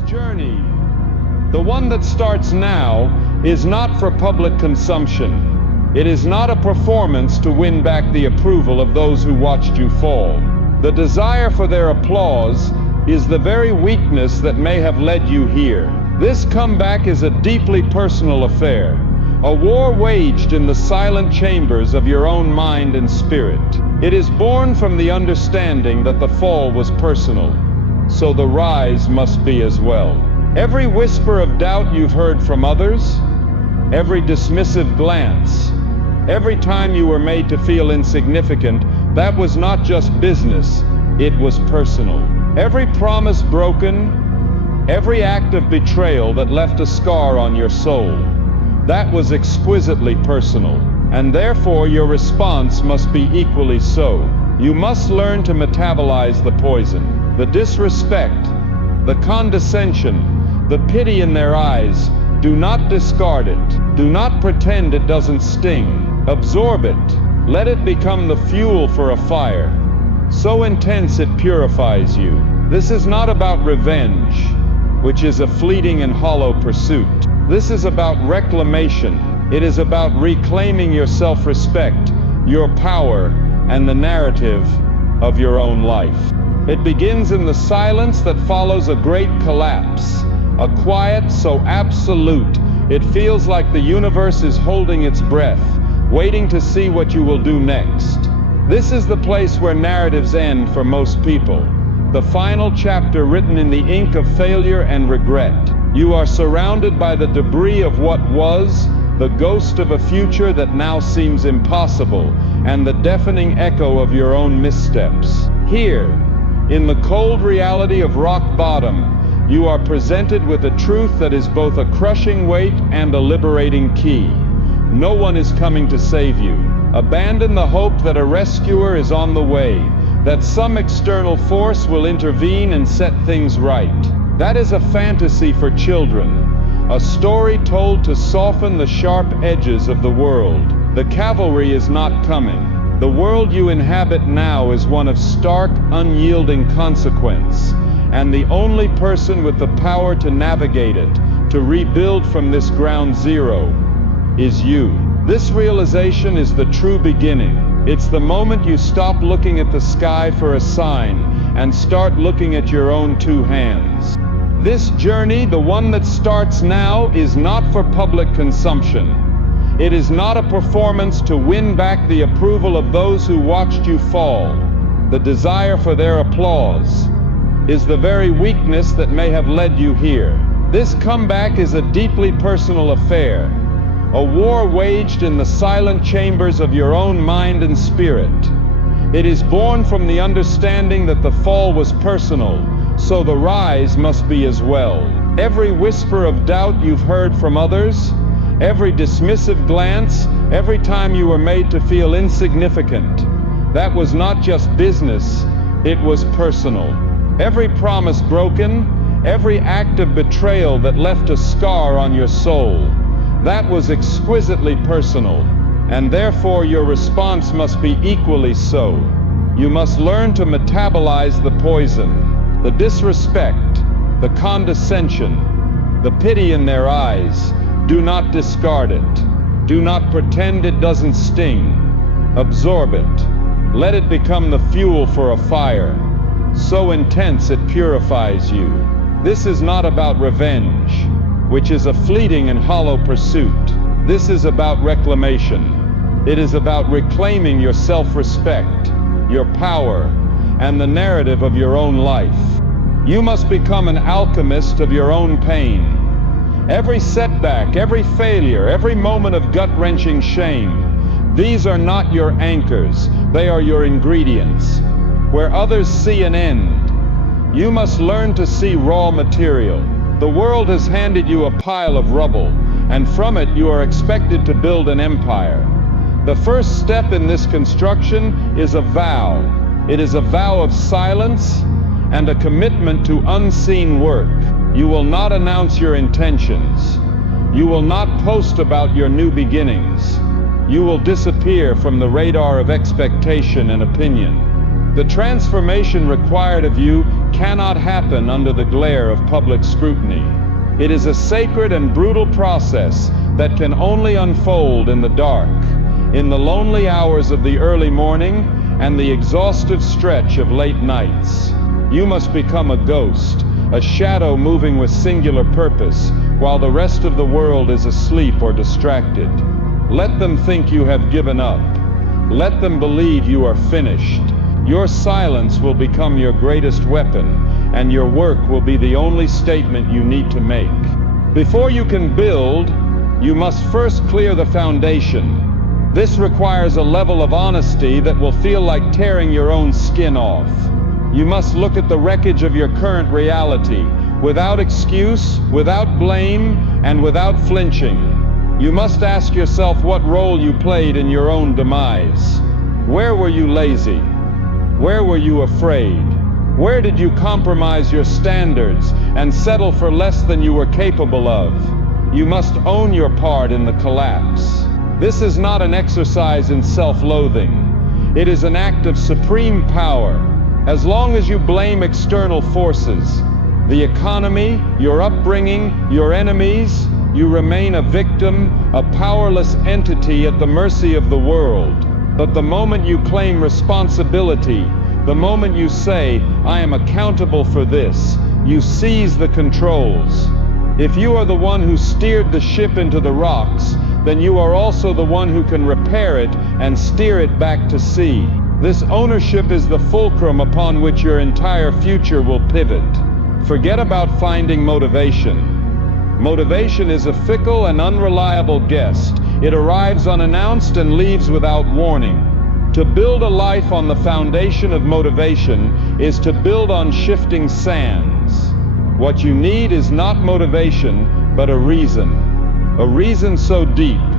This journey, the one that starts now, is not for public consumption. It is not a performance to win back the approval of those who watched you fall. The desire for their applause is the very weakness that may have led you here. This comeback is a deeply personal affair, a war waged in the silent chambers of your own mind and spirit. It is born from the understanding that the fall was personal, so the rise must be as well. Every whisper of doubt you've heard from others, every dismissive glance, every time you were made to feel insignificant, that was not just business, it was personal. Every promise broken, every act of betrayal that left a scar on your soul, that was exquisitely personal, and therefore your response must be equally so. You must learn to metabolize the poison, the disrespect, the condescension, the pity in their eyes. Do not discard it. Do not pretend it doesn't sting. Absorb it. Let it become the fuel for a fire so intense it purifies you. This is not about revenge, which is a fleeting and hollow pursuit. This is about reclamation. It is about reclaiming your self-respect, your power, and the narrative of your own life. It begins in the silence that follows a great collapse, a quiet so absolute it feels like the universe is holding its breath, waiting to see what you will do next. This is the place where narratives end for most people, the final chapter written in the ink of failure and regret. You are surrounded by the debris of what was, the ghost of a future that now seems impossible, and the deafening echo of your own missteps. Here, in the cold reality of rock bottom, you are presented with a truth that is both a crushing weight and a liberating key. No one is coming to save you. Abandon the hope that a rescuer is on the way, that some external force will intervene and set things right. That is a fantasy for children, a story told to soften the sharp edges of the world. The cavalry is not coming. The world you inhabit now is one of stark, unyielding consequence, and the only person with the power to navigate it, to rebuild from this ground zero, is you. This realization is the true beginning. It's the moment you stop looking at the sky for a sign and start looking at your own two hands. This journey, the one that starts now, is not for public consumption. It is not a performance to win back the approval of those who watched you fall. The desire for their applause is the very weakness that may have led you here. This comeback is a deeply personal affair, a war waged in the silent chambers of your own mind and spirit. It is born from the understanding that the fall was personal, so the rise must be as well. Every whisper of doubt you've heard from others, every dismissive glance, every time you were made to feel insignificant, that was not just business, it was personal. Every promise broken, every act of betrayal that left a scar on your soul, that was exquisitely personal, and therefore your response must be equally so. You must learn to metabolize the poison, the disrespect, the condescension, the pity in their eyes. Do not discard it. Do not pretend it doesn't sting. Absorb it. Let it become the fuel for a fire so intense it purifies you. This is not about revenge, which is a fleeting and hollow pursuit. This is about reclamation. It is about reclaiming your self-respect, your power, and the narrative of your own life. You must become an alchemist of your own pain. Every setback, every failure, every moment of gut-wrenching shame, these are not your anchors, they are your ingredients. Where others see an end, you must learn to see raw material. The world has handed you a pile of rubble, and from it you are expected to build an empire. The first step in this construction is a vow. It is a vow of silence and a commitment to unseen work. You will not announce your intentions. You will not post about your new beginnings. You will disappear from the radar of expectation and opinion. The transformation required of you cannot happen under the glare of public scrutiny. It is a sacred and brutal process that can only unfold in the dark, in the lonely hours of the early morning and the exhaustive stretch of late nights. You must become a ghost, a shadow moving with singular purpose, while the rest of the world is asleep or distracted. Let them think you have given up. Let them believe you are finished. Your silence will become your greatest weapon, and your work will be the only statement you need to make. Before you can build, you must first clear the foundation. This requires a level of honesty that will feel like tearing your own skin off. You must look at the wreckage of your current reality, without excuse, without blame, and without flinching. You must ask yourself what role you played in your own demise. Where were you lazy? Where were you afraid? Where did you compromise your standards and settle for less than you were capable of? You must own your part in the collapse. This is not an exercise in self-loathing. It is an act of supreme power. As long as you blame external forces, the economy, your upbringing, your enemies, you remain a victim, a powerless entity at the mercy of the world. But the moment you claim responsibility, the moment you say, "I am accountable for this," you seize the controls. If you are the one who steered the ship into the rocks, then you are also the one who can repair it and steer it back to sea. This ownership is the fulcrum upon which your entire future will pivot. Forget about finding motivation. Motivation is a fickle and unreliable guest. It arrives unannounced and leaves without warning. To build a life on the foundation of motivation is to build on shifting sands. What you need is not motivation, but a reason. A reason so deep,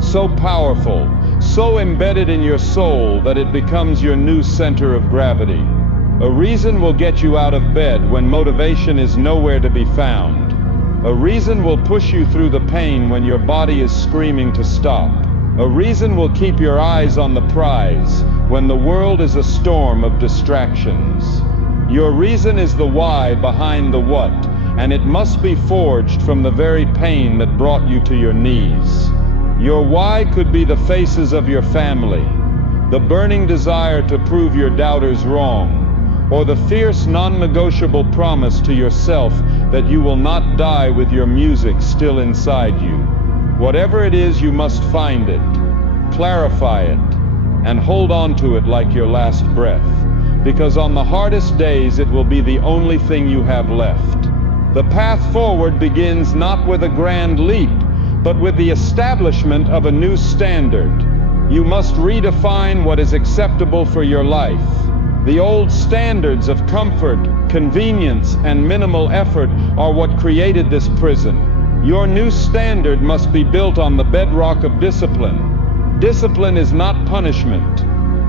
so powerful, so embedded in your soul that it becomes your new center of gravity. A reason will get you out of bed when motivation is nowhere to be found. A reason will push you through the pain when your body is screaming to stop. A reason will keep your eyes on the prize when the world is a storm of distractions. Your reason is the why behind the what, and it must be forged from the very pain that brought you to your knees. Your why could be the faces of your family, the burning desire to prove your doubters wrong, or the fierce non-negotiable promise to yourself that you will not die with your music still inside you. Whatever it is, you must find it, clarify it, and hold on to it like your last breath, because on the hardest days it will be the only thing you have left. The path forward begins not with a grand leap, but with the establishment of a new standard. You must redefine what is acceptable for your life. The old standards of comfort, convenience, and minimal effort are what created this prison. Your new standard must be built on the bedrock of discipline. Discipline is not punishment.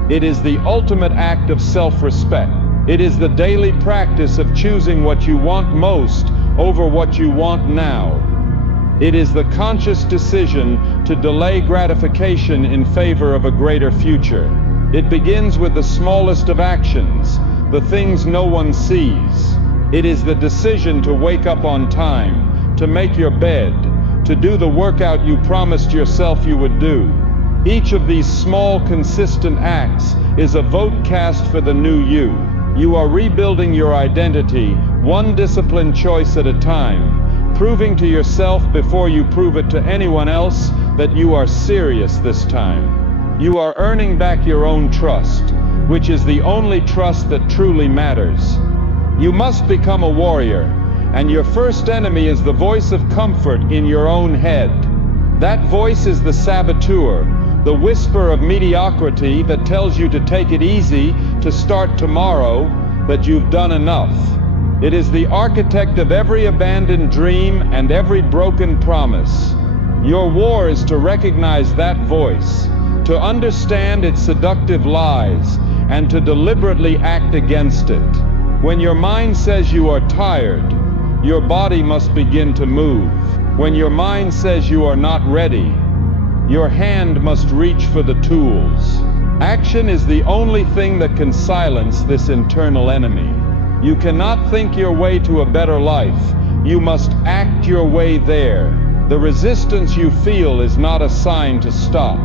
It is the ultimate act of self-respect. It is the daily practice of choosing what you want most over what you want now. It is the conscious decision to delay gratification in favor of a greater future. It begins with the smallest of actions, the things no one sees. It is the decision to wake up on time, to make your bed, to do the workout you promised yourself you would do. Each of these small, consistent acts is a vote cast for the new you. You are rebuilding your identity, one disciplined choice at a time, proving to yourself before you prove it to anyone else that you are serious this time. You are earning back your own trust, which is the only trust that truly matters. You must become a warrior, and your first enemy is the voice of comfort in your own head. That voice is the saboteur, the whisper of mediocrity that tells you to take it easy, to start tomorrow, that you've done enough. It is the architect of every abandoned dream and every broken promise. Your war is to recognize that voice, to understand its seductive lies, and to deliberately act against it. When your mind says you are tired, your body must begin to move. When your mind says you are not ready, your hand must reach for the tools. Action is the only thing that can silence this internal enemy. You cannot think your way to a better life. You must act your way there. The resistance you feel is not a sign to stop.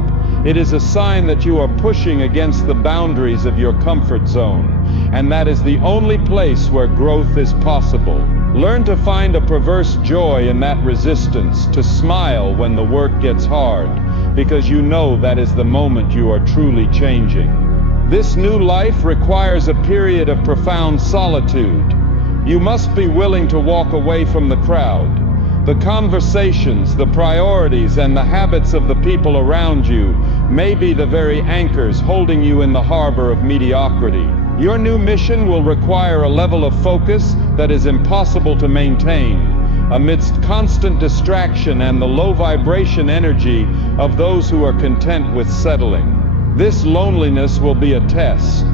It is a sign that you are pushing against the boundaries of your comfort zone, and that is the only place where growth is possible. Learn to find a perverse joy in that resistance, to smile when the work gets hard, because you know that is the moment you are truly changing. This new life requires a period of profound solitude. You must be willing to walk away from the crowd. The conversations, the priorities, and the habits of the people around you may be the very anchors holding you in the harbor of mediocrity. Your new mission will require a level of focus that is impossible to maintain amidst constant distraction and the low vibration energy of those who are content with settling. This loneliness will be a test.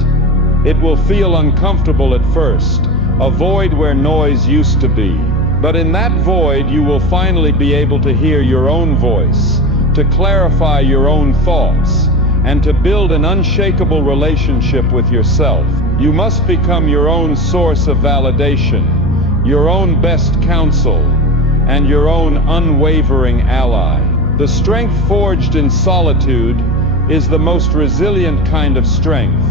It will feel uncomfortable at first, a void where noise used to be. But in that void, you will finally be able to hear your own voice, to clarify your own thoughts, and to build an unshakable relationship with yourself. You must become your own source of validation, your own best counsel, and your own unwavering ally. The strength forged in solitude is the most resilient kind of strength,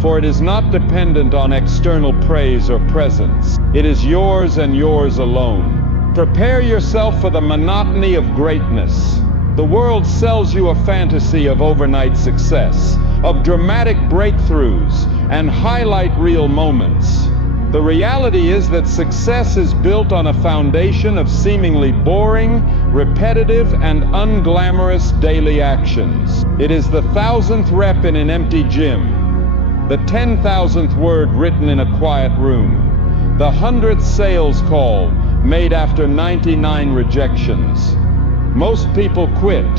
for it is not dependent on external praise or presence. It is yours and yours alone. Prepare yourself for the monotony of greatness. The world sells you a fantasy of overnight success, of dramatic breakthroughs, and highlight reel moments. The reality is that success is built on a foundation of seemingly boring, repetitive, and unglamorous daily actions. It is the 1,000th rep in an empty gym, the 10,000th word written in a quiet room, the 100th sales call made after 99 rejections. Most people quit,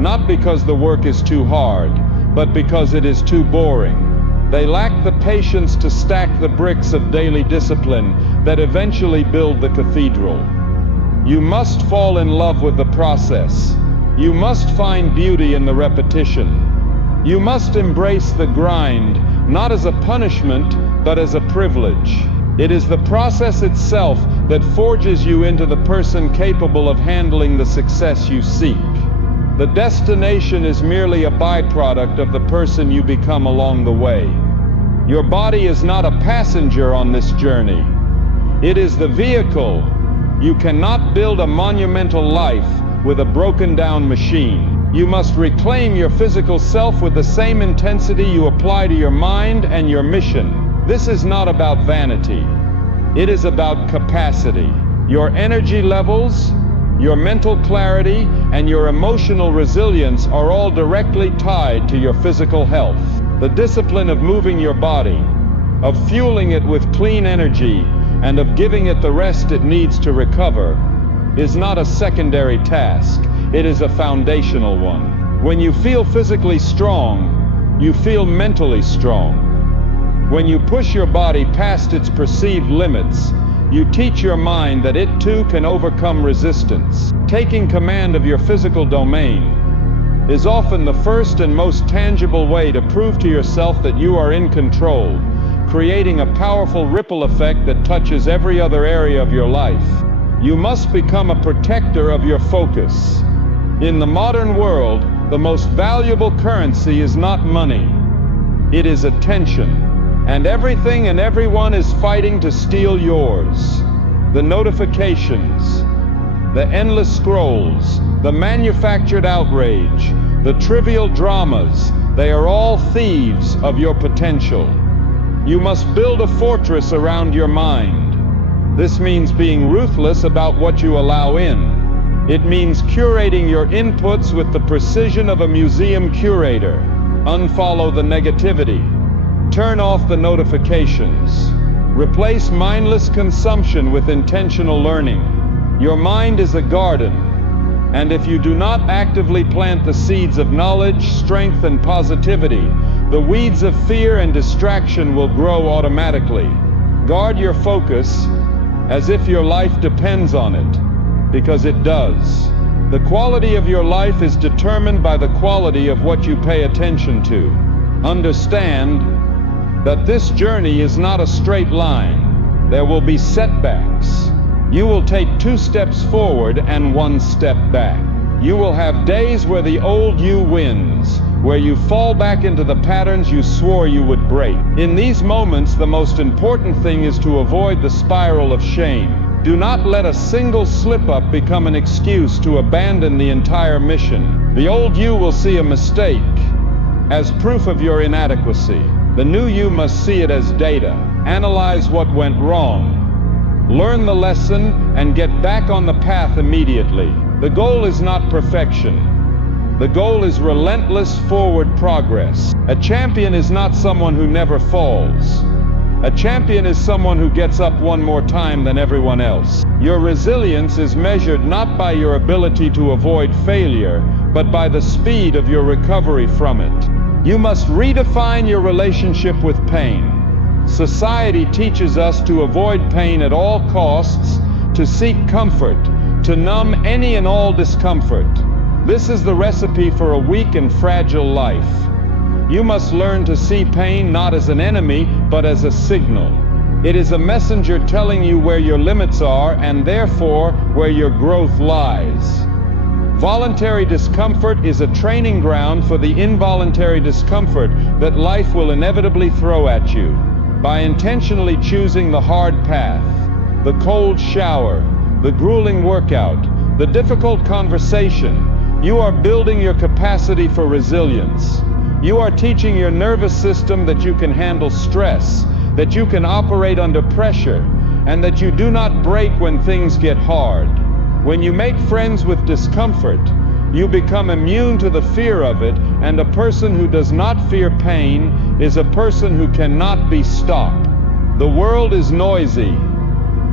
not because the work is too hard, but because it is too boring. They lack the patience to stack the bricks of daily discipline that eventually build the cathedral. You must fall in love with the process. You must find beauty in the repetition. You must embrace the grind, not as a punishment, but as a privilege. It is the process itself that forges you into the person capable of handling the success you seek. The destination is merely a byproduct of the person you become along the way. Your body is not a passenger on this journey. It is the vehicle. You cannot build a monumental life with a broken-down machine. You must reclaim your physical self with the same intensity you apply to your mind and your mission. This is not about vanity. It is about capacity. Your energy levels, your mental clarity, and your emotional resilience are all directly tied to your physical health. The discipline of moving your body, of fueling it with clean energy, and of giving it the rest it needs to recover is not a secondary task. It is a foundational one. When you feel physically strong, you feel mentally strong. When you push your body past its perceived limits, you teach your mind that it too can overcome resistance. Taking command of your physical domain is often the first and most tangible way to prove to yourself that you are in control, creating a powerful ripple effect that touches every other area of your life. You must become a protector of your focus. In the modern world, the most valuable currency is not money. It is attention. And everything and everyone is fighting to steal yours. The notifications, the endless scrolls, the manufactured outrage, the trivial dramas, they are all thieves of your potential. You must build a fortress around your mind. This means being ruthless about what you allow in. It means curating your inputs with the precision of a museum curator. Unfollow the negativity. Turn off the notifications. Replace mindless consumption with intentional learning. Your mind is a garden, and if you do not actively plant the seeds of knowledge, strength, and positivity, the weeds of fear and distraction will grow automatically. Guard your focus as if your life depends on it, because it does. The quality of your life is determined by the quality of what you pay attention to. Understand, that this journey is not a straight line. There will be setbacks. You will take 2 steps forward and 1 step back. You will have days where the old you wins, where you fall back into the patterns you swore you would break. In these moments, the most important thing is to avoid the spiral of shame. Do not let a single slip-up become an excuse to abandon the entire mission. The old you will see a mistake as proof of your inadequacy. The new you must see it as data. Analyze what went wrong. Learn the lesson and get back on the path immediately. The goal is not perfection. The goal is relentless forward progress. A champion is not someone who never falls. A champion is someone who gets up one more time than everyone else. Your resilience is measured not by your ability to avoid failure, but by the speed of your recovery from it. You must redefine your relationship with pain. Society teaches us to avoid pain at all costs, to seek comfort, to numb any and all discomfort. This is the recipe for a weak and fragile life. You must learn to see pain not as an enemy, but as a signal. It is a messenger telling you where your limits are and therefore where your growth lies. Voluntary discomfort is a training ground for the involuntary discomfort that life will inevitably throw at you. By intentionally choosing the hard path, the cold shower, the grueling workout, the difficult conversation, you are building your capacity for resilience. You are teaching your nervous system that you can handle stress, that you can operate under pressure, and that you do not break when things get hard. When you make friends with discomfort, you become immune to the fear of it, and a person who does not fear pain is a person who cannot be stopped. The world is noisy,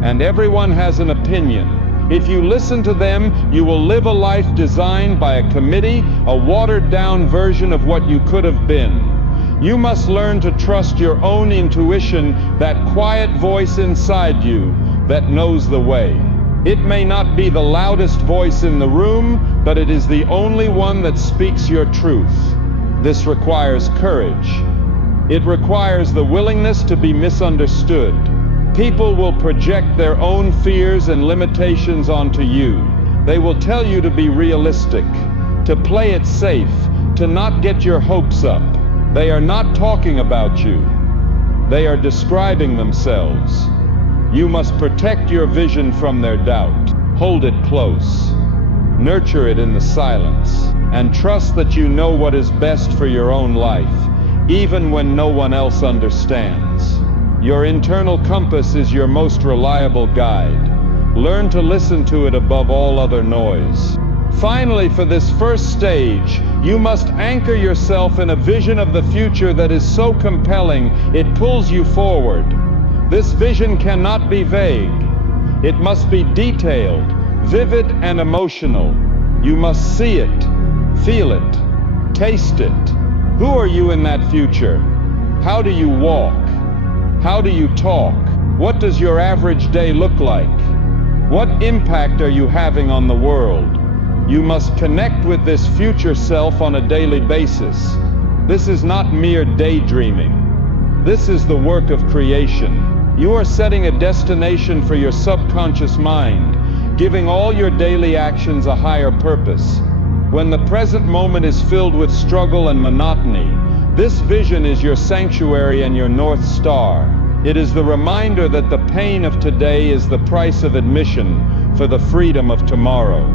and everyone has an opinion. If you listen to them, you will live a life designed by a committee, a watered-down version of what you could have been. You must learn to trust your own intuition, that quiet voice inside you that knows the way. It may not be the loudest voice in the room, but it is the only one that speaks your truth. This requires courage. It requires the willingness to be misunderstood. People will project their own fears and limitations onto you. They will tell you to be realistic, to play it safe, to not get your hopes up. They are not talking about you. They are describing themselves. You must protect your vision from their doubt. Hold it close. Nurture it in the silence. And trust that you know what is best for your own life, even when no one else understands. Your internal compass is your most reliable guide. Learn to listen to it above all other noise. Finally, for this first stage, you must anchor yourself in a vision of the future that is so compelling it pulls you forward. This vision cannot be vague. It must be detailed, vivid, and emotional. You must see it, feel it, taste it. Who are you in that future? How do you walk? How do you talk? What does your average day look like? What impact are you having on the world? You must connect with this future self on a daily basis. This is not mere daydreaming. This is the work of creation. You are setting a destination for your subconscious mind, giving all your daily actions a higher purpose. When the present moment is filled with struggle and monotony, this vision is your sanctuary and your North Star. It is the reminder that the pain of today is the price of admission for the freedom of tomorrow.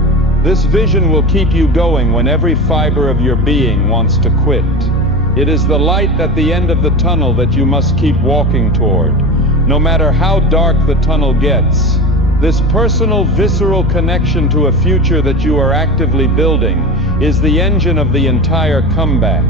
This vision will keep you going when every fiber of your being wants to quit. It is the light at the end of the tunnel that you must keep walking toward, no matter how dark the tunnel gets. This personal, visceral connection to a future that you are actively building is the engine of the entire comeback.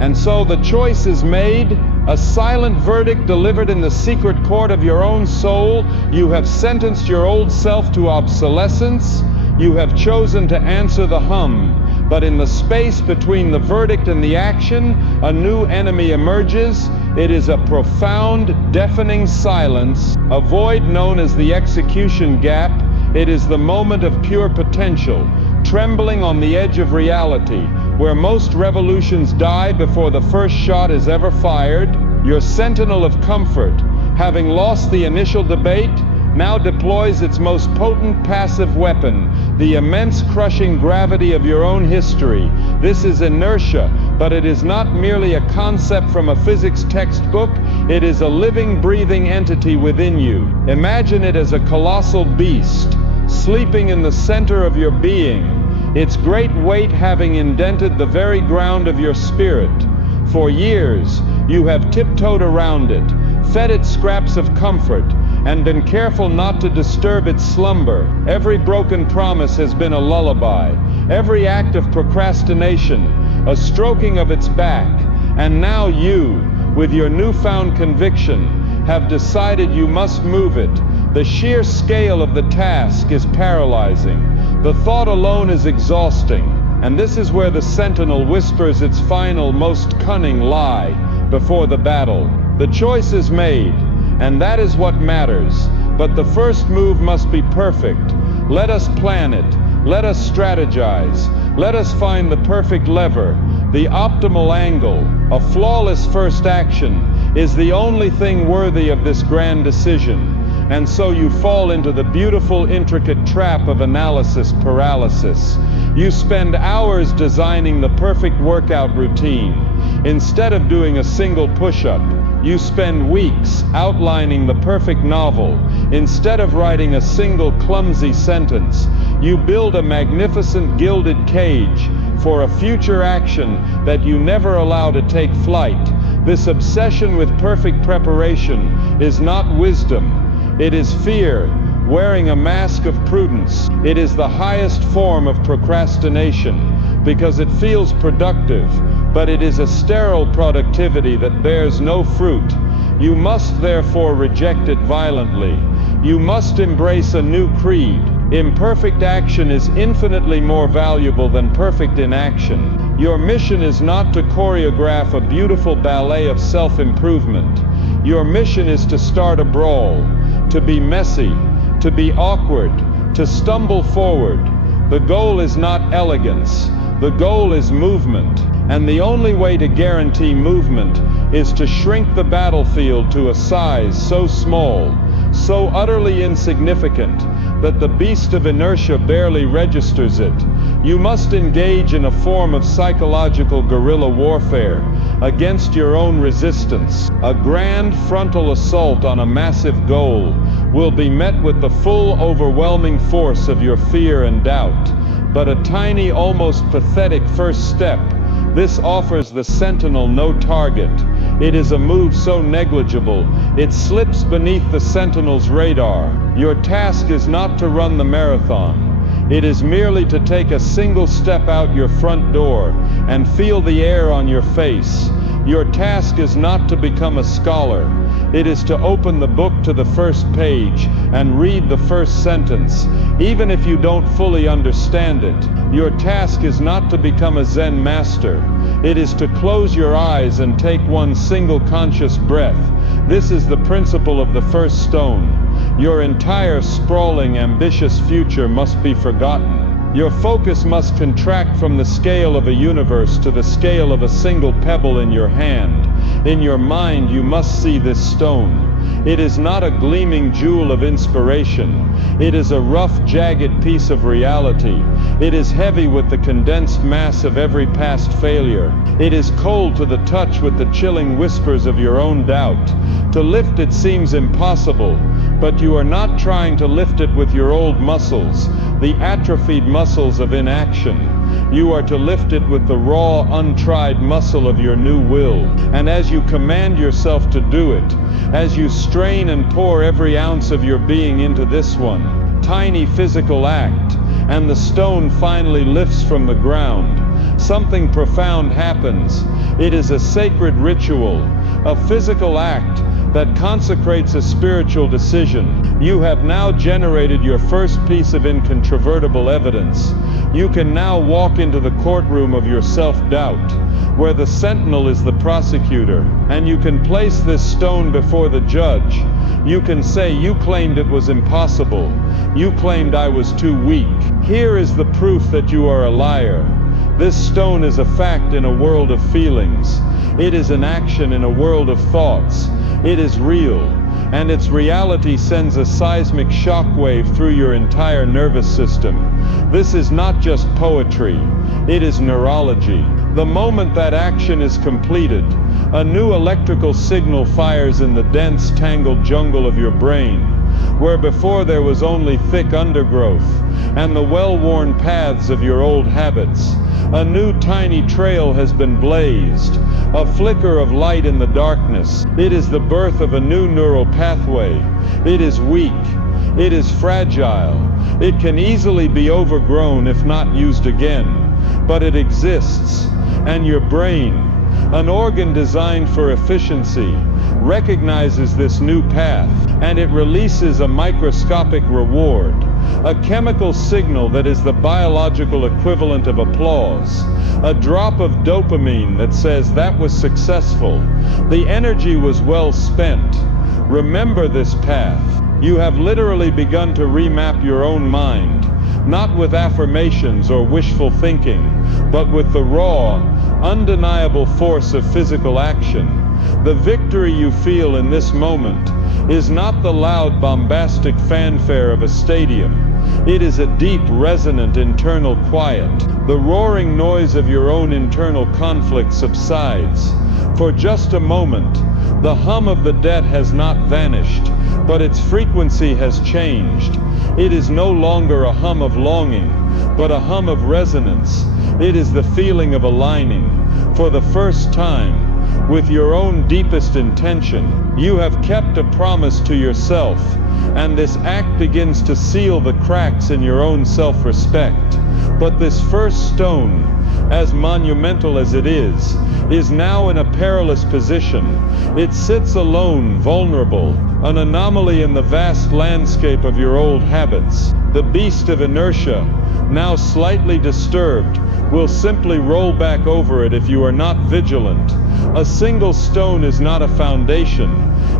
And so the choice is made, a silent verdict delivered in the secret court of your own soul. You have sentenced your old self to obsolescence. You have chosen to answer the hum. But in the space between the verdict and the action, a new enemy emerges. It is a profound, deafening silence, a void known as the execution gap. It is the moment of pure potential, trembling on the edge of reality, where most revolutions die before the first shot is ever fired. Your sentinel of comfort, having lost the initial debate, now deploys its most potent passive weapon, the immense crushing gravity of your own history. This is inertia, but it is not merely a concept from a physics textbook. It is a living, breathing entity within you. Imagine it as a colossal beast, sleeping in the center of your being, its great weight having indented the very ground of your spirit. For years, you have tiptoed around it, fed it scraps of comfort, and been careful not to disturb its slumber. Every broken promise has been a lullaby, every act of procrastination a stroking of its back. And now you, with your newfound conviction, have decided you must move it. The sheer scale of the task is paralyzing. The thought alone is exhausting. And this is where the sentinel whispers its final, most cunning lie before the battle. The choice is made, and that is what matters. But the first move must be perfect. Let us plan it. Let us strategize. Let us find the perfect lever, the optimal angle. A flawless first action is the only thing worthy of this grand decision. And so you fall into the beautiful, intricate trap of analysis paralysis. You spend hours designing the perfect workout routine. Instead of doing a single push-up, you spend weeks outlining the perfect novel. Instead of writing a single clumsy sentence, you build a magnificent gilded cage for a future action that you never allow to take flight. This obsession with perfect preparation is not wisdom. It is fear, wearing a mask of prudence. It is the highest form of procrastination, because it feels productive, but it is a sterile productivity that bears no fruit. You must therefore reject it violently. You must embrace a new creed. Imperfect action is infinitely more valuable than perfect inaction. Your mission is not to choreograph a beautiful ballet of self-improvement. Your mission is to start a brawl, to be messy, to be awkward, to stumble forward. The goal is not elegance. The goal is movement. And the only way to guarantee movement is to shrink the battlefield to a size so small, so utterly insignificant, that the beast of inertia barely registers it. You must engage in a form of psychological guerrilla warfare against your own resistance. A grand frontal assault on a massive goal will be met with the full, overwhelming force of your fear and doubt. But a tiny, almost pathetic first step, this offers the sentinel no target. It is a move so negligible, it slips beneath the sentinel's radar. Your task is not to run the marathon. It is merely to take a single step out your front door and feel the air on your face. Your task is not to become a scholar. It is to open the book to the first page and read the first sentence, even if you don't fully understand it. Your task is not to become a Zen master. It is to close your eyes and take one single conscious breath. This is the principle of the first stone. Your entire sprawling, ambitious future must be forgotten. Your focus must contract from the scale of a universe to the scale of a single pebble in your hand. In your mind, you must see this stone. It is not a gleaming jewel of inspiration. It is a rough, jagged piece of reality. It is heavy with the condensed mass of every past failure. It is cold to the touch with the chilling whispers of your own doubt. To lift it seems impossible, but you are not trying to lift it with your old muscles, the atrophied muscles of inaction. You are to lift it with the raw, untried muscle of your new will. And as you command yourself to do it, as you strain and pour every ounce of your being into this one tiny physical act, and the stone finally lifts from the ground, something profound happens. It is a sacred ritual, a physical act that consecrates a spiritual decision. You have now generated your first piece of incontrovertible evidence. You can now walk into the courtroom of your self-doubt, where the sentinel is the prosecutor, and you can place this stone before the judge. You can say, "You claimed it was impossible. You claimed I was too weak. Here is the proof that you are a liar. This stone is a fact in a world of feelings. It is an action in a world of thoughts. It is real, and its reality sends a seismic shockwave through your entire nervous system. This is not just poetry, it is neurology. The moment that action is completed, a new electrical signal fires in the dense, tangled jungle of your brain, where before there was only thick undergrowth and the well-worn paths of your old habits. A new tiny trail has been blazed, a flicker of light in the darkness. It is the birth of a new neural pathway. It is weak. It is fragile. It can easily be overgrown if not used again. But it exists, and your brain, an organ designed for efficiency, recognizes this new path, and it releases a microscopic reward, a chemical signal that is the biological equivalent of applause, a drop of dopamine that says that was successful, the energy was well spent. Remember this path. You have literally begun to remap your own mind, not with affirmations or wishful thinking, but with the raw, undeniable force of physical action. The victory you feel in this moment is not the loud, bombastic fanfare of a stadium. It is a deep, resonant internal quiet. The roaring noise of your own internal conflict subsides. For just a moment, the hum of the debt has not vanished, but its frequency has changed. It is no longer a hum of longing, but a hum of resonance. It is the feeling of aligning. For the first time, with your own deepest intention, you have kept a promise to yourself, and this act begins to seal the cracks in your own self-respect. But this first stone, as monumental as it is now in a perilous position. It sits alone, vulnerable, an anomaly in the vast landscape of your old habits. The beast of inertia, now slightly disturbed, will simply roll back over it if you are not vigilant. A single stone is not a foundation,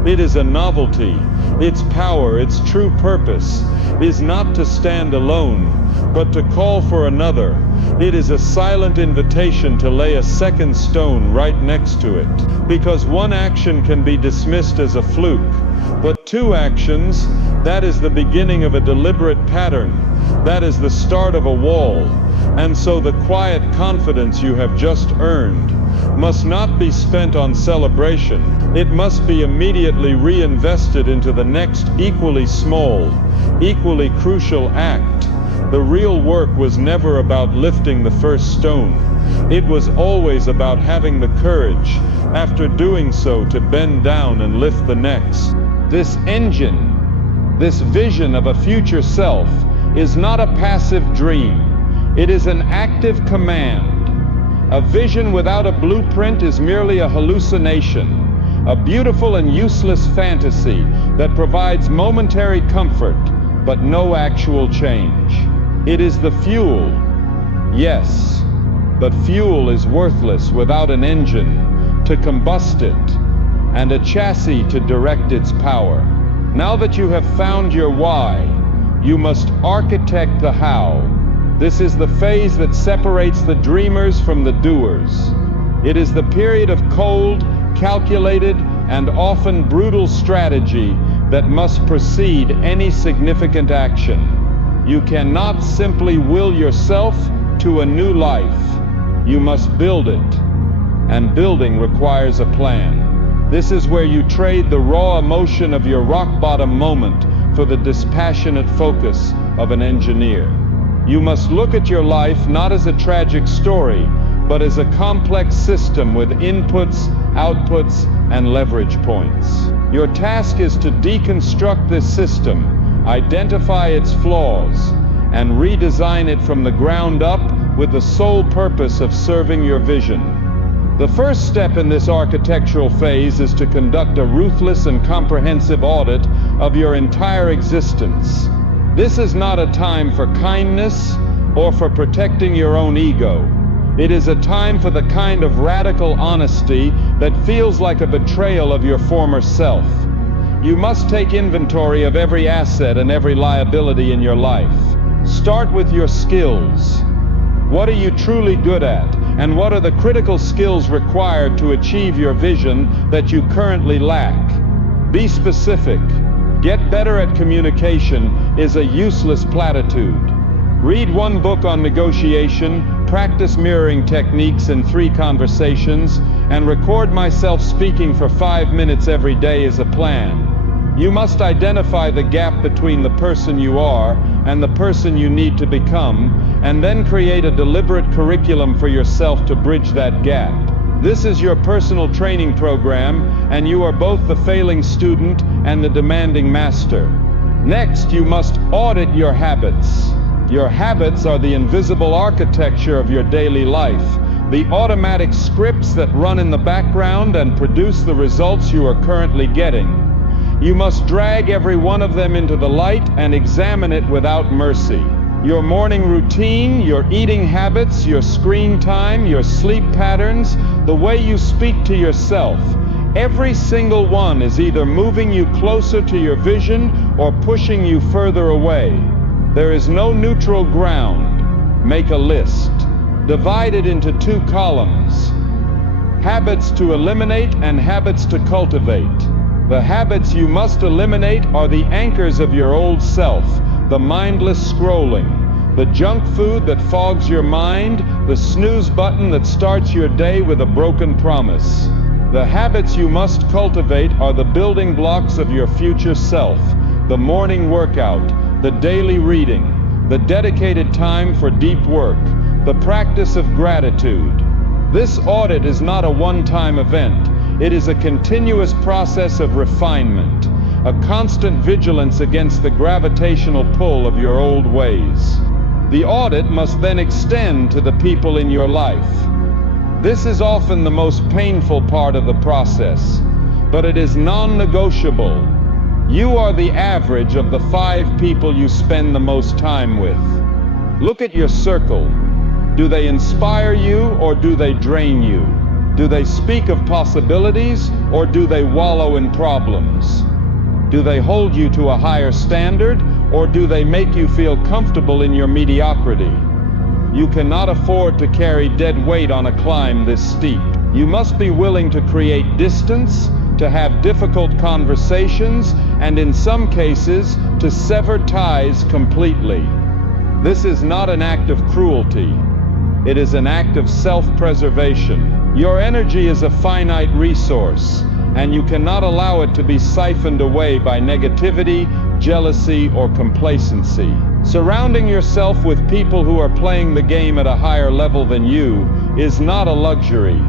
it is a novelty. Its power, its true purpose, is not to stand alone, but to call for another. It is a silent invitation to lay a second stone right next to it. Because one action can be dismissed as a fluke, but two actions, that is the beginning of a deliberate pattern. That is the start of a wall. And so the quiet confidence you have just earned must not be spent on celebration. It must be immediately reinvested into the next equally small, equally crucial act. The real work was never about lifting the first stone. It was always about having the courage, after doing so, to bend down and lift the next. This engine, this vision of a future self, is not a passive dream. It is an active command. A vision without a blueprint is merely a hallucination, a beautiful and useless fantasy that provides momentary comfort, but no actual change. It is the fuel, yes, but fuel is worthless without an engine to combust it, and a chassis to direct its power. Now that you have found your why, you must architect the how. This is the phase that separates the dreamers from the doers. It is the period of cold, calculated, and often brutal strategy that must precede any significant action. You cannot simply will yourself to a new life. You must build it, and building requires a plan. This is where you trade the raw emotion of your rock-bottom moment for the dispassionate focus of an engineer. You must look at your life not as a tragic story, but as a complex system with inputs, outputs, and leverage points. Your task is to deconstruct this system, identify its flaws, and redesign it from the ground up with the sole purpose of serving your vision. The first step in this architectural phase is to conduct a ruthless and comprehensive audit of your entire existence. This is not a time for kindness or for protecting your own ego. It is a time for the kind of radical honesty that feels like a betrayal of your former self. You must take inventory of every asset and every liability in your life. Start with your skills. What are you truly good at? And what are the critical skills required to achieve your vision that you currently lack? Be specific. Get better at communication is a useless platitude. Read one book on negotiation, practice mirroring techniques in 3 conversations, and record myself speaking for 5 minutes every day as a plan. You must identify the gap between the person you are and the person you need to become, and then create a deliberate curriculum for yourself to bridge that gap. This is your personal training program, and you are both the failing student and the demanding master. Next, you must audit your habits. Your habits are the invisible architecture of your daily life, the automatic scripts that run in the background and produce the results you are currently getting. You must drag every one of them into the light and examine it without mercy. Your morning routine, your eating habits, your screen time, your sleep patterns, the way you speak to yourself, every single one is either moving you closer to your vision or pushing you further away. There is no neutral ground. Make a list. Divide it into 2 columns. Habits to eliminate and habits to cultivate. The habits you must eliminate are the anchors of your old self, the mindless scrolling, the junk food that fogs your mind, the snooze button that starts your day with a broken promise. The habits you must cultivate are the building blocks of your future self, the morning workout, the daily reading, the dedicated time for deep work, the practice of gratitude. This audit is not a one-time event. It is a continuous process of refinement, a constant vigilance against the gravitational pull of your old ways. The audit must then extend to the people in your life. This is often the most painful part of the process, but it is non-negotiable. You are the average of the 5 people you spend the most time with. Look at your circle. Do they inspire you or do they drain you? Do they speak of possibilities or do they wallow in problems? Do they hold you to a higher standard or do they make you feel comfortable in your mediocrity? You cannot afford to carry dead weight on a climb this steep. You must be willing to create distance, to have difficult conversations, and in some cases, to sever ties completely. This is not an act of cruelty. It is an act of self-preservation. Your energy is a finite resource, and you cannot allow it to be siphoned away by negativity, jealousy, or complacency. Surrounding yourself with people who are playing the game at a higher level than you is not a luxury.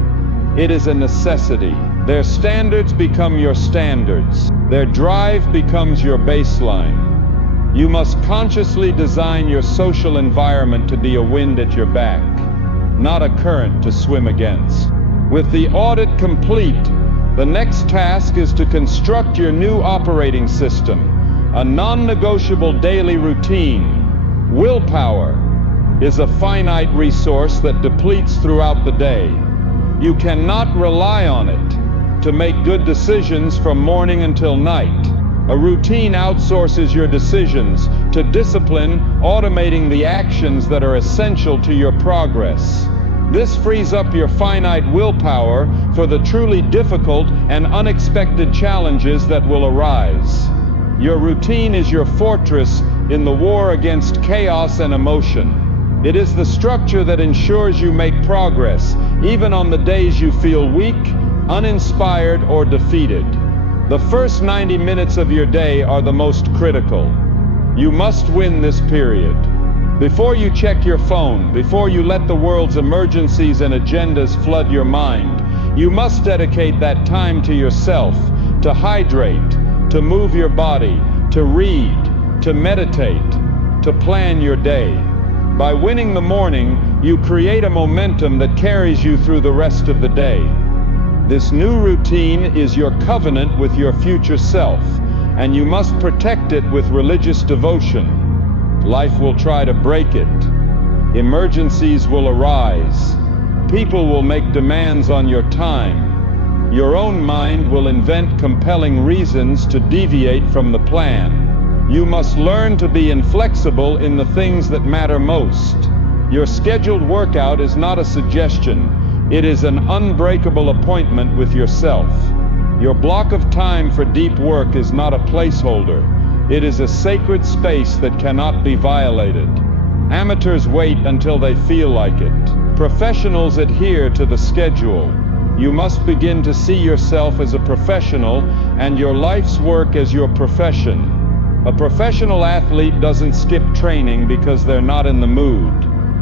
It is a necessity. Their standards become your standards. Their drive becomes your baseline. You must consciously design your social environment to be a wind at your back, not a current to swim against. With the audit complete, the next task is to construct your new operating system, a non-negotiable daily routine. Willpower is a finite resource that depletes throughout the day. You cannot rely on it to make good decisions from morning until night. A routine outsources your decisions to discipline, automating the actions that are essential to your progress. This frees up your finite willpower for the truly difficult and unexpected challenges that will arise. Your routine is your fortress in the war against chaos and emotion. It is the structure that ensures you make progress, even on the days you feel weak, uninspired, or defeated. The first 90 minutes of your day are the most critical. You must win this period. Before you check your phone, before you let the world's emergencies and agendas flood your mind, you must dedicate that time to yourself, to hydrate, to move your body, to read, to meditate, to plan your day. By winning the morning, you create a momentum that carries you through the rest of the day. This new routine is your covenant with your future self, and you must protect it with religious devotion. Life will try to break it. Emergencies will arise. People will make demands on your time. Your own mind will invent compelling reasons to deviate from the plan. You must learn to be inflexible in the things that matter most. Your scheduled workout is not a suggestion. It is an unbreakable appointment with yourself. Your block of time for deep work is not a placeholder. It is a sacred space that cannot be violated. Amateurs wait until they feel like it. Professionals adhere to the schedule. You must begin to see yourself as a professional and your life's work as your profession. A professional athlete doesn't skip training because they're not in the mood.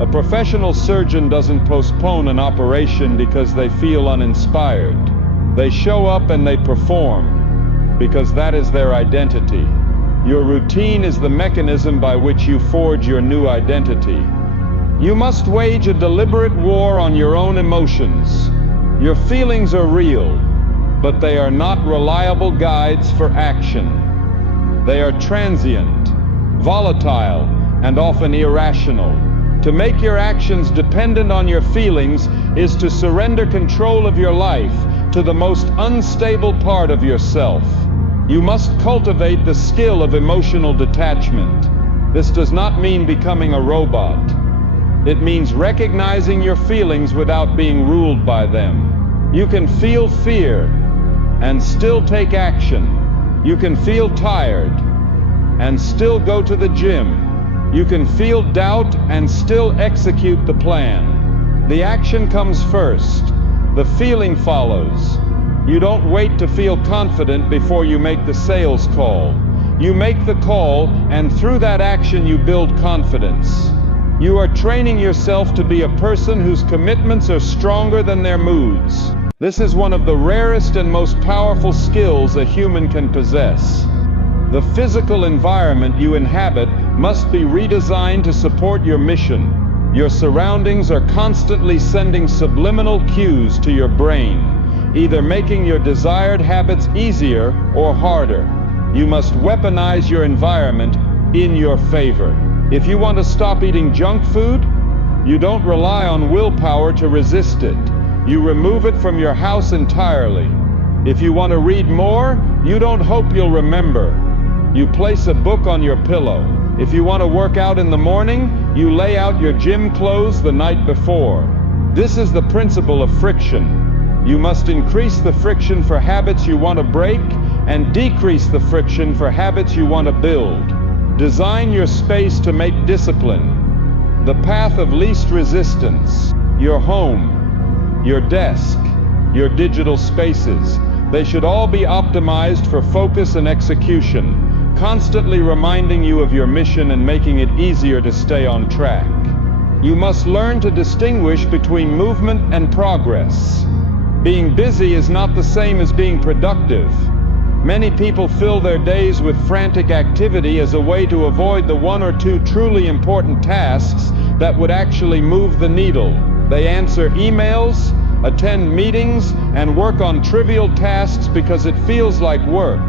A professional surgeon doesn't postpone an operation because they feel uninspired. They show up and they perform because that is their identity. Your routine is the mechanism by which you forge your new identity. You must wage a deliberate war on your own emotions. Your feelings are real, but they are not reliable guides for action. They are transient, volatile, and often irrational. To make your actions dependent on your feelings is to surrender control of your life to the most unstable part of yourself. You must cultivate the skill of emotional detachment. This does not mean becoming a robot. It means recognizing your feelings without being ruled by them. You can feel fear and still take action. You can feel tired and still go to the gym. You can feel doubt and still execute the plan. The action comes first. The feeling follows. You don't wait to feel confident before you make the sales call. You make the call, and through that action you build confidence. You are training yourself to be a person whose commitments are stronger than their moods. This is one of the rarest and most powerful skills a human can possess. The physical environment you inhabit must be redesigned to support your mission. Your surroundings are constantly sending subliminal cues to your brain, either making your desired habits easier or harder. You must weaponize your environment in your favor. If you want to stop eating junk food, you don't rely on willpower to resist it. You remove it from your house entirely. If you want to read more, you don't hope you'll remember. You place a book on your pillow. If you want to work out in the morning, you lay out your gym clothes the night before. This is the principle of friction. You must increase the friction for habits you want to break and decrease the friction for habits you want to build. Design your space to make discipline the path of least resistance. Your home, your desk, your digital spaces, they should all be optimized for focus and execution, constantly reminding you of your mission and making it easier to stay on track. You must learn to distinguish between movement and progress. Being busy is not the same as being productive. Many people fill their days with frantic activity as a way to avoid the one or two truly important tasks that would actually move the needle. They answer emails, attend meetings, and work on trivial tasks because it feels like work,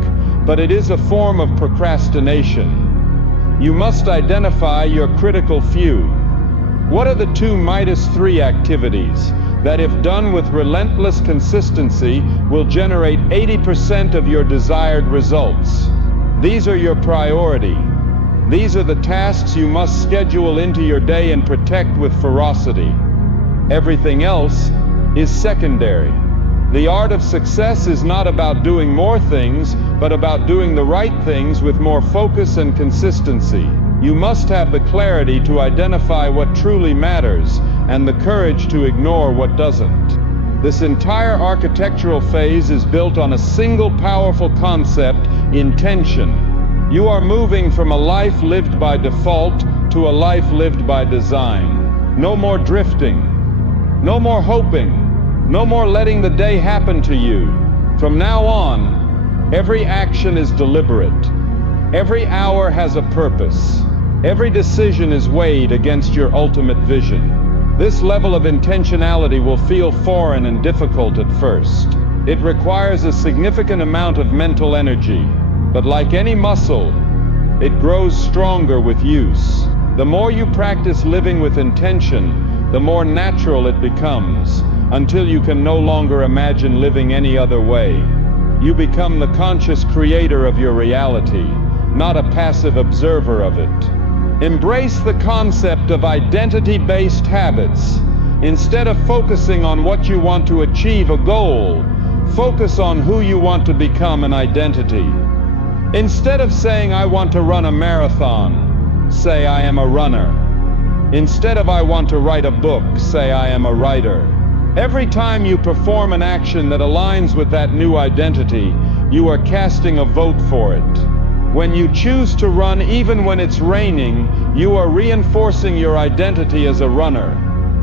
but it is a form of procrastination. You must identify your critical few. What are the 2 Midas 3 activities that, if done with relentless consistency, will generate 80% of your desired results? These are your priority. These are the tasks you must schedule into your day and protect with ferocity. Everything else is secondary. The art of success is not about doing more things, but about doing the right things with more focus and consistency. You must have the clarity to identify what truly matters and the courage to ignore what doesn't. This entire architectural phase is built on a single powerful concept: intention. You are moving from a life lived by default to a life lived by design. No more drifting. No more hoping. No more letting the day happen to you. From now on, every action is deliberate. Every hour has a purpose. Every decision is weighed against your ultimate vision. This level of intentionality will feel foreign and difficult at first. It requires a significant amount of mental energy, but like any muscle, it grows stronger with use. The more you practice living with intention, the more natural it becomes, until you can no longer imagine living any other way. You become the conscious creator of your reality, not a passive observer of it. Embrace the concept of identity-based habits. Instead of focusing on what you want to achieve, a goal, focus on who you want to become, an identity. Instead of saying, "I want to run a marathon," say, "I am a runner." Instead of "I want to write a book," say, "I am a writer." Every time you perform an action that aligns with that new identity, you are casting a vote for it. When you choose to run even when it's raining, you are reinforcing your identity as a runner.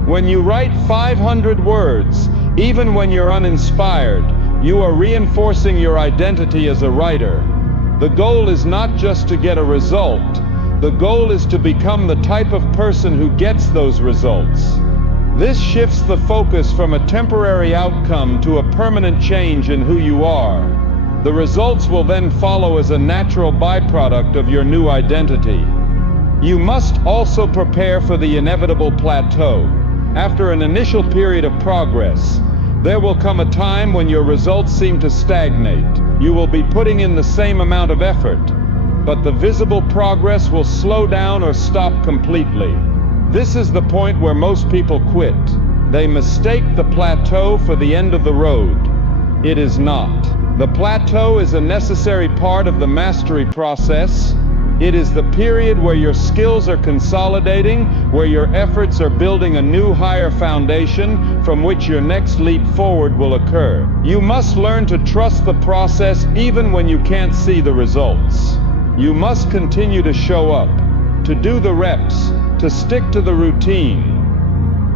When you write 500 words, even when you're uninspired, you are reinforcing your identity as a writer. The goal is not just to get a result. The goal is to become the type of person who gets those results. This shifts the focus from a temporary outcome to a permanent change in who you are. The results will then follow as a natural byproduct of your new identity. You must also prepare for the inevitable plateau. After an initial period of progress, there will come a time when your results seem to stagnate. You will be putting in the same amount of effort, but the visible progress will slow down or stop completely. This is the point where most people quit. They mistake the plateau for the end of the road. It is not. The plateau is a necessary part of the mastery process. It is the period where your skills are consolidating, where your efforts are building a new, higher foundation from which your next leap forward will occur. You must learn to trust the process even when you can't see the results. You must continue to show up, to do the reps, to stick to the routine,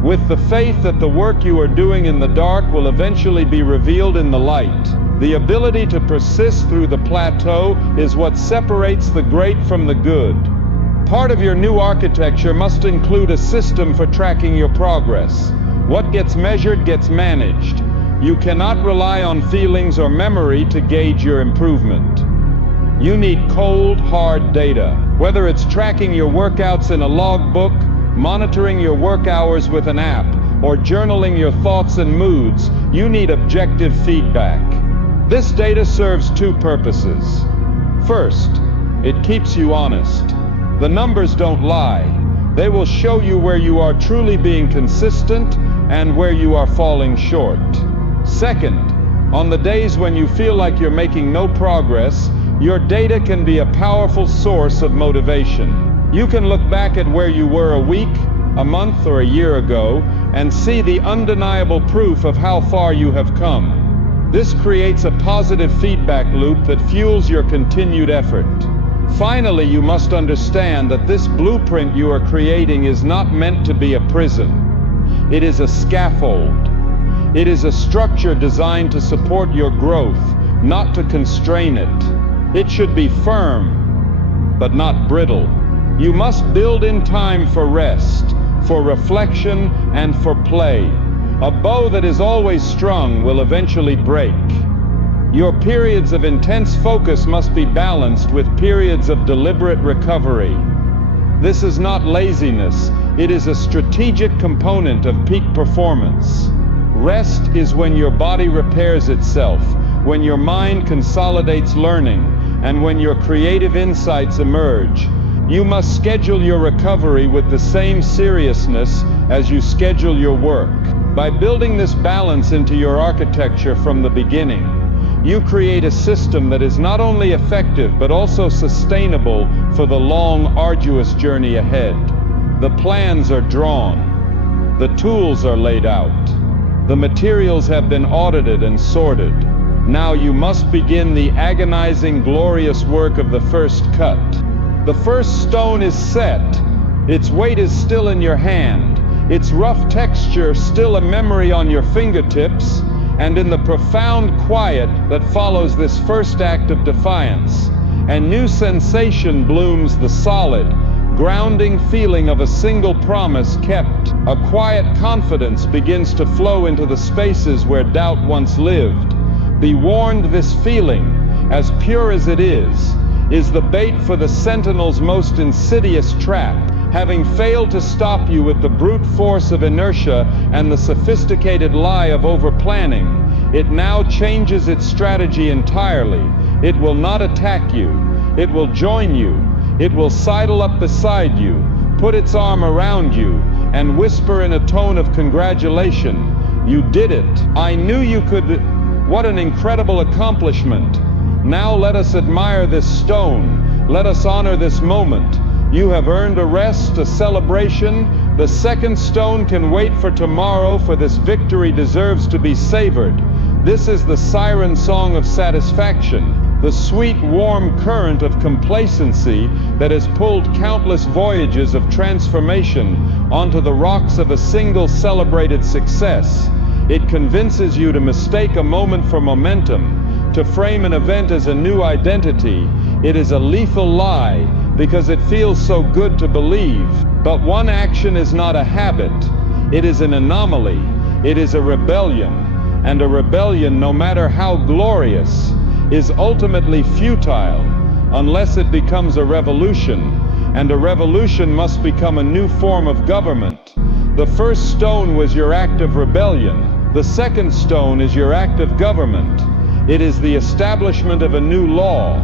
with the faith that the work you are doing in the dark will eventually be revealed in the light. The ability to persist through the plateau is what separates the great from the good. Part of your new architecture must include a system for tracking your progress. What gets measured gets managed. You cannot rely on feelings or memory to gauge your improvement. You need cold, hard data. Whether it's tracking your workouts in a logbook, monitoring your work hours with an app, or journaling your thoughts and moods, you need objective feedback. This data serves two purposes. First, it keeps you honest. The numbers don't lie. They will show you where you are truly being consistent and where you are falling short. Second, on the days when you feel like you're making no progress, your data can be a powerful source of motivation. You can look back at where you were a week, a month, or a year ago and see the undeniable proof of how far you have come. This creates a positive feedback loop that fuels your continued effort. Finally, you must understand that this blueprint you are creating is not meant to be a prison. It is a scaffold. It is a structure designed to support your growth, not to constrain it. It should be firm, but not brittle. You must build in time for rest, for reflection, and for play. A bow that is always strung will eventually break. Your periods of intense focus must be balanced with periods of deliberate recovery. This is not laziness, it is a strategic component of peak performance. Rest is when your body repairs itself, when your mind consolidates learning, and when your creative insights emerge. You must schedule your recovery with the same seriousness as you schedule your work. By building this balance into your architecture from the beginning, you create a system that is not only effective but also sustainable for the long, arduous journey ahead. The plans are drawn. The tools are laid out. The materials have been audited and sorted. Now you must begin the agonizing, glorious work of the first cut. The first stone is set. Its weight is still in your hand. Its rough texture still a memory on your fingertips, and in the profound quiet that follows this first act of defiance, a new sensation blooms, the solid, grounding feeling of a single promise kept. A quiet confidence begins to flow into the spaces where doubt once lived. Be warned, this feeling, as pure as it is the bait for the sentinel's most insidious trap. Having failed to stop you with the brute force of inertia and the sophisticated lie of over-planning, it now changes its strategy entirely. It will not attack you. It will join you. It will sidle up beside you, put its arm around you, and whisper in a tone of congratulation, "You did it. I knew you could." What an incredible accomplishment. Now let us admire this stone. Let us honor this moment. You have earned a rest, a celebration. The second stone can wait for tomorrow, for this victory deserves to be savored. This is the siren song of satisfaction, the sweet, warm current of complacency that has pulled countless voyages of transformation onto the rocks of a single celebrated success. It convinces you to mistake a moment for momentum, to frame an event as a new identity. It is a lethal lie, because it feels so good to believe. But one action is not a habit. It is an anomaly. It is a rebellion. And a rebellion, no matter how glorious, is ultimately futile unless it becomes a revolution. And a revolution must become a new form of government. The first stone was your act of rebellion. The second stone is your act of government. It is the establishment of a new law.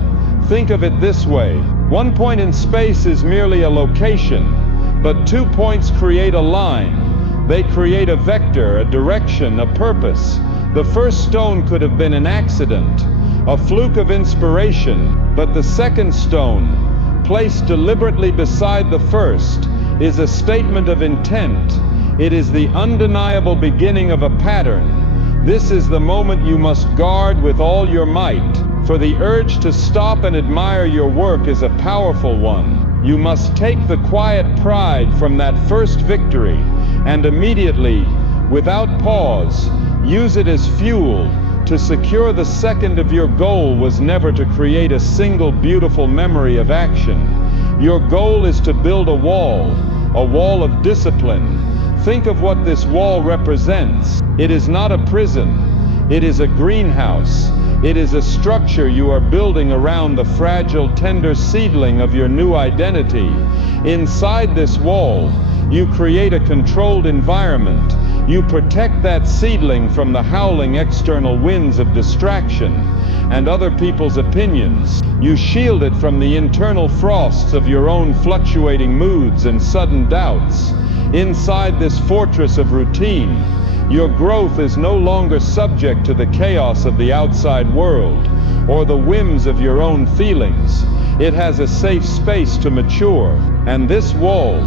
Think of it this way. One point in space is merely a location, but 2 points create a line. They create a vector, a direction, a purpose. The first stone could have been an accident, a fluke of inspiration, but the second stone, placed deliberately beside the first, is a statement of intent. It is the undeniable beginning of a pattern. This is the moment you must guard with all your might, for the urge to stop and admire your work is a powerful one. You must take the quiet pride from that first victory and immediately, without pause, use it as fuel to secure the second. Of your goal was never to create a single beautiful memory of action. Your goal is to build a wall of discipline. Think of what this wall represents. It is not a prison. It is a greenhouse. It is a structure you are building around the fragile, tender seedling of your new identity. Inside this wall, you create a controlled environment. You protect that seedling from the howling external winds of distraction and other people's opinions. You shield it from the internal frosts of your own fluctuating moods and sudden doubts. Inside this fortress of routine, your growth is no longer subject to the chaos of the outside world or the whims of your own feelings. It has a safe space to mature. And this wall,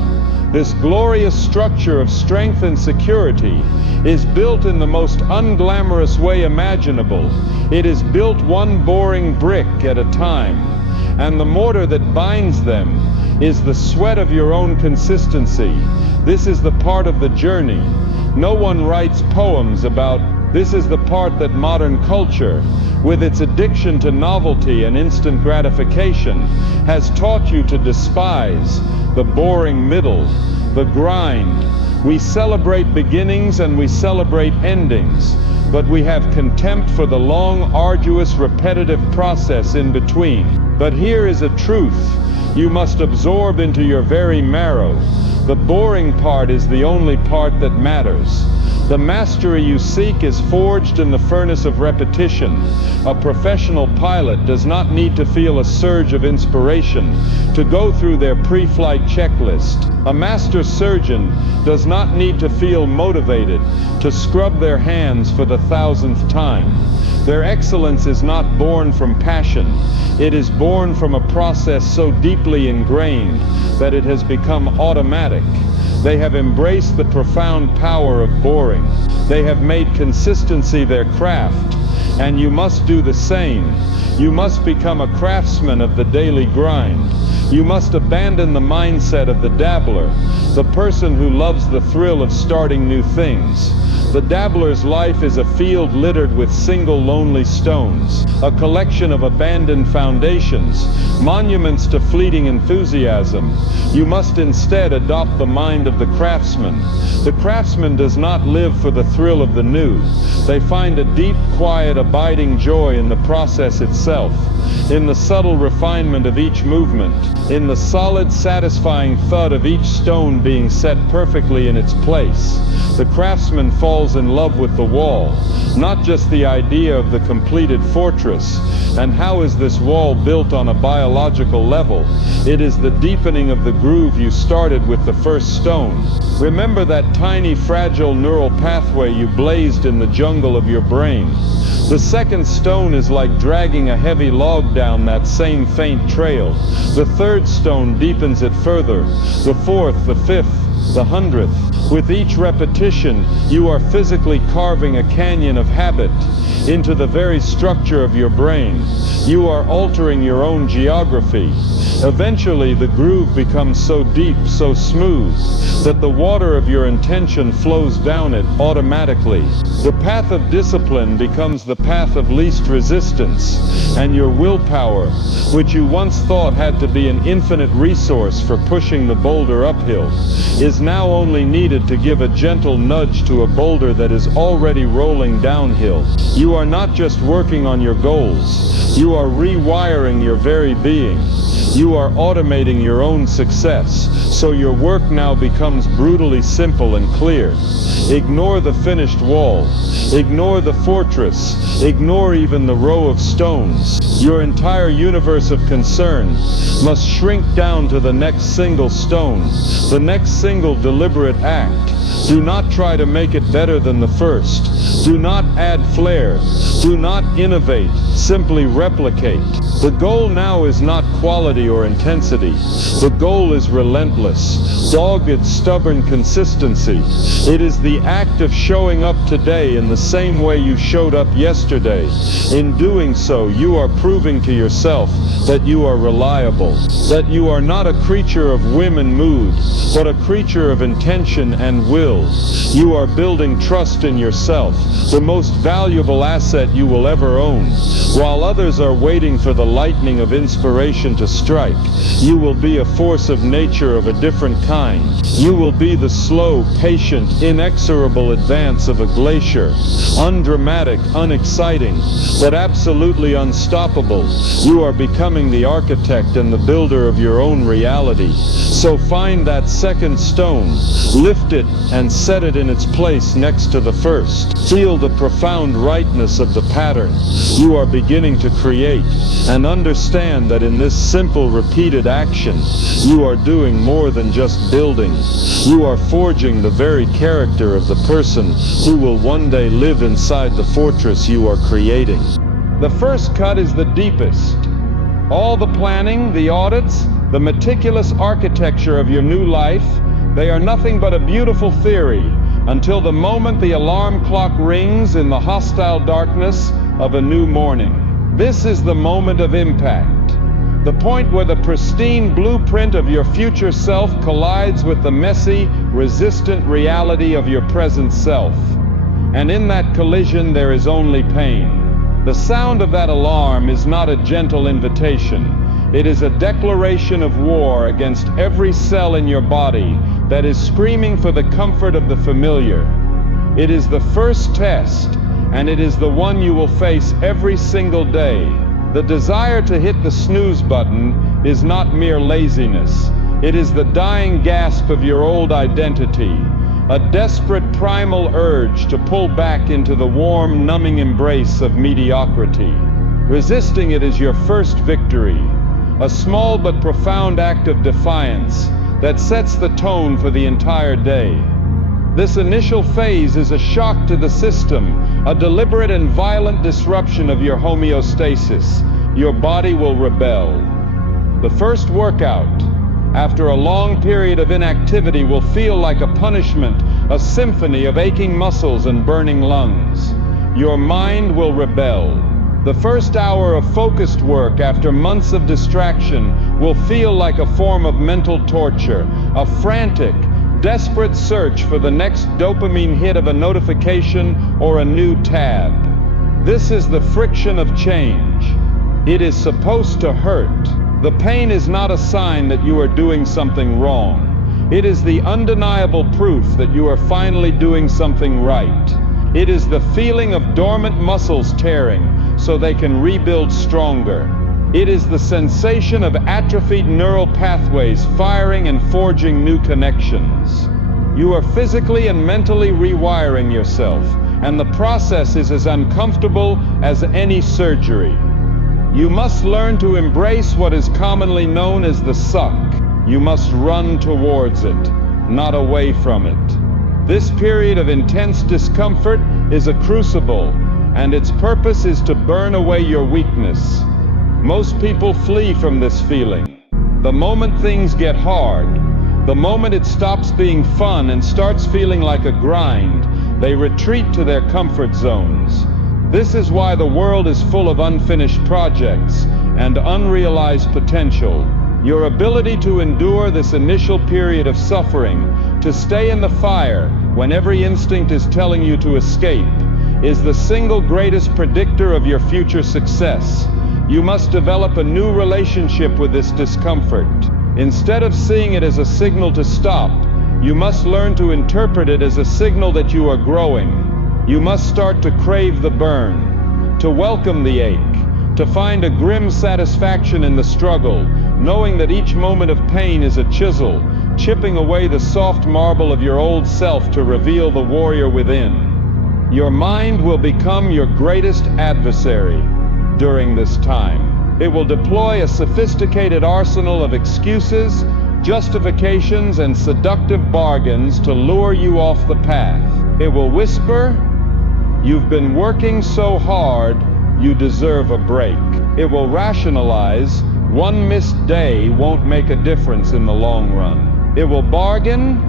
this glorious structure of strength and security, is built in the most unglamorous way imaginable. It is built one boring brick at a time, and the mortar that binds them is the sweat of your own consistency. This is the part of the journey no one writes poems about. This is the part that modern culture, with its addiction to novelty and instant gratification, has taught you to despise: the boring middle, the grind. We celebrate beginnings and we celebrate endings, but we have contempt for the long, arduous, repetitive process in between. But here is a truth you must absorb into your very marrow. The boring part is the only part that matters. The mastery you seek is forged in the furnace of repetition. A professional pilot does not need to feel a surge of inspiration to go through their pre-flight checklist. A master surgeon does not need to feel motivated to scrub their hands for the 1000th time. Their excellence is not born from passion. It is born from a process so deeply ingrained that it has become automatic. They have embraced the profound power of boring. They have made consistency their craft, and you must do the same. You must become a craftsman of the daily grind. You must abandon the mindset of the dabbler, the person who loves the thrill of starting new things. The dabbler's life is a field littered with single lonely stones, a collection of abandoned foundations, monuments to fleeting enthusiasm. You must instead adopt the mind of the craftsman. The craftsman does not live for the thrill of the new. They find a deep, quiet, abiding joy in the process itself. in the subtle refinement of each movement, in the solid, satisfying thud of each stone being set perfectly in its place. The craftsman falls in love with the wall, not just the idea of the completed fortress. And how is this wall built on a biological level? It is the deepening of the groove you started with the first stone. Remember that tiny, fragile neural pathway you blazed in the jungle of your brain. The second stone is like dragging a heavy log down that same faint trail. The third stone deepens it further, the fourth, the fifth, the 100th. With each repetition, you are physically carving a canyon of habit into the very structure of your brain. You are altering your own geography. Eventually, the groove becomes so deep, so smooth, that the water of your intention flows down it automatically. The path of discipline becomes the path of least resistance, and your willpower, which you once thought had to be an infinite resource for pushing the boulder uphill, is now only needed to give a gentle nudge to a boulder that is already rolling downhill. You are not just working on your goals, you are rewiring your very being. You are automating your own success, so your work now becomes brutally simple and clear. Ignore the finished wall. Ignore the fortress. Ignore even the row of stones. Your entire universe of concern must shrink down to the next single stone, the next single deliberate act. Do not try to make it better than the first. Do not add flair. Do not innovate. Simply replicate. The goal now is not quality or intensity. The goal is relentless, dogged, stubborn consistency. It is the act of showing up today in the same way you showed up yesterday. In doing so, you are proving to yourself that you are reliable, that you are not a creature of whim and mood, but a creature of intention and will. You are building trust in yourself, the most valuable asset you will ever own. While others are waiting for the lightning of inspiration to strike, you will be a force of nature of a different kind. You will be the slow, patient, inexorable advance of a glacier. Undramatic, unexciting, but absolutely unstoppable. You are becoming the architect and the builder of your own reality. So find that second stone, lift it, and set it in its place next to the first. Feel the profound rightness of the pattern you are beginning to create, and understand that in this simple, repeated action, you are doing more than just building. You are forging the very character of the person who will one day live inside the fortress you are creating. The first cut is the deepest. All the planning, the audits, the meticulous architecture of your new life, they are nothing but a beautiful theory until the moment the alarm clock rings in the hostile darkness of a new morning. This is the moment of impact, the point where the pristine blueprint of your future self collides with the messy, resistant reality of your present self. And in that collision, there is only pain. The sound of that alarm is not a gentle invitation. It is a declaration of war against every cell in your body that is screaming for the comfort of the familiar. It is the first test, and it is the one you will face every single day. The desire to hit the snooze button is not mere laziness. It is the dying gasp of your old identity, a desperate primal urge to pull back into the warm, numbing embrace of mediocrity. Resisting it is your first victory, a small but profound act of defiance that sets the tone for the entire day. This initial phase is a shock to the system, a deliberate and violent disruption of your homeostasis. Your body will rebel. The first workout, after a long period of inactivity, will feel like a punishment, a symphony of aching muscles and burning lungs. Your mind will rebel. The first hour of focused work after months of distraction will feel like a form of mental torture, a frantic, desperate search for the next dopamine hit of a notification or a new tab. This is the friction of change. It is supposed to hurt. The pain is not a sign that you are doing something wrong. It is the undeniable proof that you are finally doing something right. It is the feeling of dormant muscles tearing so they can rebuild stronger. It is the sensation of atrophied neural pathways firing and forging new connections. You are physically and mentally rewiring yourself, and the process is as uncomfortable as any surgery. You must learn to embrace what is commonly known as the suck. You must run towards it, not away from it. This period of intense discomfort is a crucible, and its purpose is to burn away your weakness. Most people flee from this feeling. The moment things get hard, the moment it stops being fun and starts feeling like a grind, they retreat to their comfort zones. This is why the world is full of unfinished projects and unrealized potential. Your ability to endure this initial period of suffering, to stay in the fire when every instinct is telling you to escape, is the single greatest predictor of your future success. You must develop a new relationship with this discomfort. Instead of seeing it as a signal to stop, you must learn to interpret it as a signal that you are growing. You must start to crave the burn, to welcome the ache, to find a grim satisfaction in the struggle, knowing that each moment of pain is a chisel, chipping away the soft marble of your old self to reveal the warrior within. Your mind will become your greatest adversary during this time. It will deploy a sophisticated arsenal of excuses, justifications, and seductive bargains to lure you off the path. It will whisper, "You've been working so hard, you deserve a break." It will rationalize, "One missed day won't make a difference in the long run." It will bargain,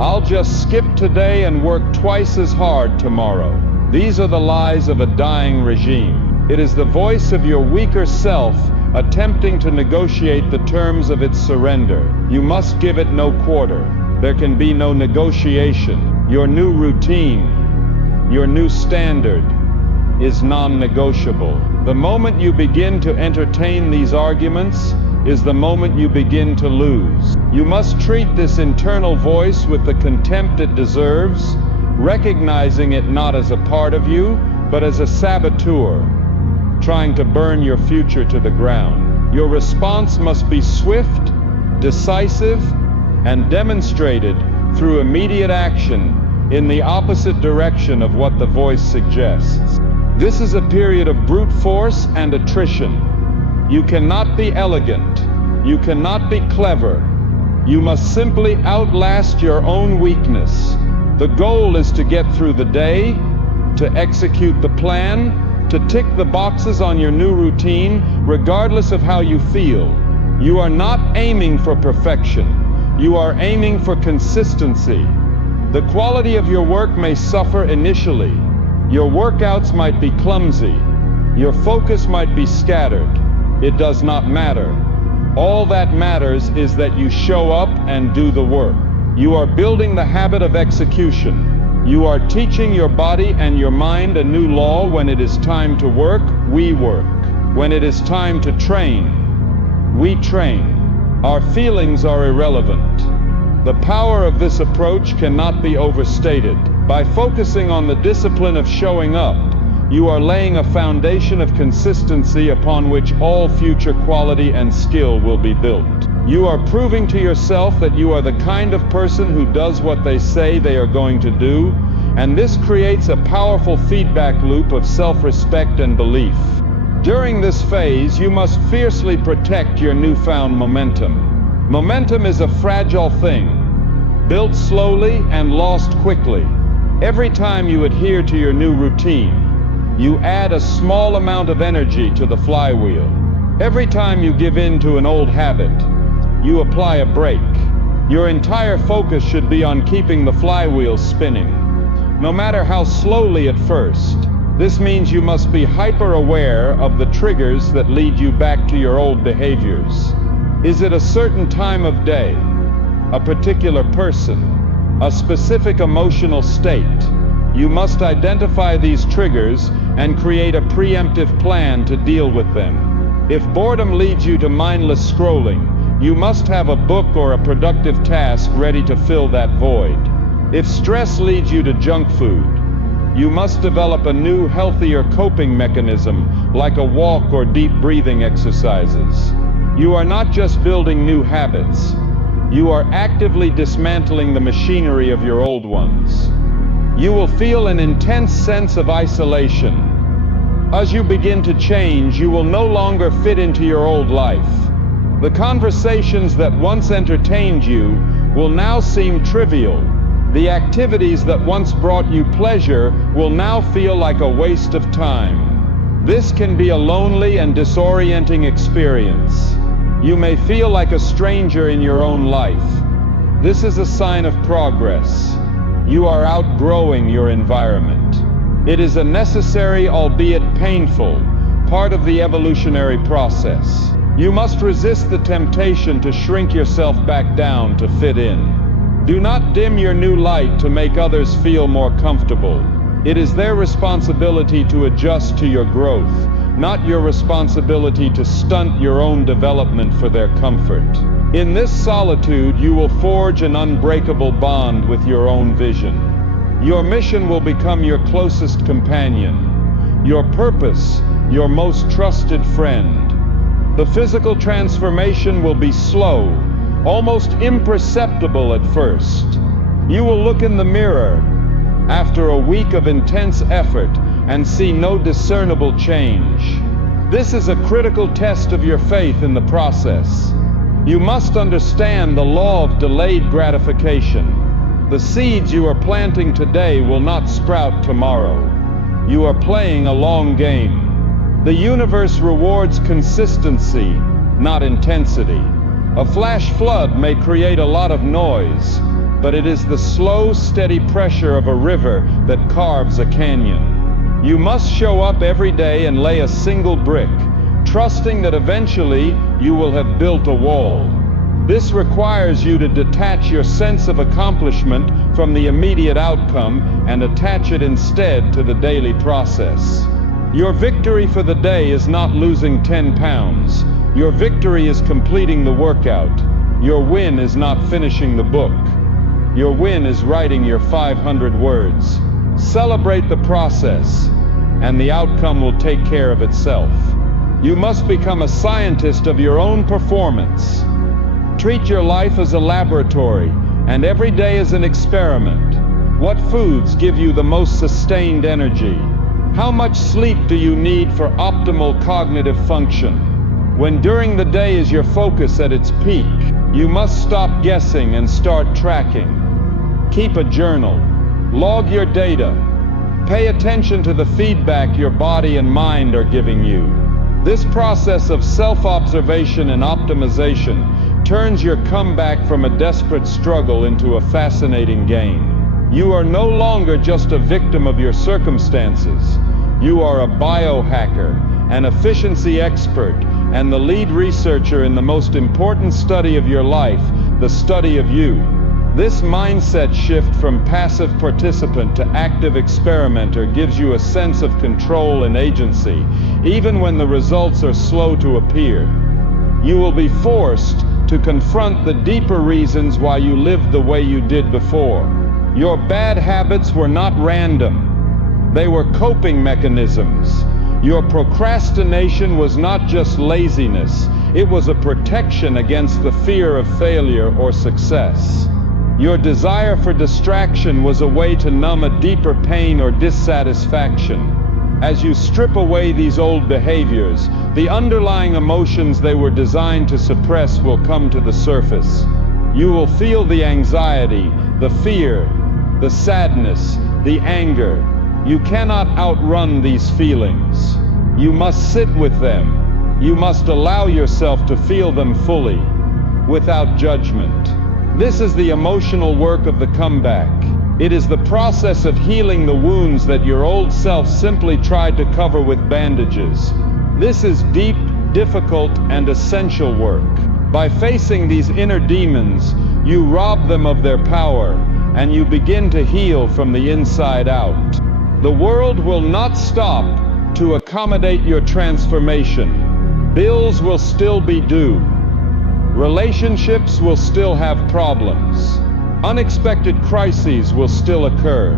"I'll just skip today and work twice as hard tomorrow." These are the lies of a dying regime. It is the voice of your weaker self attempting to negotiate the terms of its surrender. You must give it no quarter. There can be no negotiation. Your new routine, your new standard, is non-negotiable. The moment you begin to entertain these arguments is the moment you begin to lose. You must treat this internal voice with the contempt it deserves, recognizing it not as a part of you, but as a saboteur, trying to burn your future to the ground. Your response must be swift, decisive, and demonstrated through immediate action in the opposite direction of what the voice suggests. This is a period of brute force and attrition. You cannot be elegant. You cannot be clever. You must simply outlast your own weakness. The goal is to get through the day, to execute the plan, to tick the boxes on your new routine, regardless of how you feel. You are not aiming for perfection. You are aiming for consistency. The quality of your work may suffer initially. Your workouts might be clumsy. Your focus might be scattered. It does not matter. All that matters is that you show up and do the work. You are building the habit of execution. You are teaching your body and your mind a new law. When it is time to work, we work. When it is time to train, we train. Our feelings are irrelevant. The power of this approach cannot be overstated. By focusing on the discipline of showing up, you are laying a foundation of consistency upon which all future quality and skill will be built. You are proving to yourself that you are the kind of person who does what they say they are going to do, and this creates a powerful feedback loop of self-respect and belief. During this phase, you must fiercely protect your newfound momentum. Momentum is a fragile thing, built slowly and lost quickly. Every time you adhere to your new routine, you add a small amount of energy to the flywheel. Every time you give in to an old habit, you apply a brake. Your entire focus should be on keeping the flywheel spinning, no matter how slowly at first. This means you must be hyper-aware of the triggers that lead you back to your old behaviors. Is it a certain time of day, a particular person, a specific emotional state? You must identify these triggers and create a preemptive plan to deal with them. If boredom leads you to mindless scrolling, you must have a book or a productive task ready to fill that void. If stress leads you to junk food, You must develop a new, healthier coping mechanism, like a walk or deep breathing exercises. You are not just building new habits. You are actively dismantling the machinery of your old ones. You will feel an intense sense of isolation. As you begin to change, you will no longer fit into your old life. The conversations that once entertained you will now seem trivial. The activities that once brought you pleasure will now feel like a waste of time. This can be a lonely and disorienting experience. You may feel like a stranger in your own life. This is a sign of progress. You are outgrowing your environment. It is a necessary, albeit painful, part of the evolutionary process. You must resist the temptation to shrink yourself back down to fit in. Do not dim your new light to make others feel more comfortable. It is their responsibility to adjust to your growth, not your responsibility to stunt your own development for their comfort. In this solitude, you will forge an unbreakable bond with your own vision. Your mission will become your closest companion, your purpose, your most trusted friend. The physical transformation will be slow, almost imperceptible at first. You will look in the mirror after a week of intense effort and see no discernible change. This is a critical test of your faith in the process. You must understand the law of delayed gratification. The seeds you are planting today will not sprout tomorrow. You are playing a long game. The universe rewards consistency, not intensity. A flash flood may create a lot of noise, but it is the slow, steady pressure of a river that carves a canyon. You must show up every day and lay a single brick, trusting that eventually you will have built a wall. This requires you to detach your sense of accomplishment from the immediate outcome and attach it instead to the daily process. Your victory for the day is not losing 10 pounds. Your victory is completing the workout. Your win is not finishing the book. Your win is writing your 500 words. Celebrate the process, and the outcome will take care of itself. You must become a scientist of your own performance. Treat your life as a laboratory, and every day as an experiment. What foods give you the most sustained energy? How much sleep do you need for optimal cognitive function? When during the day is your focus at its peak, you must stop guessing and start tracking. Keep a journal. Log your data. Pay attention to the feedback your body and mind are giving you. This process of self-observation and optimization turns your comeback from a desperate struggle into a fascinating game. You are no longer just a victim of your circumstances. You are a biohacker, an efficiency expert, and the lead researcher in the most important study of your life, the study of you. This mindset shift from passive participant to active experimenter gives you a sense of control and agency, even when the results are slow to appear. You will be forced to confront the deeper reasons why you lived the way you did before. Your bad habits were not random. They were coping mechanisms. Your procrastination was not just laziness. It was a protection against the fear of failure or success. Your desire for distraction was a way to numb a deeper pain or dissatisfaction. As you strip away these old behaviors, the underlying emotions they were designed to suppress will come to the surface. You will feel the anxiety, the fear, the sadness, the anger. You cannot outrun these feelings. You must sit with them. You must allow yourself to feel them fully, without judgment. This is the emotional work of the comeback. It is the process of healing the wounds that your old self simply tried to cover with bandages. This is deep, difficult, and essential work. By facing these inner demons, you rob them of their power, and you begin to heal from the inside out. The world will not stop to accommodate your transformation. Bills will still be due. Relationships will still have problems. Unexpected crises will still occur.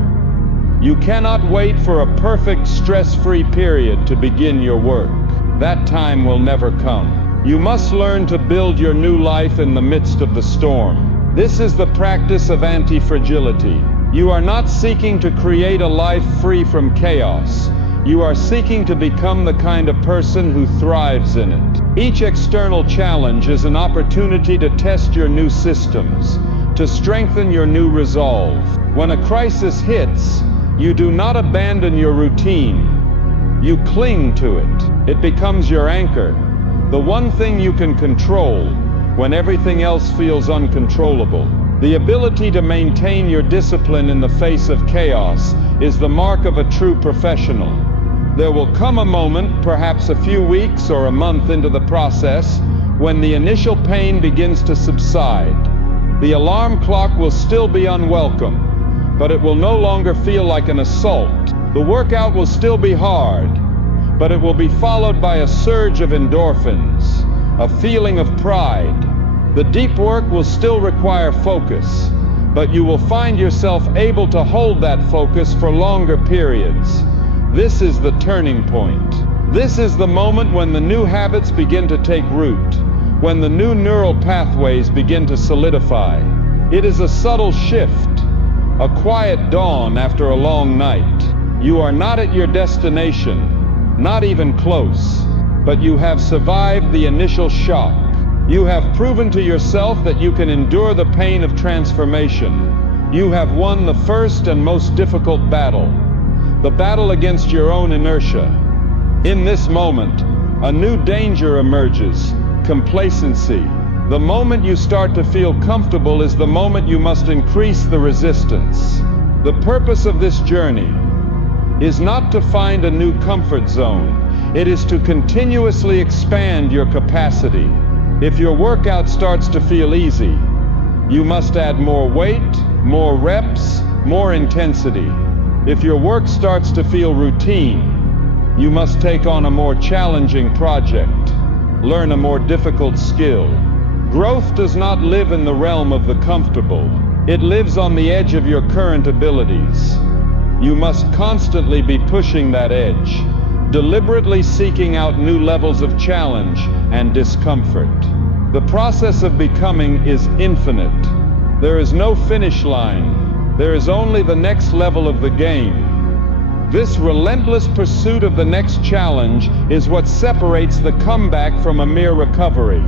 You cannot wait for a perfect stress-free period to begin your work. That time will never come. You must learn to build your new life in the midst of the storm. This is the practice of anti-fragility. You are not seeking to create a life free from chaos. You are seeking to become the kind of person who thrives in it. Each external challenge is an opportunity to test your new systems, to strengthen your new resolve. When a crisis hits, you do not abandon your routine. You cling to it. It becomes your anchor, the one thing you can control when everything else feels uncontrollable. The ability to maintain your discipline in the face of chaos is the mark of a true professional. There will come a moment, perhaps a few weeks or a month into the process, when the initial pain begins to subside. The alarm clock will still be unwelcome, but it will no longer feel like an assault. The workout will still be hard, but it will be followed by a surge of endorphins, a feeling of pride. The deep work will still require focus, but you will find yourself able to hold that focus for longer periods. This is the turning point. This is the moment when the new habits begin to take root, when the new neural pathways begin to solidify. It is a subtle shift, a quiet dawn after a long night. You are not at your destination, not even close, but you have survived the initial shock. You have proven to yourself that you can endure the pain of transformation. You have won the first and most difficult battle, the battle against your own inertia. In this moment, a new danger emerges: complacency. The moment you start to feel comfortable is the moment you must increase the resistance. The purpose of this journey is not to find a new comfort zone. It is to continuously expand your capacity. If your workout starts to feel easy, you must add more weight, more reps, more intensity. If your work starts to feel routine, you must take on a more challenging project, learn a more difficult skill. Growth does not live in the realm of the comfortable. It lives on the edge of your current abilities. You must constantly be pushing that edge, deliberately seeking out new levels of challenge and discomfort. The process of becoming is infinite. There is no finish line. There is only the next level of the game. This relentless pursuit of the next challenge is what separates the comeback from a mere recovery.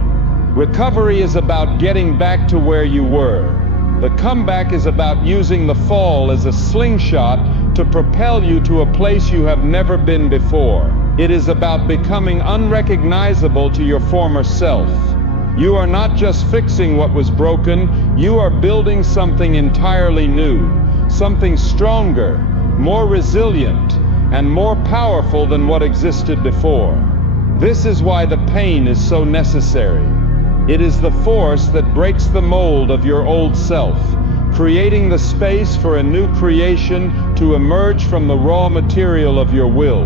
Recovery is about getting back to where you were. The comeback is about using the fall as a slingshot to propel you to a place you have never been before. It is about becoming unrecognizable to your former self. You are not just fixing what was broken, you are building something entirely new, something stronger, more resilient, and more powerful than what existed before. This is why the pain is so necessary. It is the force that breaks the mold of your old self, creating the space for a new creation to emerge from the raw material of your will.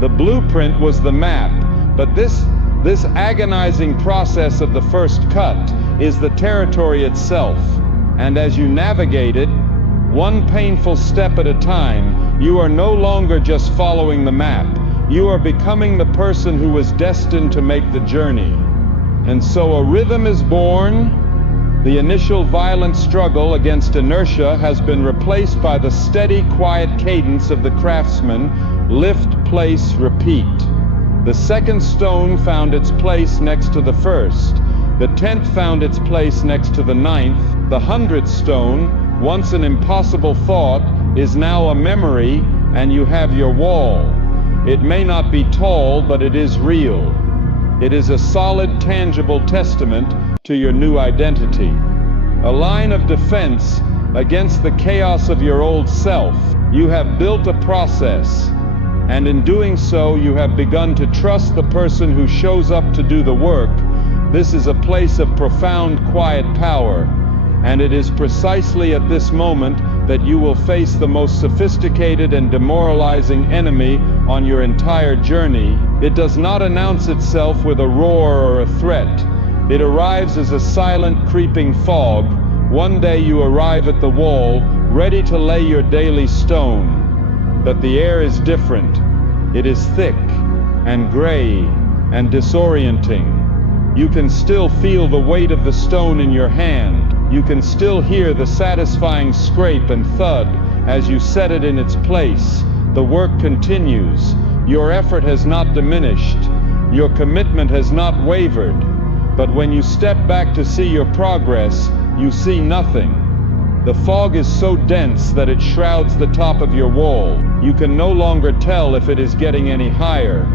The blueprint was the map, but this agonizing process of the first cut is the territory itself. And as you navigate it, one painful step at a time, you are no longer just following the map. You are becoming the person who was destined to make the journey. And so a rhythm is born. The initial violent struggle against inertia has been replaced by the steady, quiet cadence of the craftsman: lift, place, repeat. The second stone found its place next to the first. The 10th found its place next to the 9th. The 100th stone, once an impossible thought, is now a memory, and you have your wall. It may not be tall, but it is real. It is a solid, tangible testament to your new identity. A line of defense against the chaos of your old self. You have built a process, and in doing so, you have begun to trust the person who shows up to do the work. This is a place of profound, quiet power, and it is precisely at this moment that you will face the most sophisticated and demoralizing enemy on your entire journey. It does not announce itself with a roar or a threat. It arrives as a silent, creeping fog. One day you arrive at the wall, ready to lay your daily stone. that the air is different. It is thick and gray and disorienting. You can still feel the weight of the stone in your hand. You can still hear the satisfying scrape and thud as you set it in its place. The work continues. Your effort has not diminished. Your commitment has not wavered. But when you step back to see your progress, you see nothing. The fog is so dense that it shrouds the top of your wall. You can no longer tell if it is getting any higher.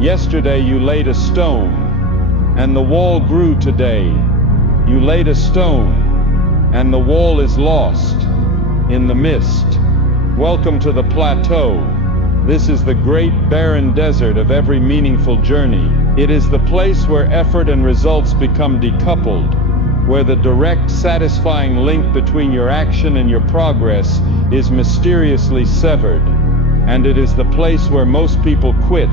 Yesterday you laid a stone, and the wall grew today. You laid a stone, and the wall is lost in the mist. Welcome to the plateau. This is the great barren desert of every meaningful journey. It is the place where effort and results become decoupled, where the direct, satisfying link between your action and your progress is mysteriously severed. And it is the place where most people quit,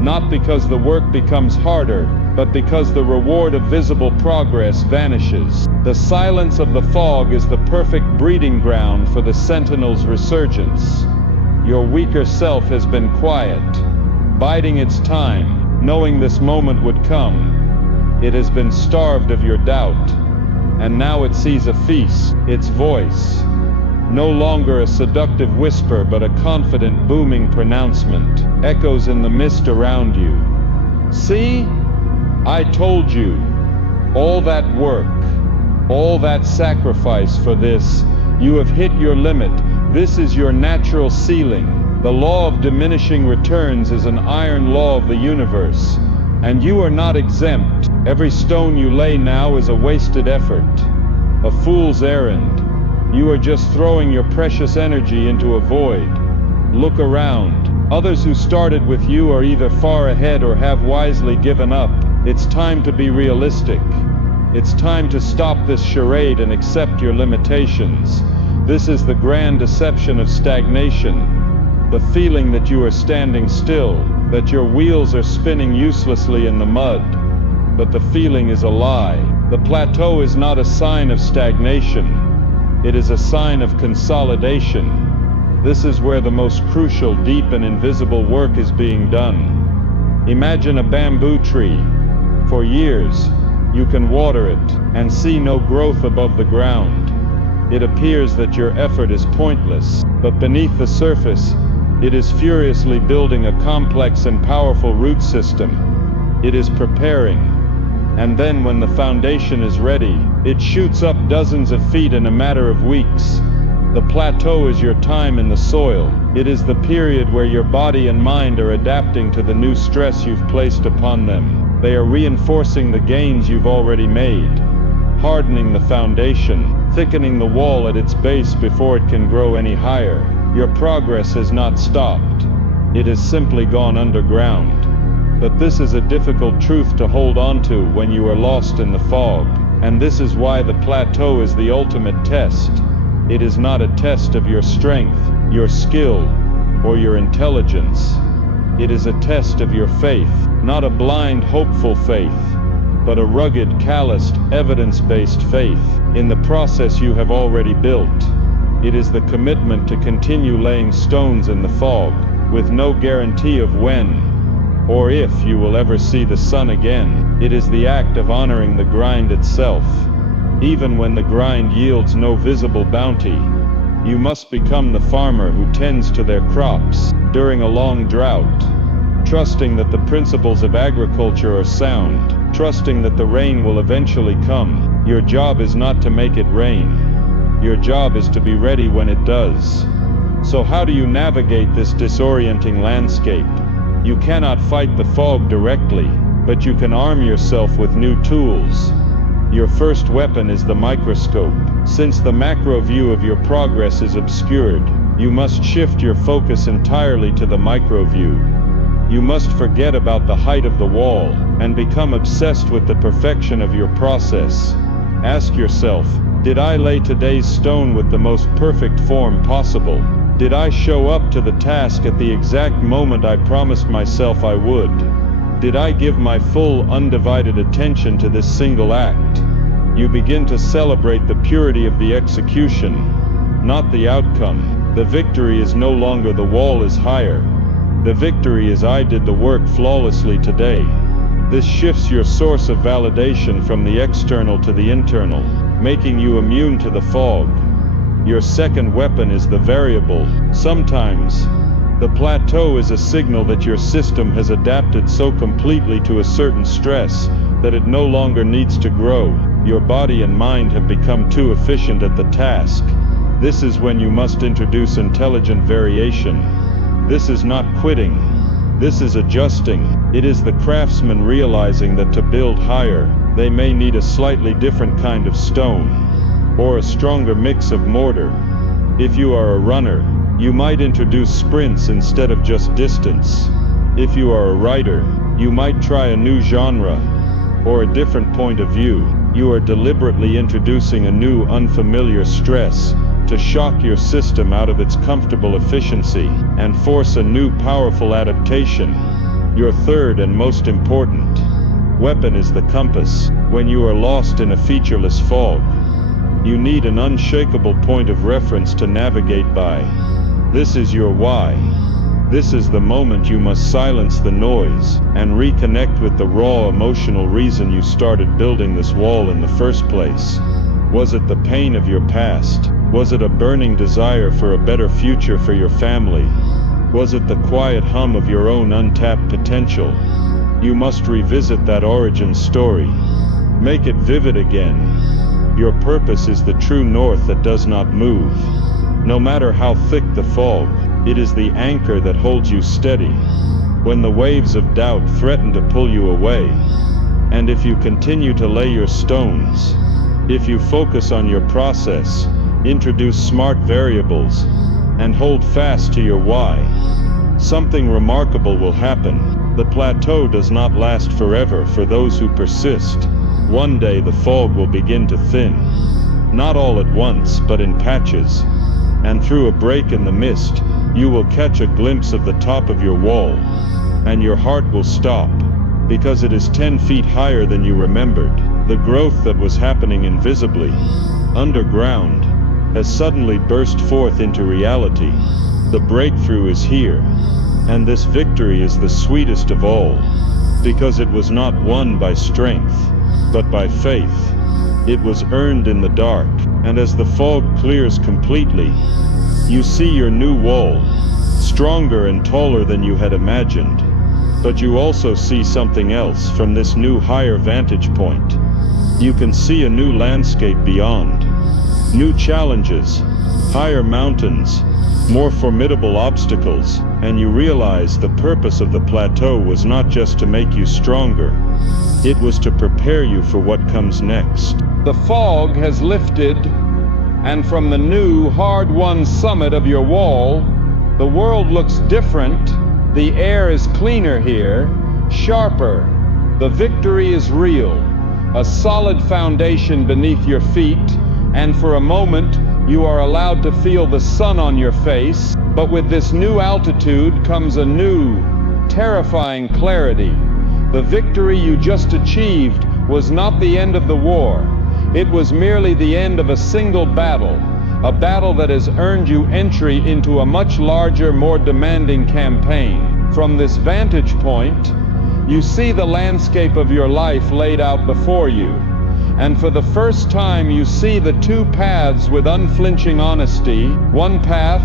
not because the work becomes harder, but because the reward of visible progress vanishes. The silence of the fog is the perfect breeding ground for the sentinel's resurgence. Your weaker self has been quiet, biding its time, knowing this moment would come. It has been starved of your doubt, and now it sees a feast. Its voice, no longer a seductive whisper but a confident booming pronouncement, echoes in the mist around you. See? I told you. All that work, all that sacrifice for this, you have hit your limit. This is your natural ceiling. The law of diminishing returns is an iron law of the universe, and you are not exempt. Every stone you lay now is a wasted effort, a fool's errand. You are just throwing your precious energy into a void. Look around. Others who started with you are either far ahead or have wisely given up. It's time to be realistic. It's time to stop this charade and accept your limitations. This is the grand deception of stagnation. The feeling that you are standing still, that your wheels are spinning uselessly in the mud. But the feeling is a lie. The plateau is not a sign of stagnation. It is a sign of consolidation. This is where the most crucial, deep and invisible work is being done. Imagine a bamboo tree. For years, you can water it and see no growth above the ground. It appears that your effort is pointless, but beneath the surface, it is furiously building a complex and powerful root system. It is preparing. And then when the foundation is ready, it shoots up dozens of feet in a matter of weeks. The plateau is your time in the soil. It is the period where your body and mind are adapting to the new stress you've placed upon them. They are reinforcing the gains you've already made, hardening the foundation, thickening the wall at its base before it can grow any higher. Your progress has not stopped. It has simply gone underground. But this is a difficult truth to hold on to when you are lost in the fog. And this is why the plateau is the ultimate test. It is not a test of your strength, your skill, or your intelligence. It is a test of your faith, not a blind, hopeful faith, but a rugged, calloused, evidence-based faith in the process you have already built. It is the commitment to continue laying stones in the fog, with no guarantee of when or if you will ever see the sun again. It is the act of honoring the grind itself. Even when the grind yields no visible bounty, you must become the farmer who tends to their crops during a long drought, trusting that the principles of agriculture are sound, trusting that the rain will eventually come. Your job is not to make it rain. Your job is to be ready when it does. So how do you navigate this disorienting landscape? You cannot fight the fog directly, but you can arm yourself with new tools. Your first weapon is the microscope. Since the macro view of your progress is obscured, you must shift your focus entirely to the micro view. You must forget about the height of the wall and become obsessed with the perfection of your process. Ask yourself, did I lay today's stone with the most perfect form possible? Did I show up to the task at the exact moment I promised myself I would? Did I give my full, undivided attention to this single act? You begin to celebrate the purity of the execution. not the outcome. The victory is no longer the wall is higher. The victory is I did the work flawlessly today. This shifts your source of validation from the external to the internal, making you immune to the fog. Your second weapon is the variable. Sometimes, the plateau is a signal that your system has adapted so completely to a certain stress that it no longer needs to grow. Your body and mind have become too efficient at the task. This is when you must introduce intelligent variation. This is not quitting. This is adjusting. It is the craftsman realizing that to build higher, they may need a slightly different kind of stone, or a stronger mix of mortar. If you are a runner, you might introduce sprints instead of just distance. If you are a writer, you might try a new genre, or a different point of view. You are deliberately introducing a new unfamiliar stress to shock your system out of its comfortable efficiency and force a new powerful adaptation. Your third and most important weapon is the compass. When you are lost in a featureless fog, you need an unshakable point of reference to navigate by. This is your why. This is the moment you must silence the noise and reconnect with the raw emotional reason you started building this wall in the first place. Was it the pain of your past? Was it a burning desire for a better future for your family? Was it the quiet hum of your own untapped potential? You must revisit that origin story. Make it vivid again. Your purpose is the true north that does not move. No matter how thick the fog, it is the anchor that holds you steady when the waves of doubt threaten to pull you away. And if you continue to lay your stones, if you focus on your process, introduce smart variables, and hold fast to your why, something remarkable will happen. The plateau does not last forever for those who persist. One day the fog will begin to thin. Not all at once, but in patches. And through a break in the mist, you will catch a glimpse of the top of your wall. And your heart will stop, because it is 10 feet higher than you remembered. The growth that was happening invisibly, underground, has suddenly burst forth into reality. The breakthrough is here, and this victory is the sweetest of all, because it was not won by strength, but by faith. It was earned in the dark, and as the fog clears completely, you see your new wall, stronger and taller than you had imagined. But you also see something else from this new higher vantage point. You can see a new landscape beyond. New challenges, higher mountains, more formidable obstacles, and you realize the purpose of the plateau was not just to make you stronger. It was to prepare you for what comes next. The fog has lifted, and from the new, hard-won summit of your wall, the world looks different. The air is cleaner here, sharper. The victory is real, a solid foundation beneath your feet, and for a moment, you are allowed to feel the sun on your face. But with this new altitude comes a new, terrifying clarity. The victory you just achieved was not the end of the war. It was merely the end of a single battle, a battle that has earned you entry into a much larger, more demanding campaign. From this vantage point, you see the landscape of your life laid out before you. And for the first time, you see the two paths with unflinching honesty. One path,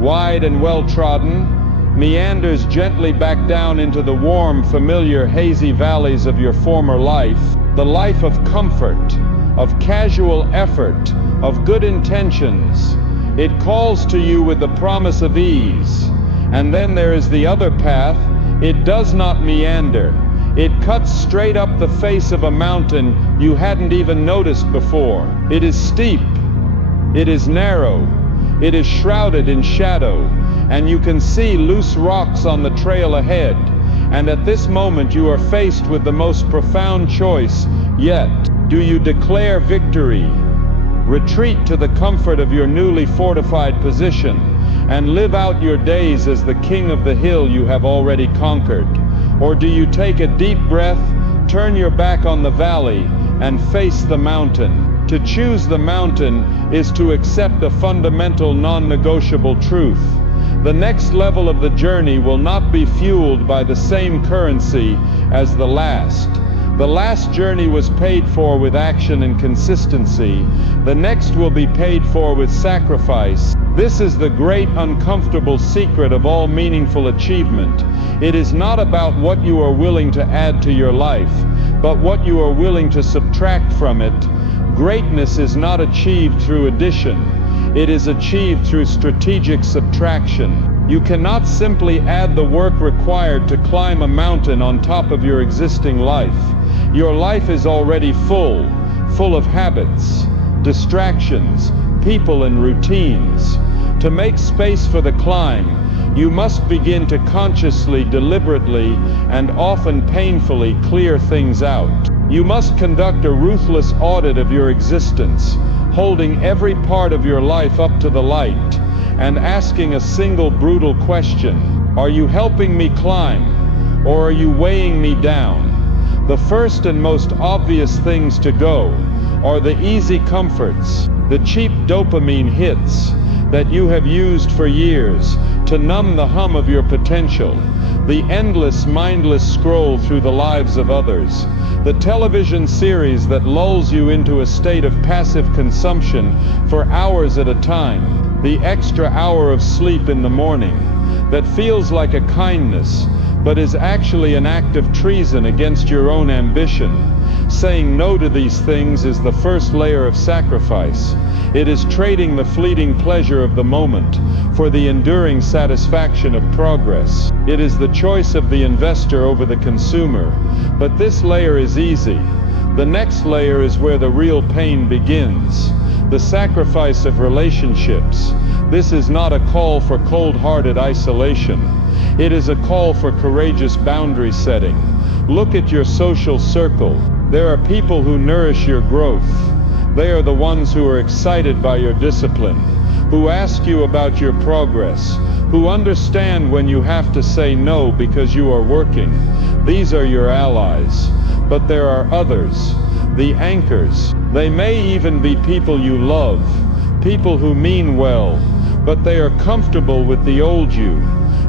wide and well-trodden, meanders gently back down into the warm, familiar, hazy valleys of your former life. The life of comfort, of casual effort, of good intentions. It calls to you with the promise of ease. And then there is the other path. It does not meander. It cuts straight up the face of a mountain you hadn't even noticed before. It is steep. It is narrow. It is shrouded in shadow, and you can see loose rocks on the trail ahead. And at this moment you are faced with the most profound choice yet. Do you declare victory, retreat to the comfort of your newly fortified position, and live out your days as the king of the hill you have already conquered? Or do you take a deep breath, turn your back on the valley, and face the mountain? To choose the mountain is to accept a fundamental non-negotiable truth. The next level of the journey will not be fueled by the same currency as the last. The last journey was paid for with action and consistency. The next will be paid for with sacrifice. This is the great uncomfortable secret of all meaningful achievement. It is not about what you are willing to add to your life, but what you are willing to subtract from it. Greatness is not achieved through addition. It is achieved through strategic subtraction. You cannot simply add the work required to climb a mountain on top of your existing life. Your life is already full of habits, distractions, people and routines. To make space for the climb, you must begin to consciously, deliberately, and often painfully clear things out. You must conduct a ruthless audit of your existence, holding every part of your life up to the light, and asking a single brutal question: are you helping me climb, or are you weighing me down? The first and most obvious things to go are the easy comforts, the cheap dopamine hits that you have used for years to numb the hum of your potential, the endless, mindless scroll through the lives of others, the television series that lulls you into a state of passive consumption for hours at a time, the extra hour of sleep in the morning that feels like a kindness but is actually an act of treason against your own ambition. Saying no to these things is the first layer of sacrifice. It is trading the fleeting pleasure of the moment for the enduring satisfaction of progress. It is the choice of the investor over the consumer. But this layer is easy. The next layer is where the real pain begins. The sacrifice of relationships. This is not a call for cold-hearted isolation. It is a call for courageous boundary setting. Look at your social circle. There are people who nourish your growth. They are the ones who are excited by your discipline, who ask you about your progress, who understand when you have to say no because you are working. These are your allies. But there are others, the anchors. They may even be people you love, people who mean well, but they are comfortable with the old you.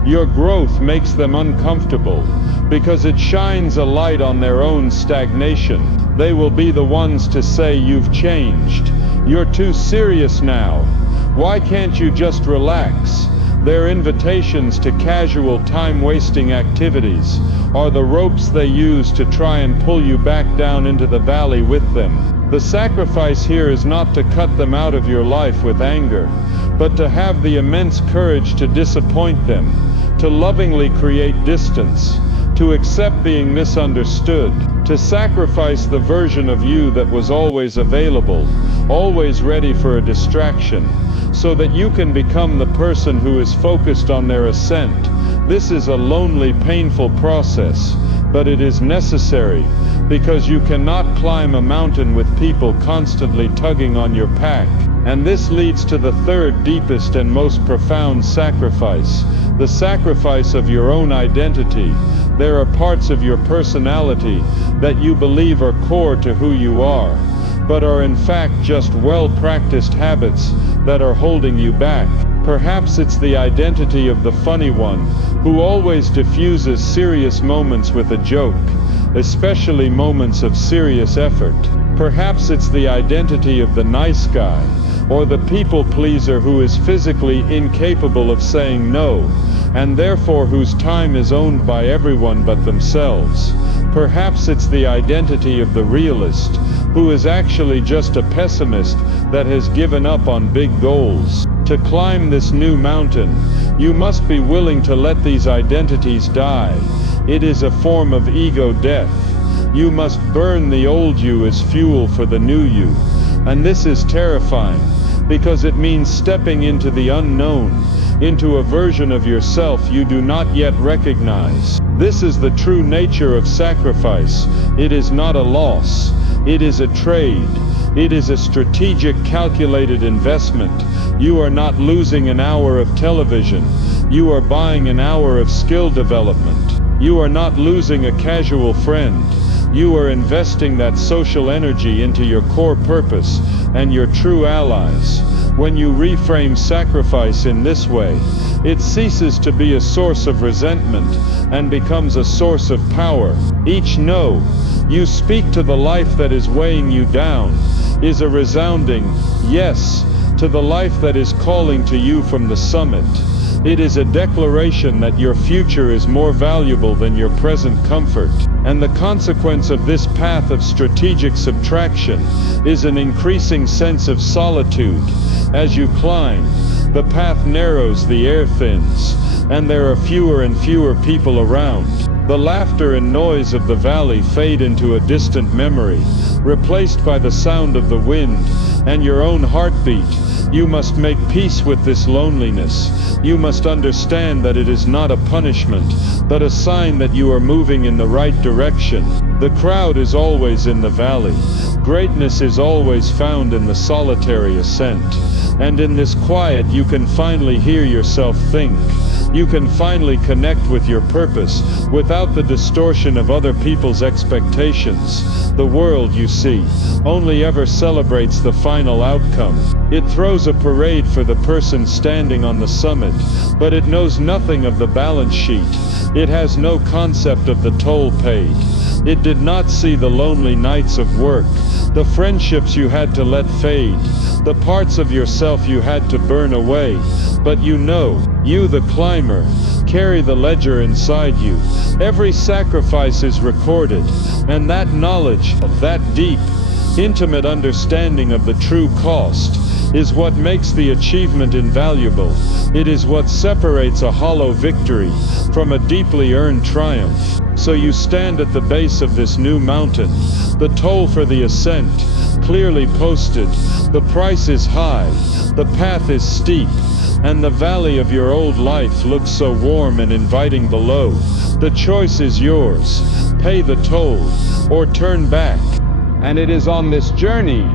Your growth makes them uncomfortable because it shines a light on their own stagnation. They will be the ones to say you've changed. You're too serious now. Why can't you just relax? Their invitations to casual time-wasting activities are the ropes they use to try and pull you back down into the valley with them. The sacrifice here is not to cut them out of your life with anger, but to have the immense courage to disappoint them, to lovingly create distance, to accept being misunderstood, to sacrifice the version of you that was always available, always ready for a distraction, so that you can become the person who is focused on their ascent. This is a lonely, painful process, but it is necessary, because you cannot climb a mountain with people constantly tugging on your pack. And this leads to the third deepest and most profound sacrifice, the sacrifice of your own identity. There are parts of your personality that you believe are core to who you are, but are in fact just well-practiced habits that are holding you back. Perhaps it's the identity of the funny one, who always diffuses serious moments with a joke, especially moments of serious effort. Perhaps it's the identity of the nice guy, or the people pleaser who is physically incapable of saying no, and therefore whose time is owned by everyone but themselves. Perhaps it's the identity of the realist, who is actually just a pessimist that has given up on big goals. To climb this new mountain, you must be willing to let these identities die. It is a form of ego death. You must burn the old you as fuel for the new you. And this is terrifying, because it means stepping into the unknown, into a version of yourself you do not yet recognize. This is the true nature of sacrifice. It is not a loss. It is a trade. It is a strategic, calculated investment. You are not losing an hour of television. You are buying an hour of skill development. You are not losing a casual friend. You are investing that social energy into your core purpose and your true allies. When you reframe sacrifice in this way, it ceases to be a source of resentment and becomes a source of power. Each no you speak to the life that is weighing you down is a resounding yes to the life that is calling to you from the summit. It is a declaration that your future is more valuable than your present comfort. And the consequence of this path of strategic subtraction is an increasing sense of solitude. As you climb, the path narrows, the air thins, and there are fewer and fewer people around. The laughter and noise of the valley fade into a distant memory, replaced by the sound of the wind and your own heartbeat. You must make peace with this loneliness. You must understand that it is not a punishment, but a sign that you are moving in the right direction. The crowd is always in the valley. Greatness is always found in the solitary ascent. And in this quiet you can finally hear yourself think. You can finally connect with your purpose without the distortion of other people's expectations. The world, you see, only ever celebrates the final outcome. It throws a parade for the person standing on the summit, but it knows nothing of the balance sheet. It has no concept of the toll paid. It did not see the lonely nights of work, the friendships you had to let fade, the parts of yourself you had to burn away. But you know, you the climber, carry the ledger inside you. Every sacrifice is recorded, and that knowledge, that deep, intimate understanding of the true cost, is what makes the achievement invaluable. It is what separates a hollow victory from a deeply earned triumph. So you stand at the base of this new mountain, the toll for the ascent, clearly posted. The price is high, the path is steep, and the valley of your old life looks so warm and inviting below. The choice is yours. Pay the toll, or turn back. And it is on this journey,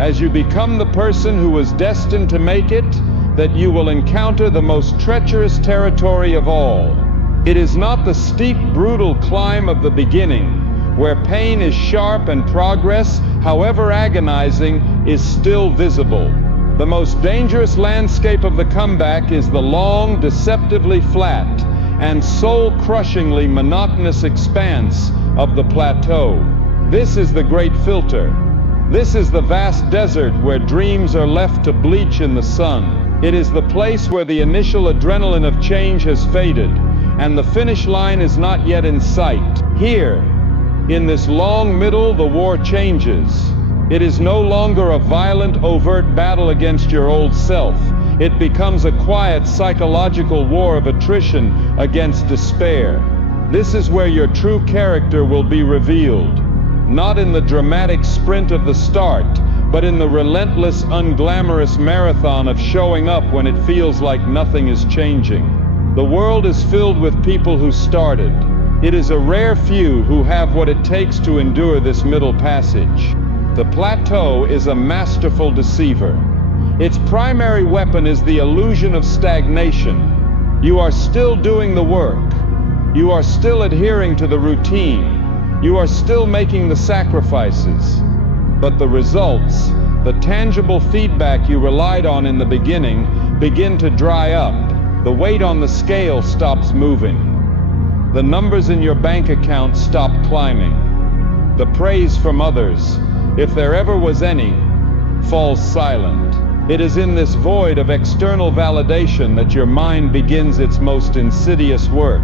as you become the person who was destined to make it, that you will encounter the most treacherous territory of all. It is not the steep, brutal climb of the beginning, where pain is sharp and progress, however agonizing, is still visible. The most dangerous landscape of the comeback is the long, deceptively flat, and soul-crushingly monotonous expanse of the plateau. This is the great filter. This is the vast desert where dreams are left to bleach in the sun. It is the place where the initial adrenaline of change has faded, and the finish line is not yet in sight. Here, in this long middle, the war changes. It is no longer a violent, overt battle against your old self. It becomes a quiet, psychological war of attrition against despair. This is where your true character will be revealed. Not in the dramatic sprint of the start, but in the relentless, unglamorous marathon of showing up when it feels like nothing is changing. The world is filled with people who started. It is a rare few who have what it takes to endure this middle passage. The plateau is a masterful deceiver. Its primary weapon is the illusion of stagnation. You are still doing the work. You are still adhering to the routine. You are still making the sacrifices. But the results, the tangible feedback you relied on in the beginning, begin to dry up. The weight on the scale stops moving. The numbers in your bank account stop climbing. The praise from others, if there ever was any, falls silent. It is in this void of external validation that your mind begins its most insidious work.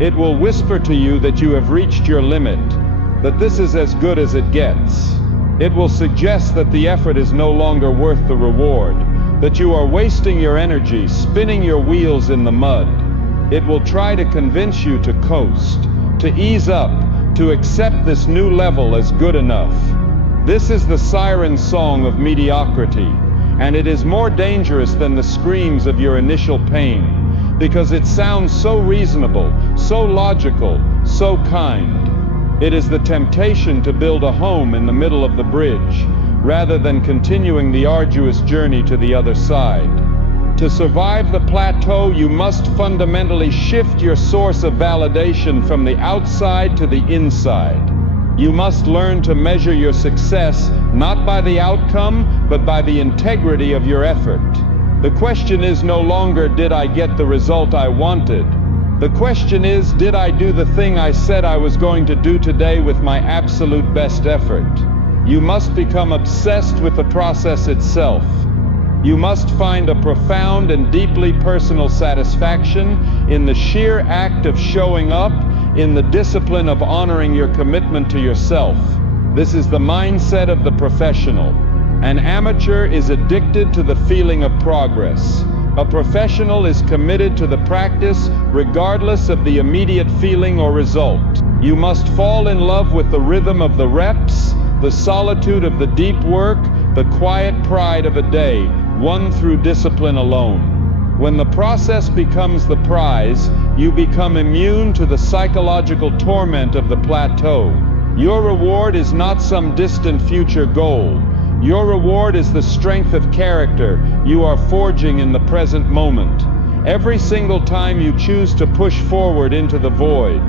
It will whisper to you that you have reached your limit, that this is as good as it gets. It will suggest that the effort is no longer worth the reward, that you are wasting your energy, spinning your wheels in the mud. It will try to convince you to coast, to ease up, to accept this new level as good enough. This is the siren song of mediocrity, and it is more dangerous than the screams of your initial pain, because it sounds so reasonable, so logical, so kind. It is the temptation to build a home in the middle of the bridge, rather than continuing the arduous journey to the other side. To survive the plateau, you must fundamentally shift your source of validation from the outside to the inside. You must learn to measure your success not by the outcome, but by the integrity of your effort. The question is no longer, did I get the result I wanted? The question is, did I do the thing I said I was going to do today with my absolute best effort? You must become obsessed with the process itself. You must find a profound and deeply personal satisfaction in the sheer act of showing up, in the discipline of honoring your commitment to yourself. This is the mindset of the professional. An amateur is addicted to the feeling of progress. A professional is committed to the practice regardless of the immediate feeling or result. You must fall in love with the rhythm of the reps, the solitude of the deep work, the quiet pride of a day, won through discipline alone. When the process becomes the prize, you become immune to the psychological torment of the plateau. Your reward is not some distant future goal. Your reward is the strength of character you are forging in the present moment, every single time you choose to push forward into the void.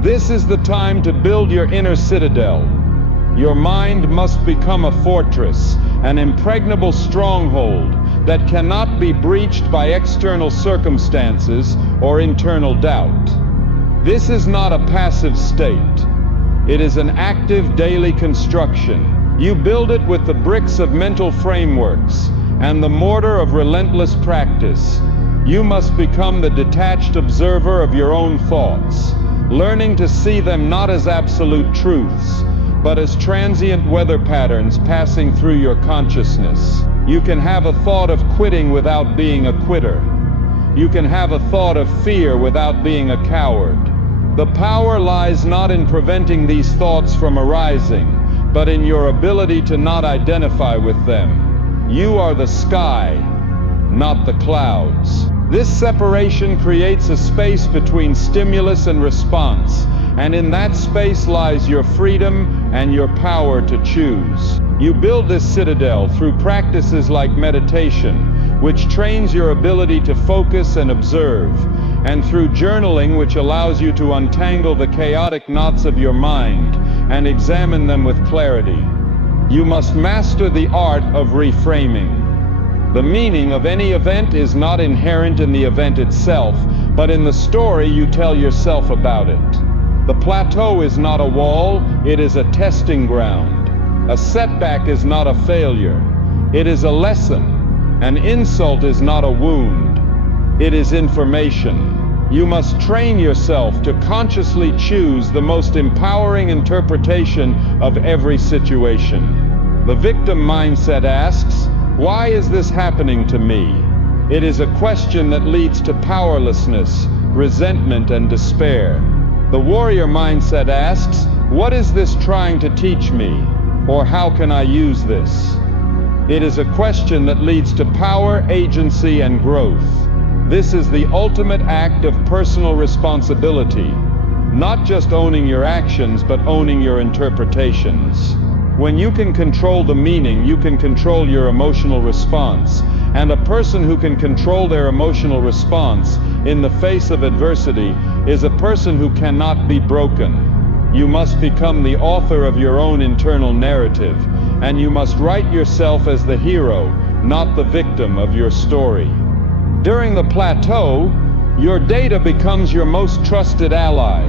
This is the time to build your inner citadel. Your mind must become a fortress, an impregnable stronghold that cannot be breached by external circumstances or internal doubt. This is not a passive state. It is an active daily construction. You build it with the bricks of mental frameworks and the mortar of relentless practice. You must become the detached observer of your own thoughts, learning to see them not as absolute truths, but as transient weather patterns passing through your consciousness. You can have a thought of quitting without being a quitter. You can have a thought of fear without being a coward. The power lies not in preventing these thoughts from arising, but in your ability to not identify with them. You are the sky, not the clouds. This separation creates a space between stimulus and response, and in that space lies your freedom and your power to choose. You build this citadel through practices like meditation, which trains your ability to focus and observe, and through journaling, which allows you to untangle the chaotic knots of your mind and examine them with clarity. You must master the art of reframing. The meaning of any event is not inherent in the event itself, but in the story you tell yourself about it. The plateau is not a wall, it is a testing ground. A setback is not a failure, it is a lesson. An insult is not a wound, it is information. You must train yourself to consciously choose the most empowering interpretation of every situation. The victim mindset asks, "Why is this happening to me?" It is a question that leads to powerlessness, resentment, and despair. The warrior mindset asks, "What is this trying to teach me?" Or "How can I use this?" It is a question that leads to power, agency, and growth. This is the ultimate act of personal responsibility, not just owning your actions, but owning your interpretations. When you can control the meaning, you can control your emotional response. And a person who can control their emotional response in the face of adversity is a person who cannot be broken. You must become the author of your own internal narrative, and you must write yourself as the hero, not the victim of your story. During the plateau, your data becomes your most trusted ally.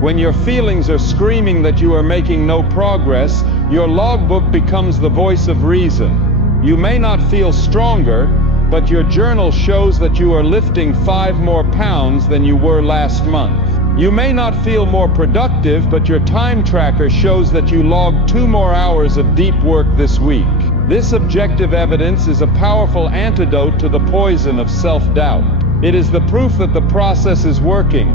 When your feelings are screaming that you are making no progress, your logbook becomes the voice of reason. You may not feel stronger, but your journal shows that you are lifting 5 more pounds than you were last month. You may not feel more productive, but your time tracker shows that you logged 2 more hours of deep work this week. This objective evidence is a powerful antidote to the poison of self-doubt. It is the proof that the process is working,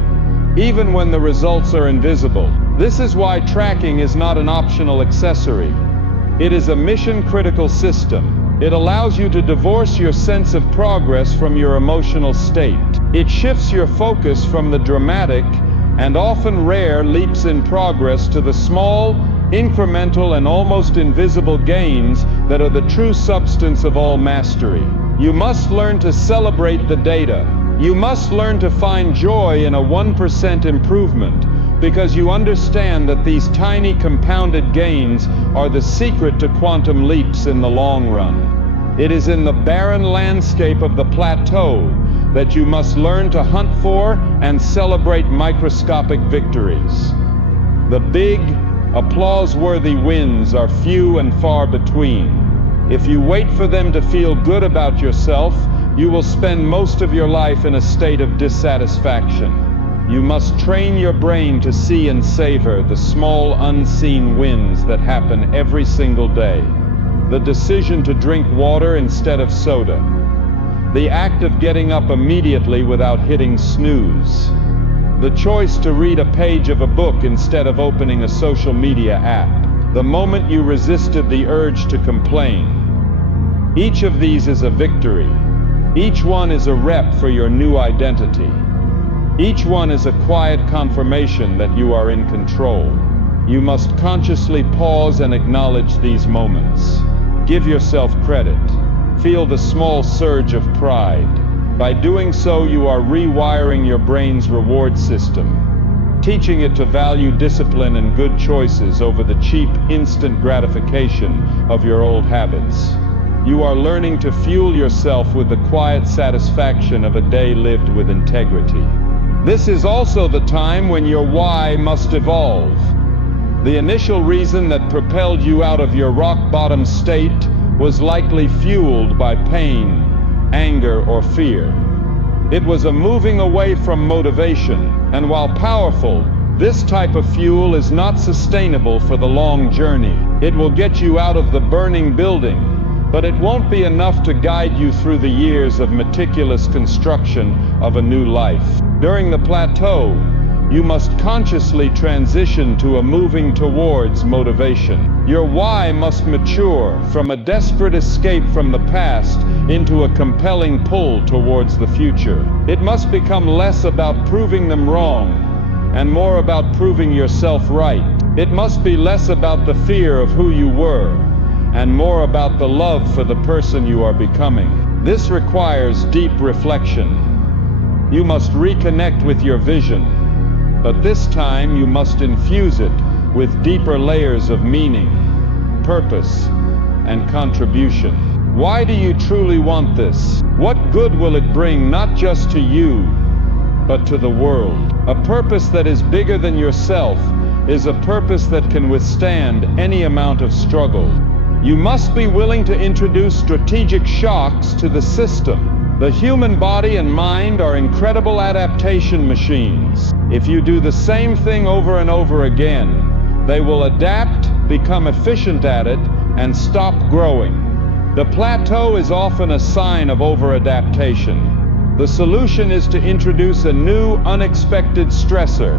even when the results are invisible. This is why tracking is not an optional accessory. It is a mission-critical system. It allows you to divorce your sense of progress from your emotional state. It shifts your focus from the dramatic and often rare leaps in progress to the small, incremental, and almost invisible gains that are the true substance of all mastery. You must learn to celebrate the data. You must learn to find joy in a 1% improvement, because you understand that these tiny compounded gains are the secret to quantum leaps in the long run. It is in the barren landscape of the plateau that you must learn to hunt for and celebrate microscopic victories. The big, applause-worthy wins are few and far between. If you wait for them to feel good about yourself, you will spend most of your life in a state of dissatisfaction. You must train your brain to see and savor the small, unseen wins that happen every single day. The decision to drink water instead of soda. The act of getting up immediately without hitting snooze. The choice to read a page of a book instead of opening a social media app. The moment you resisted the urge to complain. Each of these is a victory. Each one is a rep for your new identity. Each one is a quiet confirmation that you are in control. You must consciously pause and acknowledge these moments. Give yourself credit. Feel the small surge of pride. By doing so, you are rewiring your brain's reward system, teaching it to value discipline and good choices over the cheap, instant gratification of your old habits. You are learning to fuel yourself with the quiet satisfaction of a day lived with integrity. This is also the time when your why must evolve. The initial reason that propelled you out of your rock-bottom state was likely fueled by pain, anger, or fear. It was a moving away from motivation, and while powerful, this type of fuel is not sustainable for the long journey. It will get you out of the burning building, but it won't be enough to guide you through the years of meticulous construction of a new life. During the plateau, you must consciously transition to a moving towards motivation. Your why must mature from a desperate escape from the past into a compelling pull towards the future. It must become less about proving them wrong and more about proving yourself right. It must be less about the fear of who you were and more about the love for the person you are becoming. This requires deep reflection. You must reconnect with your vision, but this time you must infuse it with deeper layers of meaning, purpose, and contribution. Why do you truly want this? What good will it bring not just to you, but to the world? A purpose that is bigger than yourself is a purpose that can withstand any amount of struggle. You must be willing to introduce strategic shocks to the system. The human body and mind are incredible adaptation machines. If you do the same thing over and over again, they will adapt, become efficient at it, and stop growing. The plateau is often a sign of over-adaptation. The solution is to introduce a new, unexpected stressor.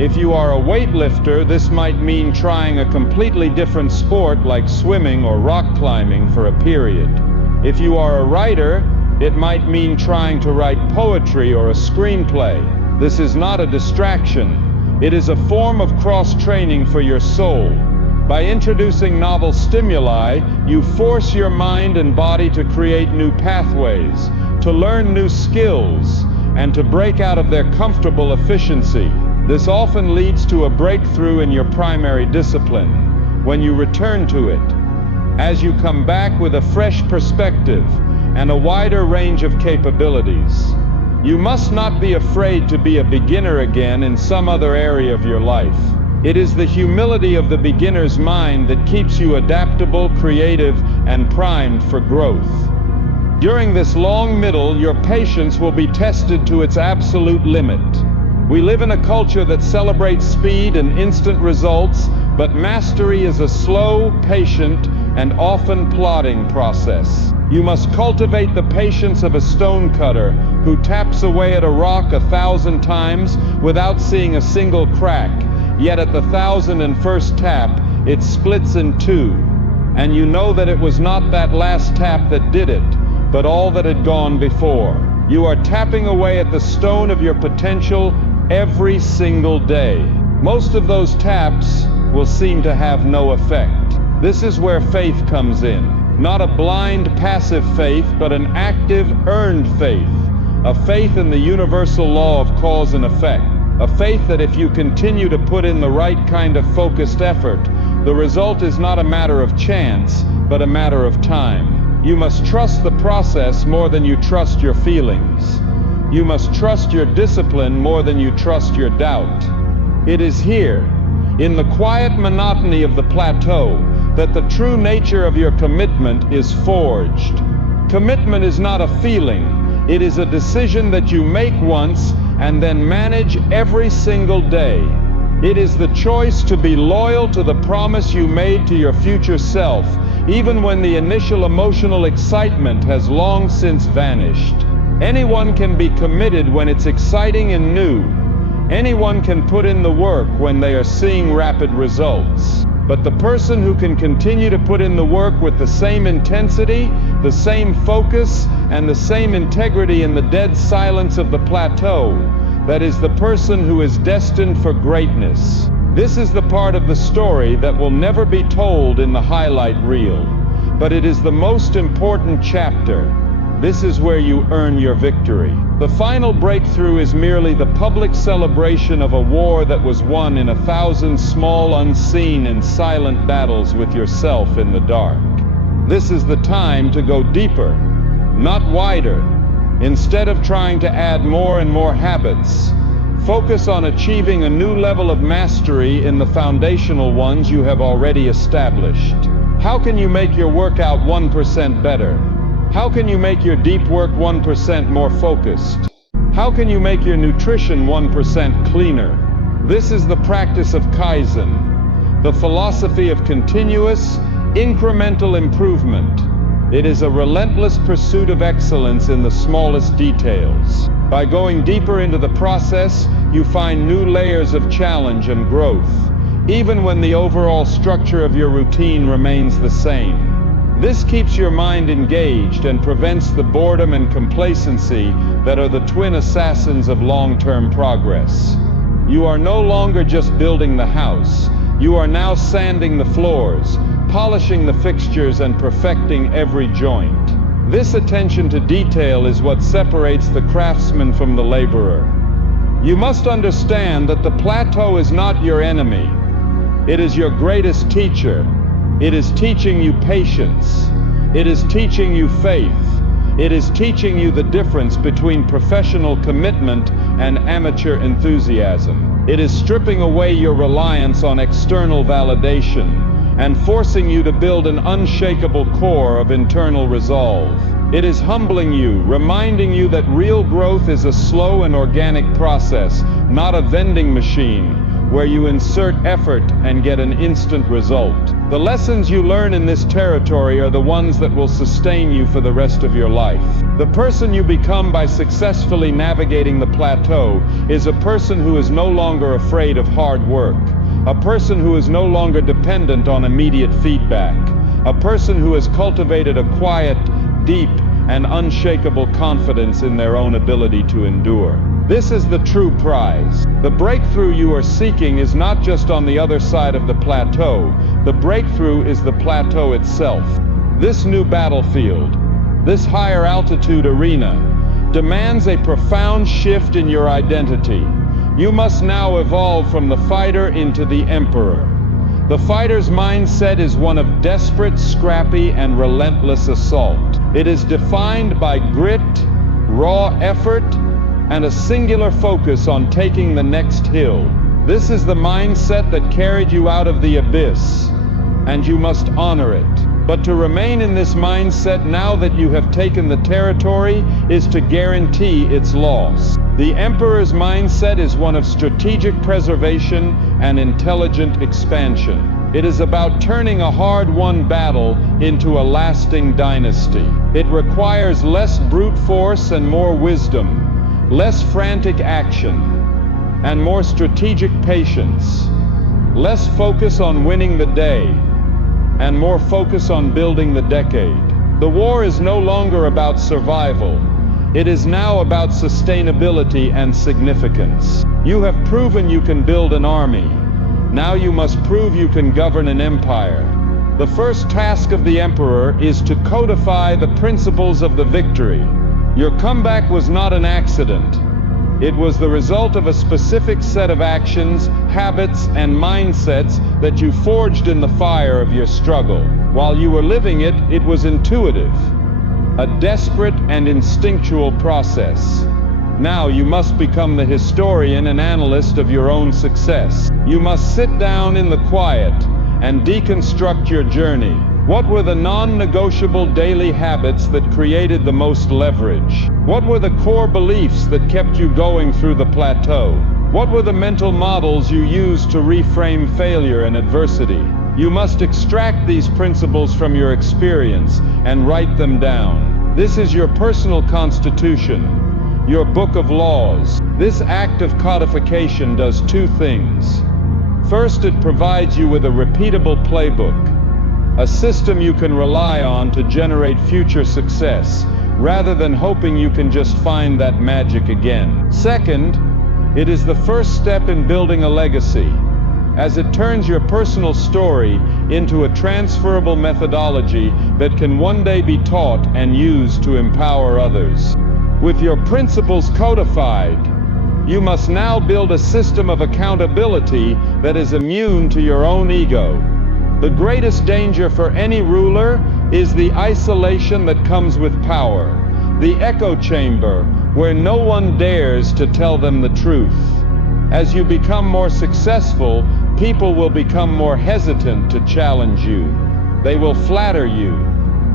If you are a weightlifter, this might mean trying a completely different sport like swimming or rock climbing for a period. If you are a writer, it might mean trying to write poetry or a screenplay. This is not a distraction. It is a form of cross-training for your soul. By introducing novel stimuli, you force your mind and body to create new pathways, to learn new skills, and to break out of their comfortable efficiency. This often leads to a breakthrough in your primary discipline, when you return to it. As you come back with a fresh perspective and a wider range of capabilities, you must not be afraid to be a beginner again in some other area of your life. It is the humility of the beginner's mind that keeps you adaptable, creative, and primed for growth. During this long middle, your patience will be tested to its absolute limit. We live in a culture that celebrates speed and instant results, but mastery is a slow, patient, and often plodding process. You must cultivate the patience of a stonecutter who taps away at a rock 1,000 times without seeing a single crack, yet at the 1,001st tap, it splits in two. And you know that it was not that last tap that did it, but all that had gone before. You are tapping away at the stone of your potential every single day. Most of those taps will seem to have no effect. This is where faith comes in. Not a blind, passive faith, but an active, earned faith. A faith in the universal law of cause and effect. A faith that if you continue to put in the right kind of focused effort, the result is not a matter of chance, but a matter of time. You must trust the process more than you trust your feelings. You must trust your discipline more than you trust your doubt. It is here, in the quiet monotony of the plateau, that the true nature of your commitment is forged. Commitment is not a feeling, it is a decision that you make once and then manage every single day. It is the choice to be loyal to the promise you made to your future self, even when the initial emotional excitement has long since vanished. Anyone can be committed when it's exciting and new. Anyone can put in the work when they are seeing rapid results. But the person who can continue to put in the work with the same intensity, the same focus, and the same integrity in the dead silence of the plateau, that is the person who is destined for greatness. This is the part of the story that will never be told in the highlight reel, but it is the most important chapter. This is where you earn your victory. The final breakthrough is merely the public celebration of a war that was won in 1,000 small, unseen, and silent battles with yourself in the dark. This is the time to go deeper, not wider. Instead of trying to add more and more habits, focus on achieving a new level of mastery in the foundational ones you have already established. How can you make your workout 1% better? How can you make your deep work 1% more focused? How can you make your nutrition 1% cleaner? This is the practice of Kaizen, the philosophy of continuous, incremental improvement. It is a relentless pursuit of excellence in the smallest details. By going deeper into the process, you find new layers of challenge and growth, even when the overall structure of your routine remains the same. This keeps your mind engaged and prevents the boredom and complacency that are the twin assassins of long-term progress. You are no longer just building the house. You are now sanding the floors, polishing the fixtures, and perfecting every joint. This attention to detail is what separates the craftsman from the laborer. You must understand that the plateau is not your enemy. It is your greatest teacher. It is teaching you patience. It is teaching you faith. It is teaching you the difference between professional commitment and amateur enthusiasm. It is stripping away your reliance on external validation and forcing you to build an unshakable core of internal resolve. It is humbling you, reminding you that real growth is a slow and organic process, not a vending machine where you insert effort and get an instant result. The lessons you learn in this territory are the ones that will sustain you for the rest of your life. The person you become by successfully navigating the plateau is a person who is no longer afraid of hard work, a person who is no longer dependent on immediate feedback, a person who has cultivated a quiet, deep, and unshakable confidence in their own ability to endure. This is the true prize. The breakthrough you are seeking is not just on the other side of the plateau. The breakthrough is the plateau itself. This new battlefield, this higher altitude arena, demands a profound shift in your identity. You must now evolve from the fighter into the emperor. The fighter's mindset is one of desperate, scrappy, and relentless assault. It is defined by grit, raw effort, and a singular focus on taking the next hill. This is the mindset that carried you out of the abyss, and you must honor it. But to remain in this mindset now that you have taken the territory is to guarantee its loss. The emperor's mindset is one of strategic preservation and intelligent expansion. It is about turning a hard-won battle into a lasting dynasty. It requires less brute force and more wisdom, less frantic action, and more strategic patience, less focus on winning the day, and more focus on building the decade. The war is no longer about survival. It is now about sustainability and significance. You have proven you can build an army. Now you must prove you can govern an empire. The first task of the emperor is to codify the principles of the victory. Your comeback was not an accident. It was the result of a specific set of actions, habits, and mindsets that you forged in the fire of your struggle. While you were living it, it was intuitive, a desperate and instinctual process. Now you must become the historian and analyst of your own success. You must sit down in the quiet and deconstruct your journey. What were the non-negotiable daily habits that created the most leverage? What were the core beliefs that kept you going through the plateau? What were the mental models you used to reframe failure and adversity? You must extract these principles from your experience and write them down. This is your personal constitution, your book of laws. This act of codification does two things. First, it provides you with a repeatable playbook, a system you can rely on to generate future success, rather than hoping you can just find that magic again. Second, it is the first step in building a legacy, as it turns your personal story into a transferable methodology that can one day be taught and used to empower others. With your principles codified, you must now build a system of accountability that is immune to your own ego. The greatest danger for any ruler is the isolation that comes with power, the echo chamber where no one dares to tell them the truth. As you become more successful, people will become more hesitant to challenge you. They will flatter you,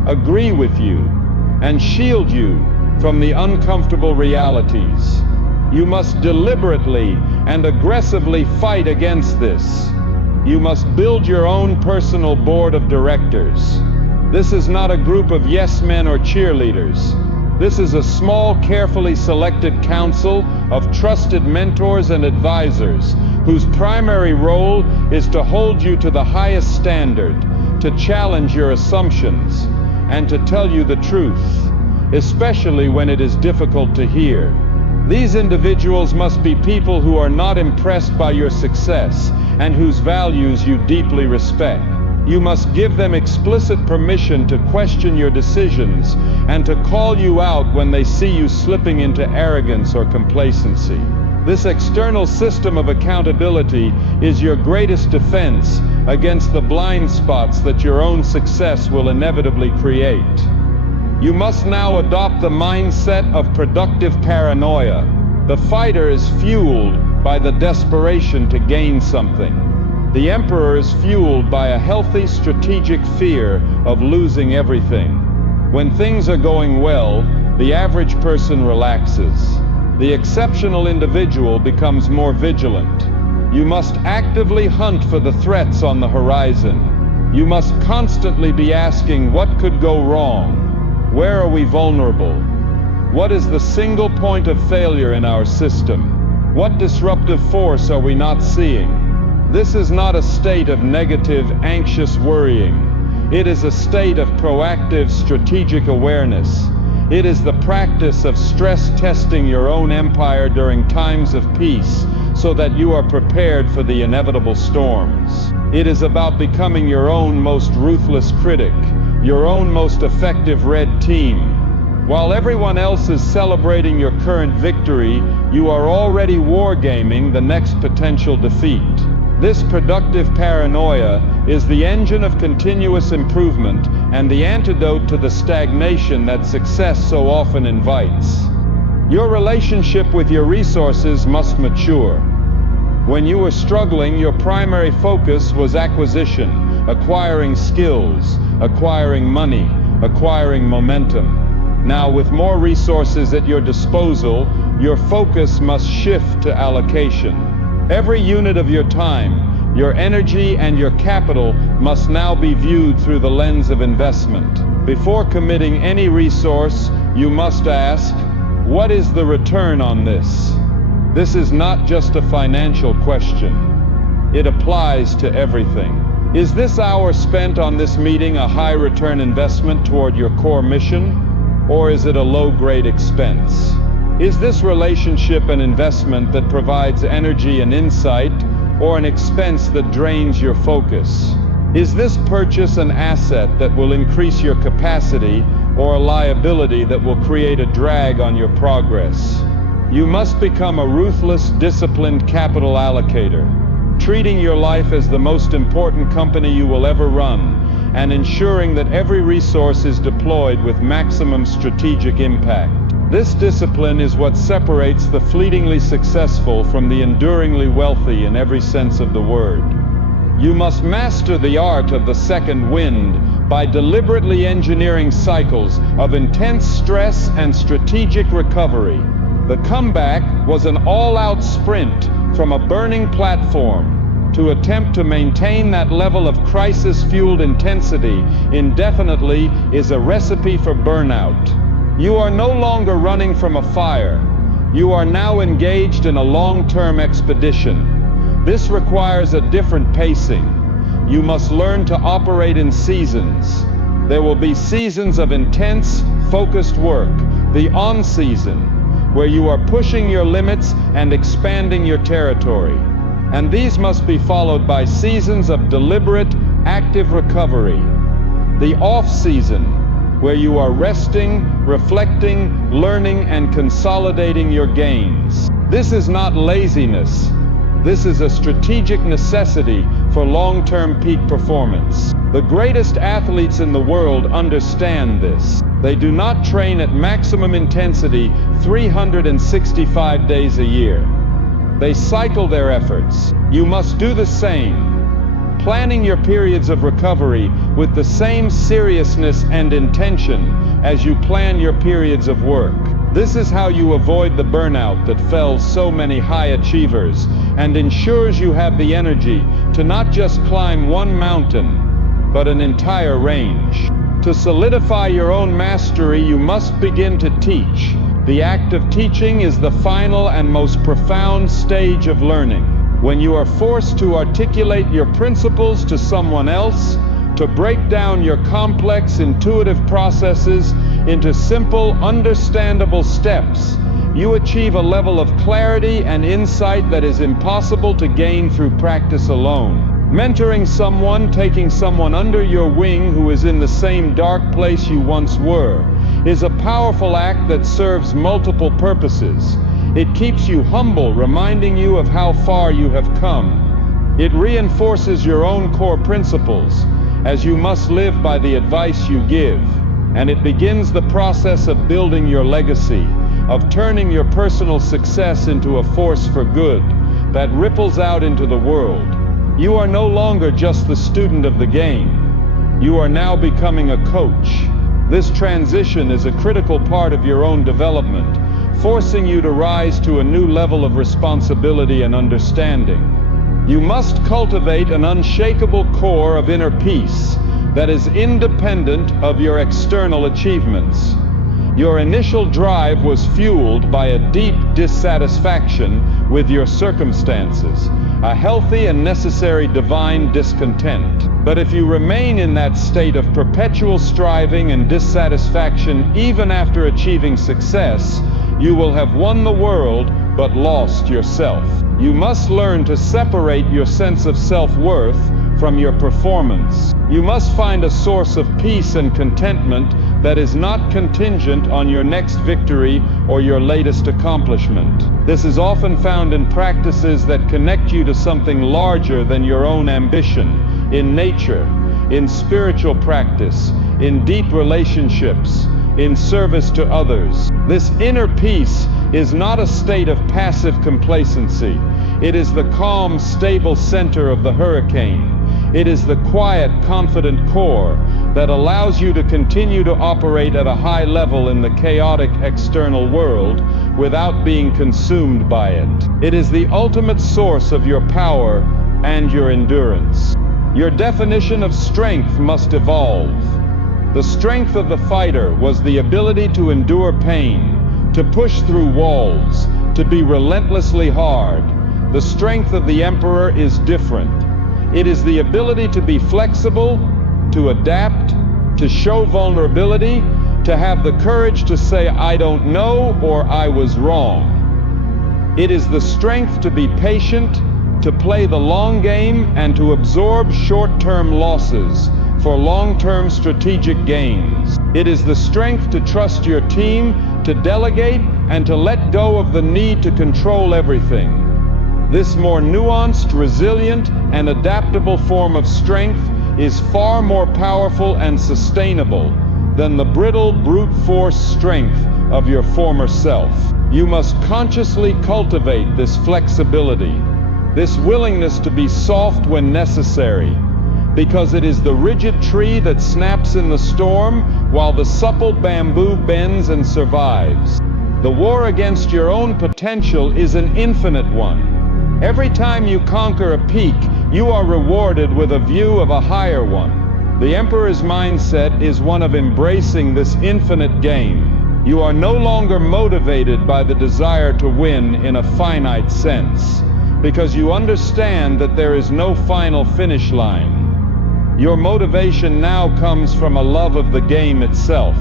agree with you, and shield you from the uncomfortable realities. You must deliberately and aggressively fight against this. You must build your own personal board of directors. This is not a group of yes men or cheerleaders. This is a small, carefully selected council of trusted mentors and advisors whose primary role is to hold you to the highest standard, to challenge your assumptions, and to tell you the truth, especially when it is difficult to hear. These individuals must be people who are not impressed by your success and whose values you deeply respect. You must give them explicit permission to question your decisions and to call you out when they see you slipping into arrogance or complacency. This external system of accountability is your greatest defense against the blind spots that your own success will inevitably create. You must now adopt the mindset of productive paranoia. The fighter is fueled by the desperation to gain something. The emperor is fueled by a healthy strategic fear of losing everything. When things are going well, the average person relaxes. The exceptional individual becomes more vigilant. You must actively hunt for the threats on the horizon. You must constantly be asking, what could go wrong? Where are we vulnerable? What is the single point of failure in our system? What disruptive force are we not seeing? This is not a state of negative, anxious worrying. It is a state of proactive, strategic awareness. It is the practice of stress testing your own empire during times of peace so that you are prepared for the inevitable storms. It is about becoming your own most ruthless critic, your own most effective red team. While everyone else is celebrating your current victory, you are already wargaming the next potential defeat. This productive paranoia is the engine of continuous improvement and the antidote to the stagnation that success so often invites. Your relationship with your resources must mature. When you were struggling, your primary focus was acquisition, acquiring skills, acquiring money, acquiring momentum. Now, with more resources at your disposal, your focus must shift to allocation. Every unit of your time, your energy, and your capital must now be viewed through the lens of investment. Before committing any resource, you must ask, what is the return on this? This is not just a financial question. It applies to everything. Is this hour spent on this meeting a high return investment toward your core mission? Or is it a low-grade expense? Is this relationship an investment that provides energy and insight, or an expense that drains your focus? Is this purchase an asset that will increase your capacity, or a liability that will create a drag on your progress? You must become a ruthless, disciplined capital allocator, treating your life as the most important company you will ever run, and ensuring that every resource is deployed with maximum strategic impact. This discipline is what separates the fleetingly successful from the enduringly wealthy in every sense of the word. You must master the art of the second wind by deliberately engineering cycles of intense stress and strategic recovery. The comeback was an all-out sprint from a burning platform. To attempt to maintain that level of crisis-fueled intensity indefinitely is a recipe for burnout. You are no longer running from a fire. You are now engaged in a long-term expedition. This requires a different pacing. You must learn to operate in seasons. There will be seasons of intense, focused work, the on-season, where you are pushing your limits and expanding your territory. And these must be followed by seasons of deliberate, active recovery. The off-season, where you are resting, reflecting, learning, and consolidating your gains. This is not laziness. This is a strategic necessity for long-term peak performance. The greatest athletes in the world understand this. They do not train at maximum intensity 365 days a year. They cycle their efforts. You must do the same, planning your periods of recovery with the same seriousness and intention as you plan your periods of work. This is how you avoid the burnout that fells so many high achievers and ensures you have the energy to not just climb one mountain, but an entire range. To solidify your own mastery, you must begin to teach. The act of teaching is the final and most profound stage of learning. When you are forced to articulate your principles to someone else, to break down your complex intuitive processes into simple, understandable steps, you achieve a level of clarity and insight that is impossible to gain through practice alone. Mentoring someone, taking someone under your wing who is in the same dark place you once were, is a powerful act that serves multiple purposes. It keeps you humble, reminding you of how far you have come. It reinforces your own core principles, as you must live by the advice you give. And it begins the process of building your legacy, of turning your personal success into a force for good that ripples out into the world. You are no longer just the student of the game. You are now becoming a coach. This transition is a critical part of your own development, forcing you to rise to a new level of responsibility and understanding. You must cultivate an unshakable core of inner peace that is independent of your external achievements. Your initial drive was fueled by a deep dissatisfaction with your circumstances, a healthy and necessary divine discontent. But if you remain in that state of perpetual striving and dissatisfaction even after achieving success, you will have won the world but lost yourself. You must learn to separate your sense of self-worth from your performance. You must find a source of peace and contentment that is not contingent on your next victory or your latest accomplishment. This is often found in practices that connect you to something larger than your own ambition, in nature, in spiritual practice, in deep relationships, in service to others. This inner peace is not a state of passive complacency. It is the calm, stable center of the hurricane. It is the quiet, confident core that allows you to continue to operate at a high level in the chaotic external world without being consumed by it. It is the ultimate source of your power and your endurance. Your definition of strength must evolve. The strength of the fighter was the ability to endure pain, to push through walls, to be relentlessly hard. The strength of the emperor is different. It is the ability to be flexible, to adapt, to show vulnerability, to have the courage to say, "I don't know," or "I was wrong." It is the strength to be patient, to play the long game, and to absorb short-term losses for long-term strategic gains. It is the strength to trust your team to delegate, and to let go of the need to control everything. This more nuanced, resilient, and adaptable form of strength is far more powerful and sustainable than the brittle, brute force strength of your former self. You must consciously cultivate this flexibility, this willingness to be soft when necessary, because it is the rigid tree that snaps in the storm while the supple bamboo bends and survives. The war against your own potential is an infinite one. Every time you conquer a peak, you are rewarded with a view of a higher one. The Emperor's mindset is one of embracing this infinite game. You are no longer motivated by the desire to win in a finite sense, because you understand that there is no final finish line. Your motivation now comes from a love of the game itself,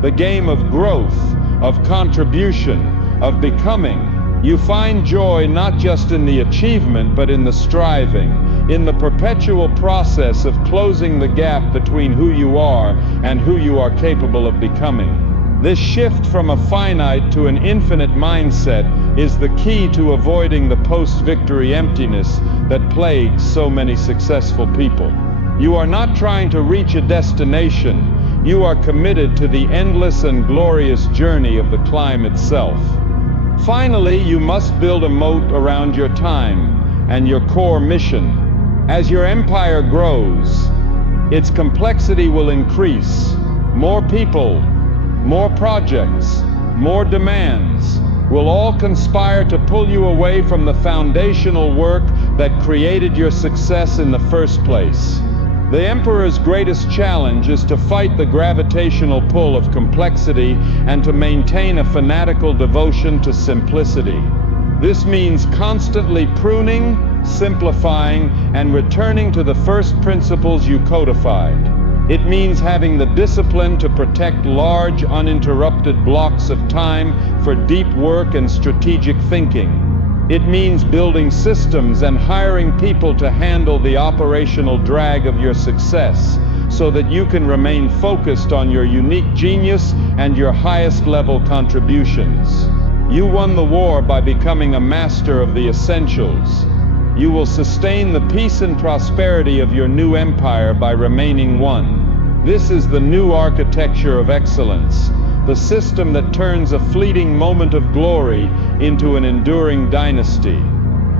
the game of growth, of contribution, of becoming. You find joy not just in the achievement, but in the striving, in the perpetual process of closing the gap between who you are and who you are capable of becoming. This shift from a finite to an infinite mindset is the key to avoiding the post-victory emptiness that plagues so many successful people. You are not trying to reach a destination. You are committed to the endless and glorious journey of the climb itself. Finally, you must build a moat around your time and your core mission. As your empire grows, its complexity will increase. More people, more projects, more demands will all conspire to pull you away from the foundational work that created your success in the first place. The Emperor's greatest challenge is to fight the gravitational pull of complexity and to maintain a fanatical devotion to simplicity. This means constantly pruning, simplifying, and returning to the first principles you codified. It means having the discipline to protect large, uninterrupted blocks of time for deep work and strategic thinking. It means building systems and hiring people to handle the operational drag of your success, so that you can remain focused on your unique genius and your highest level contributions. You won the war by becoming a master of the essentials. You will sustain the peace and prosperity of your new empire by remaining one. This is the new architecture of excellence, the system that turns a fleeting moment of glory into an enduring dynasty.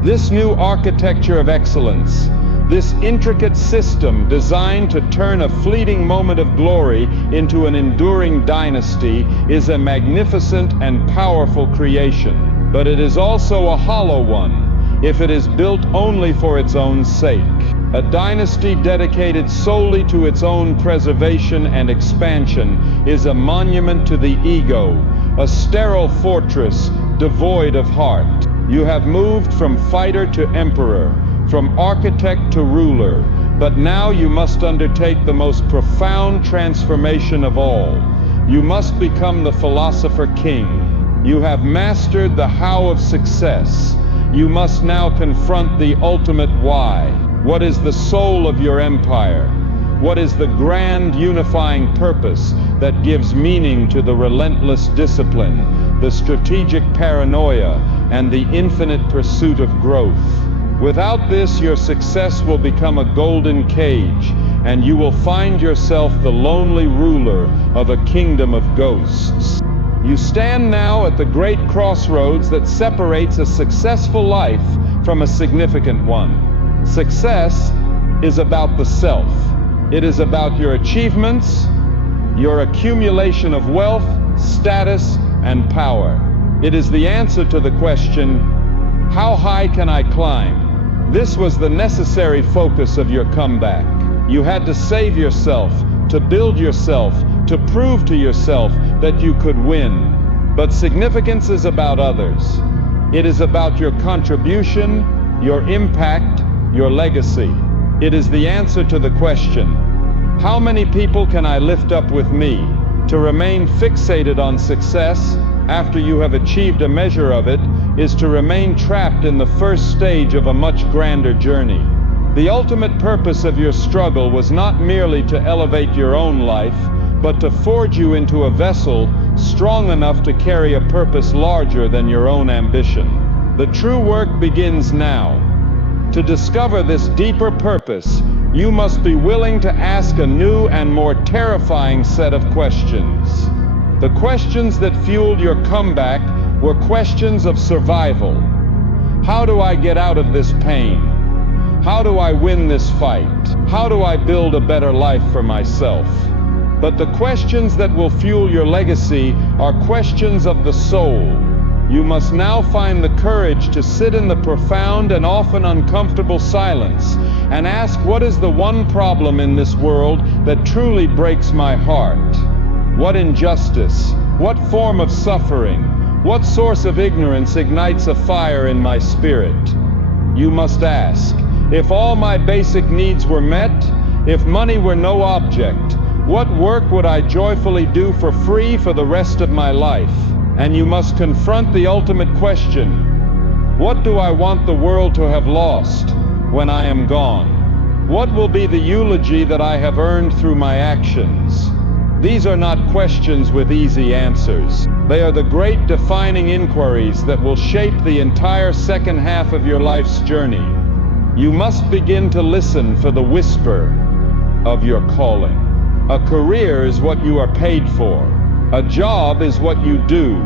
This new architecture of excellence, this intricate system designed to turn a fleeting moment of glory into an enduring dynasty, is a magnificent and powerful creation. But it is also a hollow one if it is built only for its own sake. A dynasty dedicated solely to its own preservation and expansion is a monument to the ego, a sterile fortress devoid of heart. You have moved from fighter to emperor, from architect to ruler, but now you must undertake the most profound transformation of all. You must become the philosopher king. You have mastered the how of success. You must now confront the ultimate why. What is the soul of your empire? What is the grand unifying purpose that gives meaning to the relentless discipline, the strategic paranoia, and the infinite pursuit of growth? Without this, your success will become a golden cage, and you will find yourself the lonely ruler of a kingdom of ghosts. You stand now at the great crossroads that separates a successful life from a significant one. Success is about the self. It is about your achievements, your accumulation of wealth, status, and power. It is the answer to the question, how high can I climb? This was the necessary focus of your comeback. You had to save yourself, to build yourself, to prove to yourself that you could win. But significance is about others. It is about your contribution, your impact, your legacy. It is the answer to the question, how many people can I lift up with me? To remain fixated on success after you have achieved a measure of it is to remain trapped in the first stage of a much grander journey. The ultimate purpose of your struggle was not merely to elevate your own life, but to forge you into a vessel strong enough to carry a purpose larger than your own ambition. The true work begins now. To discover this deeper purpose, you must be willing to ask a new and more terrifying set of questions. The questions that fueled your comeback were questions of survival. How do I get out of this pain? How do I win this fight? How do I build a better life for myself? But the questions that will fuel your legacy are questions of the soul. You must now find the courage to sit in the profound and often uncomfortable silence and ask, what is the one problem in this world that truly breaks my heart? What injustice? What form of suffering? What source of ignorance ignites a fire in my spirit? You must ask, if all my basic needs were met, if money were no object, what work would I joyfully do for free for the rest of my life? And you must confront the ultimate question, what do I want the world to have lost when I am gone? What will be the eulogy that I have earned through my actions? These are not questions with easy answers. They are the great defining inquiries that will shape the entire second half of your life's journey. You must begin to listen for the whisper of your calling. A career is what you are paid for. A job is what you do.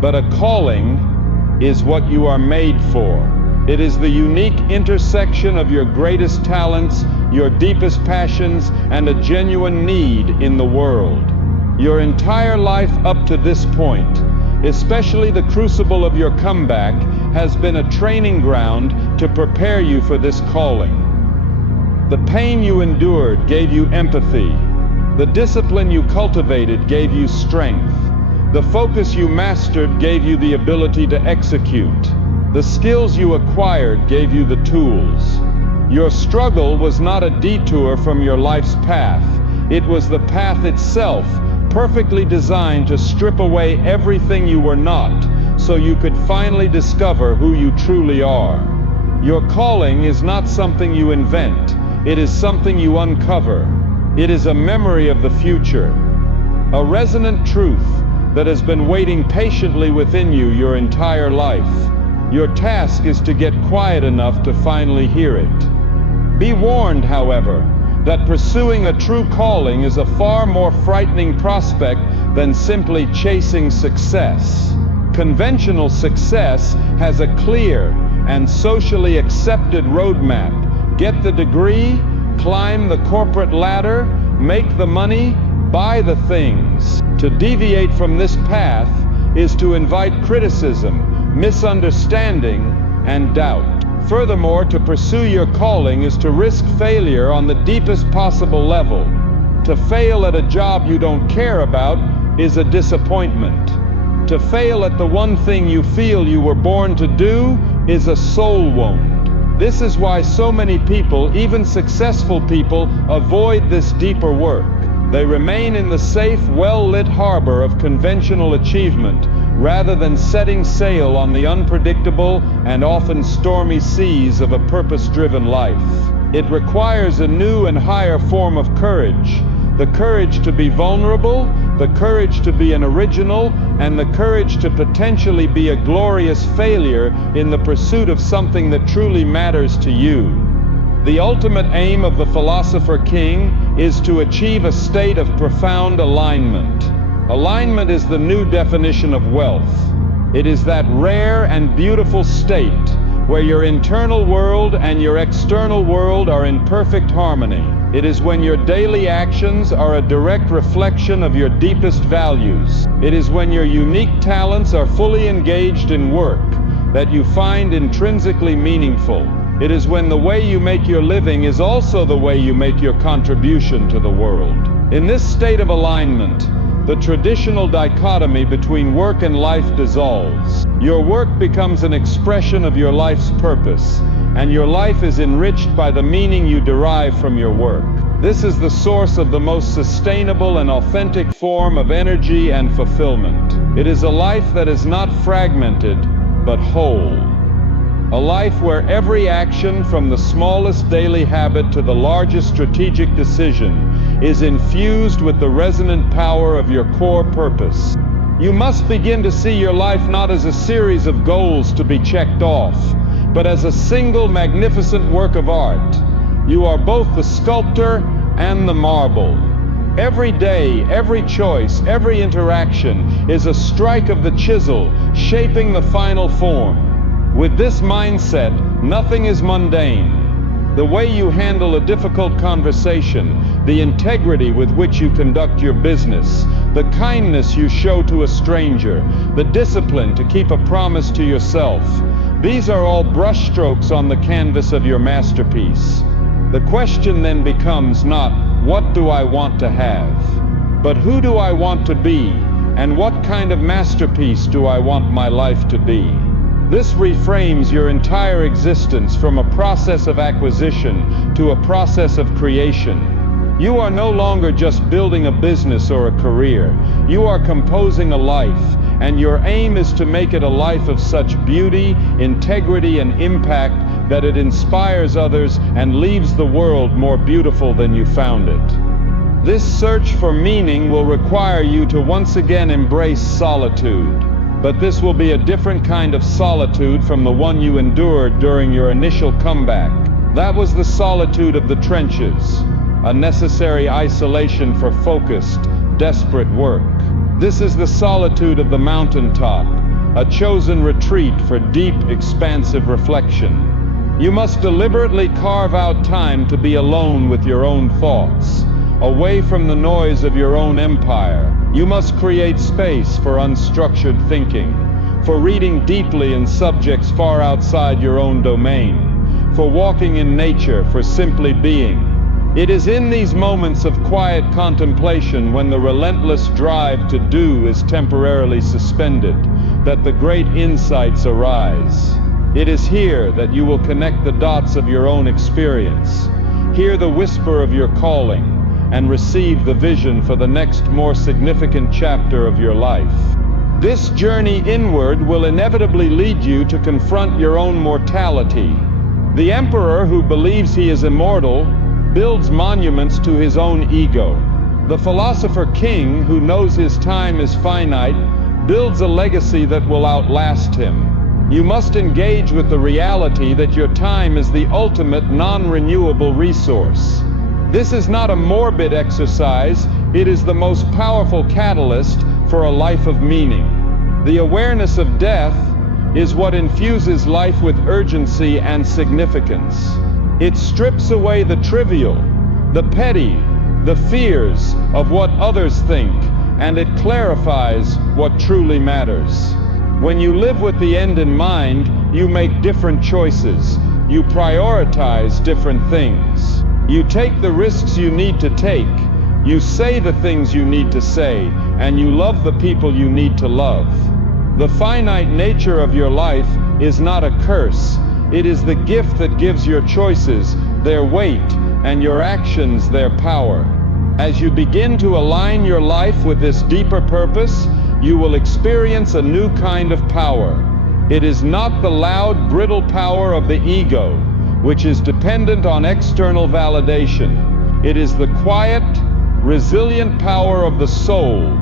But a calling is what you are made for. It is the unique intersection of your greatest talents, your deepest passions, and a genuine need in the world. Your entire life up to this point, especially the crucible of your comeback, has been a training ground to prepare you for this calling. The pain you endured gave you empathy. The discipline you cultivated gave you strength. The focus you mastered gave you the ability to execute. The skills you acquired gave you the tools. Your struggle was not a detour from your life's path. It was the path itself, perfectly designed to strip away everything you were not, so you could finally discover who you truly are. Your calling is not something you invent. It is something you uncover. It is a memory of the future, a resonant truth that has been waiting patiently within you your entire life. Your task is to get quiet enough to finally hear it. Be warned, however, that pursuing a true calling is a far more frightening prospect than simply chasing success. Conventional success has a clear and socially accepted roadmap. Get the degree, climb the corporate ladder, make the money, buy the things. To deviate from this path is to invite criticism, misunderstanding, and doubt. Furthermore, to pursue your calling is to risk failure on the deepest possible level. To fail at a job you don't care about is a disappointment. To fail at the one thing you feel you were born to do is a soul wound. This is why so many people, even successful people, avoid this deeper work. They remain in the safe, well-lit harbor of conventional achievement, rather than setting sail on the unpredictable and often stormy seas of a purpose-driven life. It requires a new and higher form of courage. The courage to be vulnerable, the courage to be an original, and the courage to potentially be a glorious failure in the pursuit of something that truly matters to you. The ultimate aim of the philosopher king is to achieve a state of profound alignment. Alignment is the new definition of wealth. It is that rare and beautiful state where your internal world and your external world are in perfect harmony. It is when your daily actions are a direct reflection of your deepest values. It is when your unique talents are fully engaged in work that you find intrinsically meaningful. It is when the way you make your living is also the way you make your contribution to the world. In this state of alignment, the traditional dichotomy between work and life dissolves. Your work becomes an expression of your life's purpose, and your life is enriched by the meaning you derive from your work. This is the source of the most sustainable and authentic form of energy and fulfillment. It is a life that is not fragmented, but whole. A life where every action, from the smallest daily habit to the largest strategic decision, is infused with the resonant power of your core purpose. You must begin to see your life not as a series of goals to be checked off, but as a single magnificent work of art. You are both the sculptor and the marble. Every day, every choice, every interaction is a strike of the chisel, shaping the final form. With this mindset, nothing is mundane. The way you handle a difficult conversation, the integrity with which you conduct your business, the kindness you show to a stranger, the discipline to keep a promise to yourself, these are all brushstrokes on the canvas of your masterpiece. The question then becomes not, what do I want to have? But who do I want to be? And what kind of masterpiece do I want my life to be? This reframes your entire existence from a process of acquisition to a process of creation. You are no longer just building a business or a career. You are composing a life, and your aim is to make it a life of such beauty, integrity, and impact that it inspires others and leaves the world more beautiful than you found it. This search for meaning will require you to once again embrace solitude. But this will be a different kind of solitude from the one you endured during your initial comeback. That was the solitude of the trenches, a necessary isolation for focused, desperate work. This is the solitude of the mountaintop, a chosen retreat for deep, expansive reflection. You must deliberately carve out time to be alone with your own thoughts, away from the noise of your own empire. You must create space for unstructured thinking, for reading deeply in subjects far outside your own domain, for walking in nature, for simply being. It is in these moments of quiet contemplation, when the relentless drive to do is temporarily suspended, that the great insights arise. It is here that you will connect the dots of your own experience, hear the whisper of your calling, and receive the vision for the next more significant chapter of your life. This journey inward will inevitably lead you to confront your own mortality. The emperor who believes he is immortal builds monuments to his own ego. The philosopher king who knows his time is finite builds a legacy that will outlast him. You must engage with the reality that your time is the ultimate non-renewable resource. This is not a morbid exercise, it is the most powerful catalyst for a life of meaning. The awareness of death is what infuses life with urgency and significance. It strips away the trivial, the petty, the fears of what others think, and it clarifies what truly matters. When you live with the end in mind, you make different choices. You prioritize different things. You take the risks you need to take, you say the things you need to say, and you love the people you need to love. The finite nature of your life is not a curse. It is the gift that gives your choices their weight and your actions their power. As you begin to align your life with this deeper purpose, you will experience a new kind of power. It is not the loud, brittle power of the ego, which is dependent on external validation. It is the quiet, resilient power of the soul,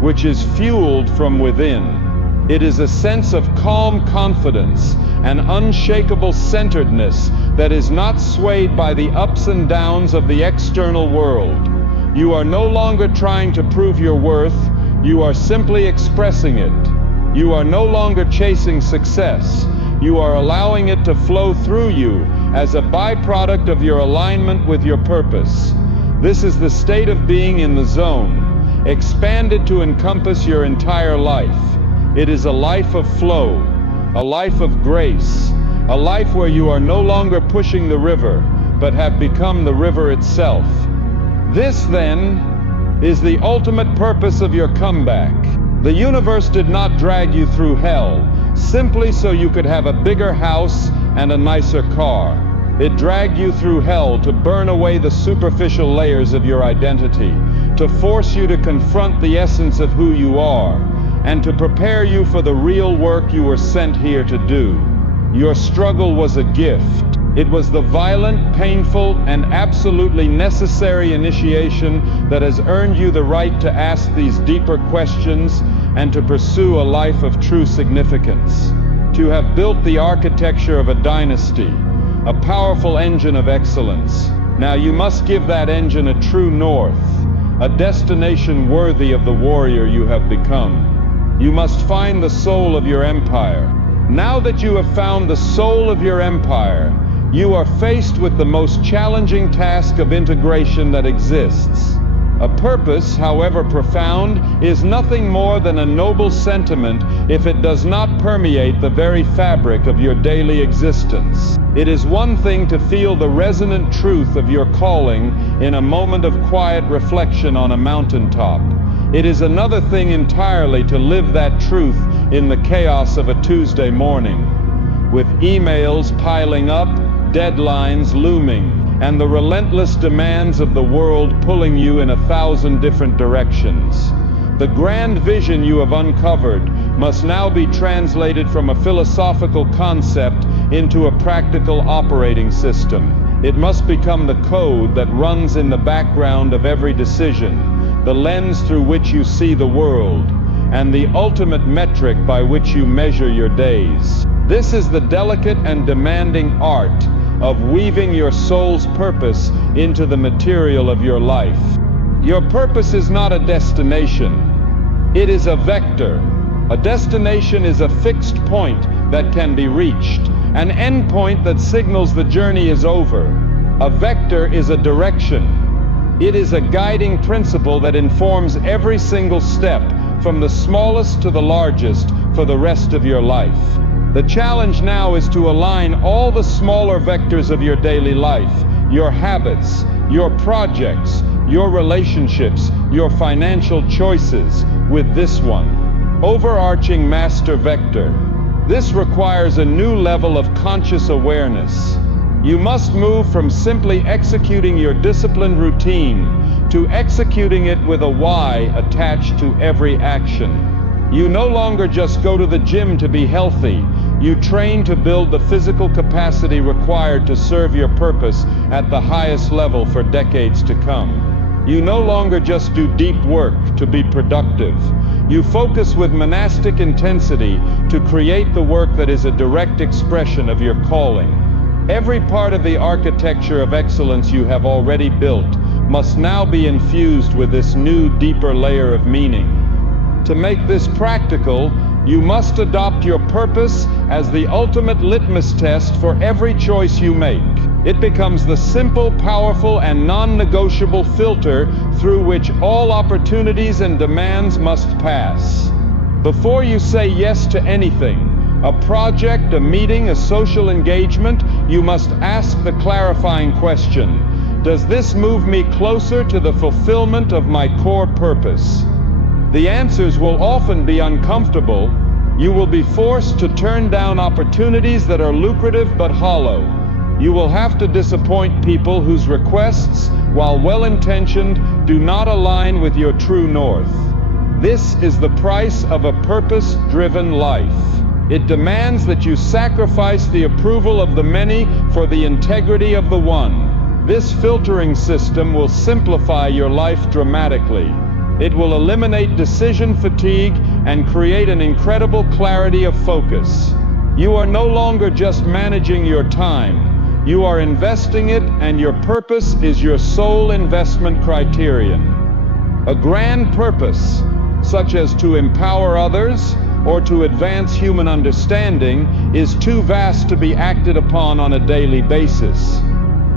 which is fueled from within. It is a sense of calm confidence, an unshakable centeredness that is not swayed by the ups and downs of the external world. You are no longer trying to prove your worth, you are simply expressing it. You are no longer chasing success, you are allowing it to flow through you as a byproduct of your alignment with your purpose. This is the state of being in the zone, expanded to encompass your entire life. It is a life of flow, a life of grace, a life where you are no longer pushing the river, but have become the river itself. This, then, is the ultimate purpose of your comeback. The universe did not drag you through hell simply so you could have a bigger house and a nicer car. It dragged you through hell to burn away the superficial layers of your identity, to force you to confront the essence of who you are, and to prepare you for the real work you were sent here to do. Your struggle was a gift. It was the violent, painful, and absolutely necessary initiation that has earned you the right to ask these deeper questions and to pursue a life of true significance. To have built the architecture of a dynasty, a powerful engine of excellence. Now you must give that engine a true north, a destination worthy of the warrior you have become. You must find the soul of your empire. Now that you have found the soul of your empire, you are faced with the most challenging task of integration that exists. A purpose, however profound, is nothing more than a noble sentiment if it does not permeate the very fabric of your daily existence. It is one thing to feel the resonant truth of your calling in a moment of quiet reflection on a mountaintop. It is another thing entirely to live that truth in the chaos of a Tuesday morning, with emails piling up, deadlines looming, and the relentless demands of the world pulling you in 1,000 different directions. The grand vision you have uncovered must now be translated from a philosophical concept into a practical operating system. It must become the code that runs in the background of every decision, the lens through which you see the world, and the ultimate metric by which you measure your days. This is the delicate and demanding art of weaving your soul's purpose into the material of your life. Your purpose is not a destination. It is a vector. A destination is a fixed point that can be reached, an endpoint that signals the journey is over. A vector is a direction. It is a guiding principle that informs every single step, from the smallest to the largest, for the rest of your life. The challenge now is to align all the smaller vectors of your daily life, your habits, your projects, your relationships, your financial choices, with this one, overarching master vector. This requires a new level of conscious awareness. You must move from simply executing your disciplined routine to executing it with a why attached to every action. You no longer just go to the gym to be healthy. You train to build the physical capacity required to serve your purpose at the highest level for decades to come. You no longer just do deep work to be productive. You focus with monastic intensity to create the work that is a direct expression of your calling. Every part of the architecture of excellence you have already built must now be infused with this new, deeper layer of meaning. To make this practical, you must adopt your purpose as the ultimate litmus test for every choice you make. It becomes the simple, powerful, and non-negotiable filter through which all opportunities and demands must pass. Before you say yes to anything, a project, a meeting, a social engagement, you must ask the clarifying question: does this move me closer to the fulfillment of my core purpose? The answers will often be uncomfortable. You will be forced to turn down opportunities that are lucrative but hollow. You will have to disappoint people whose requests, while well-intentioned, do not align with your true north. This is the price of a purpose-driven life. It demands that you sacrifice the approval of the many for the integrity of the one. This filtering system will simplify your life dramatically. It will eliminate decision fatigue and create an incredible clarity of focus. You are no longer just managing your time. You are investing it, and your purpose is your sole investment criterion. A grand purpose, such as to empower others or to advance human understanding, is too vast to be acted upon on a daily basis.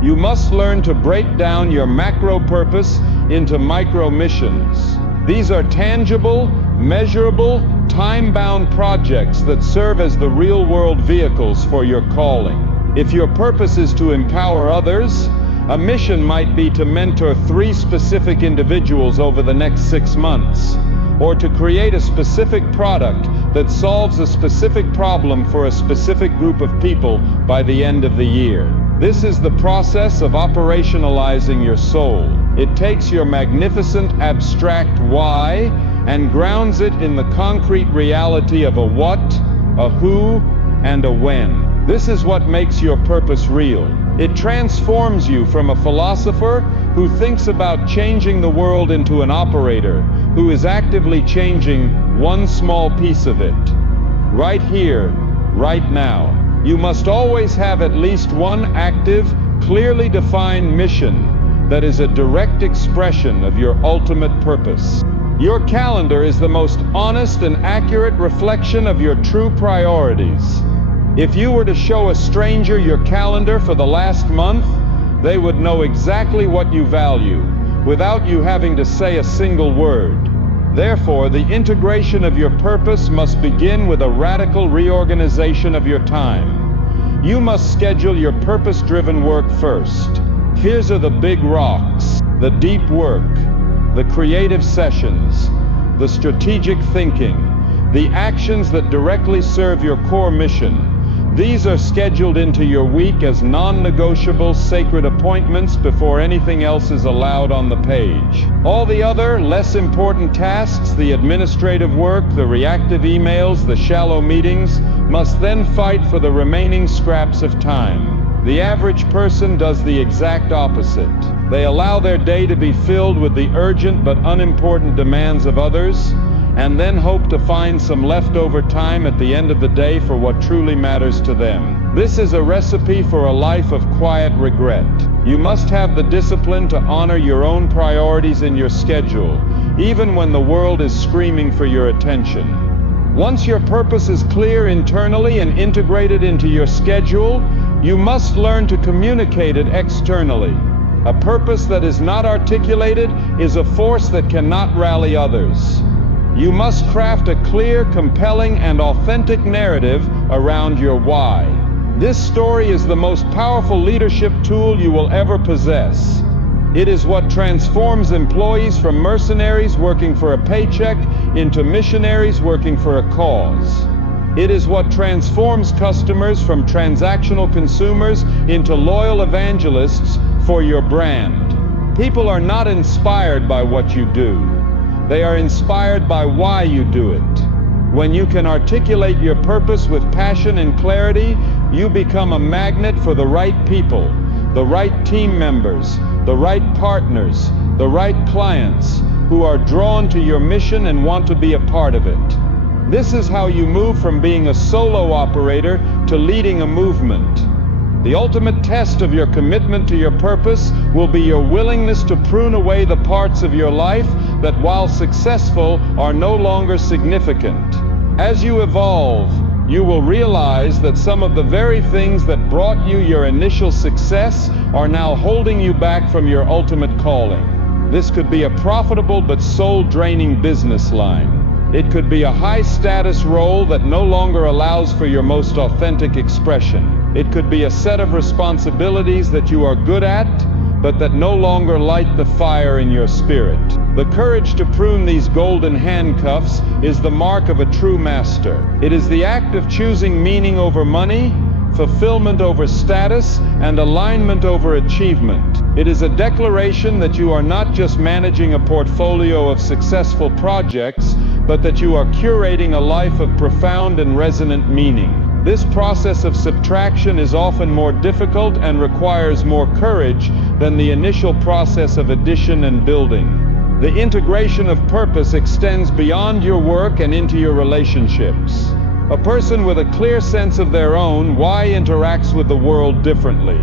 You must learn to break down your macro purpose into micro missions. These are tangible, measurable, time-bound projects that serve as the real-world vehicles for your calling. If your purpose is to empower others, a mission might be to mentor 3 specific individuals over the next 6 months, or to create a specific product that solves a specific problem for a specific group of people by the end of the year. This is the process of operationalizing your soul. It takes your magnificent abstract why and grounds it in the concrete reality of a what, a who, and a when. This is what makes your purpose real. It transforms you from a philosopher who thinks about changing the world into an operator who is actively changing one small piece of it. Right here, right now. You must always have at least one active, clearly defined mission that is a direct expression of your ultimate purpose. Your calendar is the most honest and accurate reflection of your true priorities. If you were to show a stranger your calendar for the last month, they would know exactly what you value, without you having to say a single word. Therefore, the integration of your purpose must begin with a radical reorganization of your time. You must schedule your purpose-driven work first. Here's are the big rocks, the deep work, the creative sessions, the strategic thinking, the actions that directly serve your core mission. These are scheduled into your week as non-negotiable sacred appointments before anything else is allowed on the page. All the other, less important tasks, the administrative work, the reactive emails, the shallow meetings, must then fight for the remaining scraps of time. The average person does the exact opposite. They allow their day to be filled with the urgent but unimportant demands of others, and then hope to find some leftover time at the end of the day for what truly matters to them. This is a recipe for a life of quiet regret. You must have the discipline to honor your own priorities in your schedule, even when the world is screaming for your attention. Once your purpose is clear internally and integrated into your schedule, you must learn to communicate it externally. A purpose that is not articulated is a force that cannot rally others. You must craft a clear, compelling, and authentic narrative around your why. This story is the most powerful leadership tool you will ever possess. It is what transforms employees from mercenaries working for a paycheck into missionaries working for a cause. It is what transforms customers from transactional consumers into loyal evangelists for your brand. People are not inspired by what you do. They are inspired by why you do it. When you can articulate your purpose with passion and clarity, you become a magnet for the right people, the right team members, the right partners, the right clients who are drawn to your mission and want to be a part of it. This is how you move from being a solo operator to leading a movement. The ultimate test of your commitment to your purpose will be your willingness to prune away the parts of your life that, while successful, are no longer significant. As you evolve, you will realize that some of the very things that brought you your initial success are now holding you back from your ultimate calling. This could be a profitable but soul-draining business line. It could be a high-status role that no longer allows for your most authentic expression. It could be a set of responsibilities that you are good at, but that no longer light the fire in your spirit. The courage to prune these golden handcuffs is the mark of a true master. It is the act of choosing meaning over money, fulfillment over status, and alignment over achievement. It is a declaration that you are not just managing a portfolio of successful projects, but that you are curating a life of profound and resonant meaning. This process of subtraction is often more difficult and requires more courage than the initial process of addition and building. The integration of purpose extends beyond your work and into your relationships. A person with a clear sense of their own why interacts with the world differently.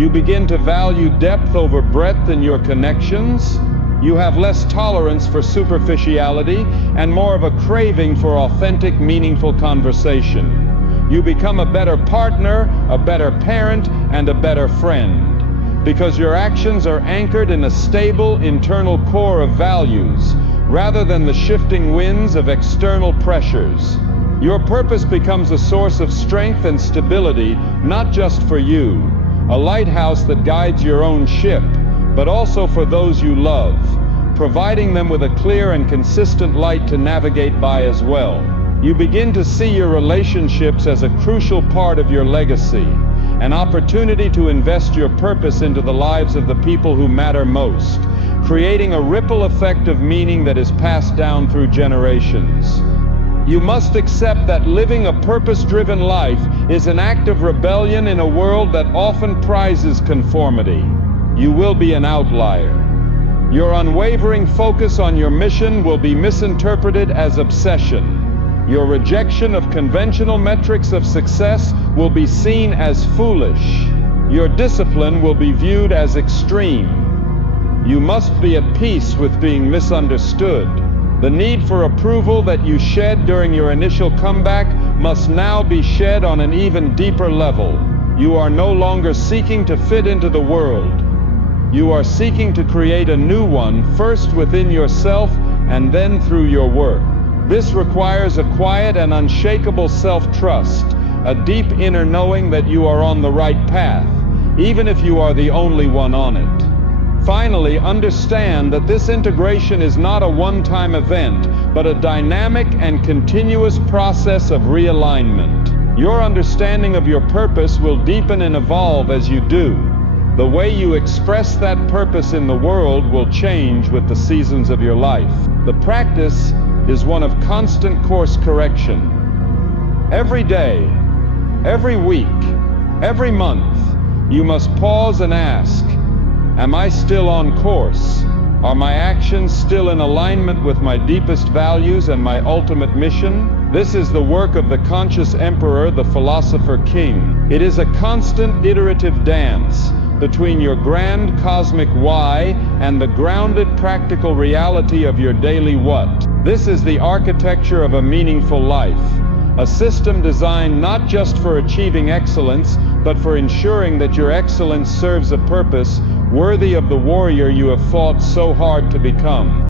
You begin to value depth over breadth in your connections. You have less tolerance for superficiality and more of a craving for authentic, meaningful conversation. You become a better partner, a better parent, and a better friend, because your actions are anchored in a stable internal core of values, rather than the shifting winds of external pressures. Your purpose becomes a source of strength and stability, not just for you, a lighthouse that guides your own ship, but also for those you love, providing them with a clear and consistent light to navigate by as well. You begin to see your relationships as a crucial part of your legacy, an opportunity to invest your purpose into the lives of the people who matter most, creating a ripple effect of meaning that is passed down through generations. You must accept that living a purpose-driven life is an act of rebellion in a world that often prizes conformity. You will be an outlier. Your unwavering focus on your mission will be misinterpreted as obsession. Your rejection of conventional metrics of success will be seen as foolish. Your discipline will be viewed as extreme. You must be at peace with being misunderstood. The need for approval that you shed during your initial comeback must now be shed on an even deeper level. You are no longer seeking to fit into the world. You are seeking to create a new one, first within yourself and then through your work. This requires a quiet and unshakable self-trust, a deep inner knowing that you are on the right path, even if you are the only one on it. Finally, understand that this integration is not a one-time event, but a dynamic and continuous process of realignment. Your understanding of your purpose will deepen and evolve as you do. The way you express that purpose in the world will change with the seasons of your life. The practice is one of constant course correction. Every day, every week, every month, you must pause and ask, am I still on course? Are my actions still in alignment with my deepest values and my ultimate mission? This is the work of the conscious emperor, the philosopher king. It is a constant iterative dance between your grand cosmic why and the grounded practical reality of your daily what. This is the architecture of a meaningful life, a system designed not just for achieving excellence, but for ensuring that your excellence serves a purpose worthy of the warrior you have fought so hard to become.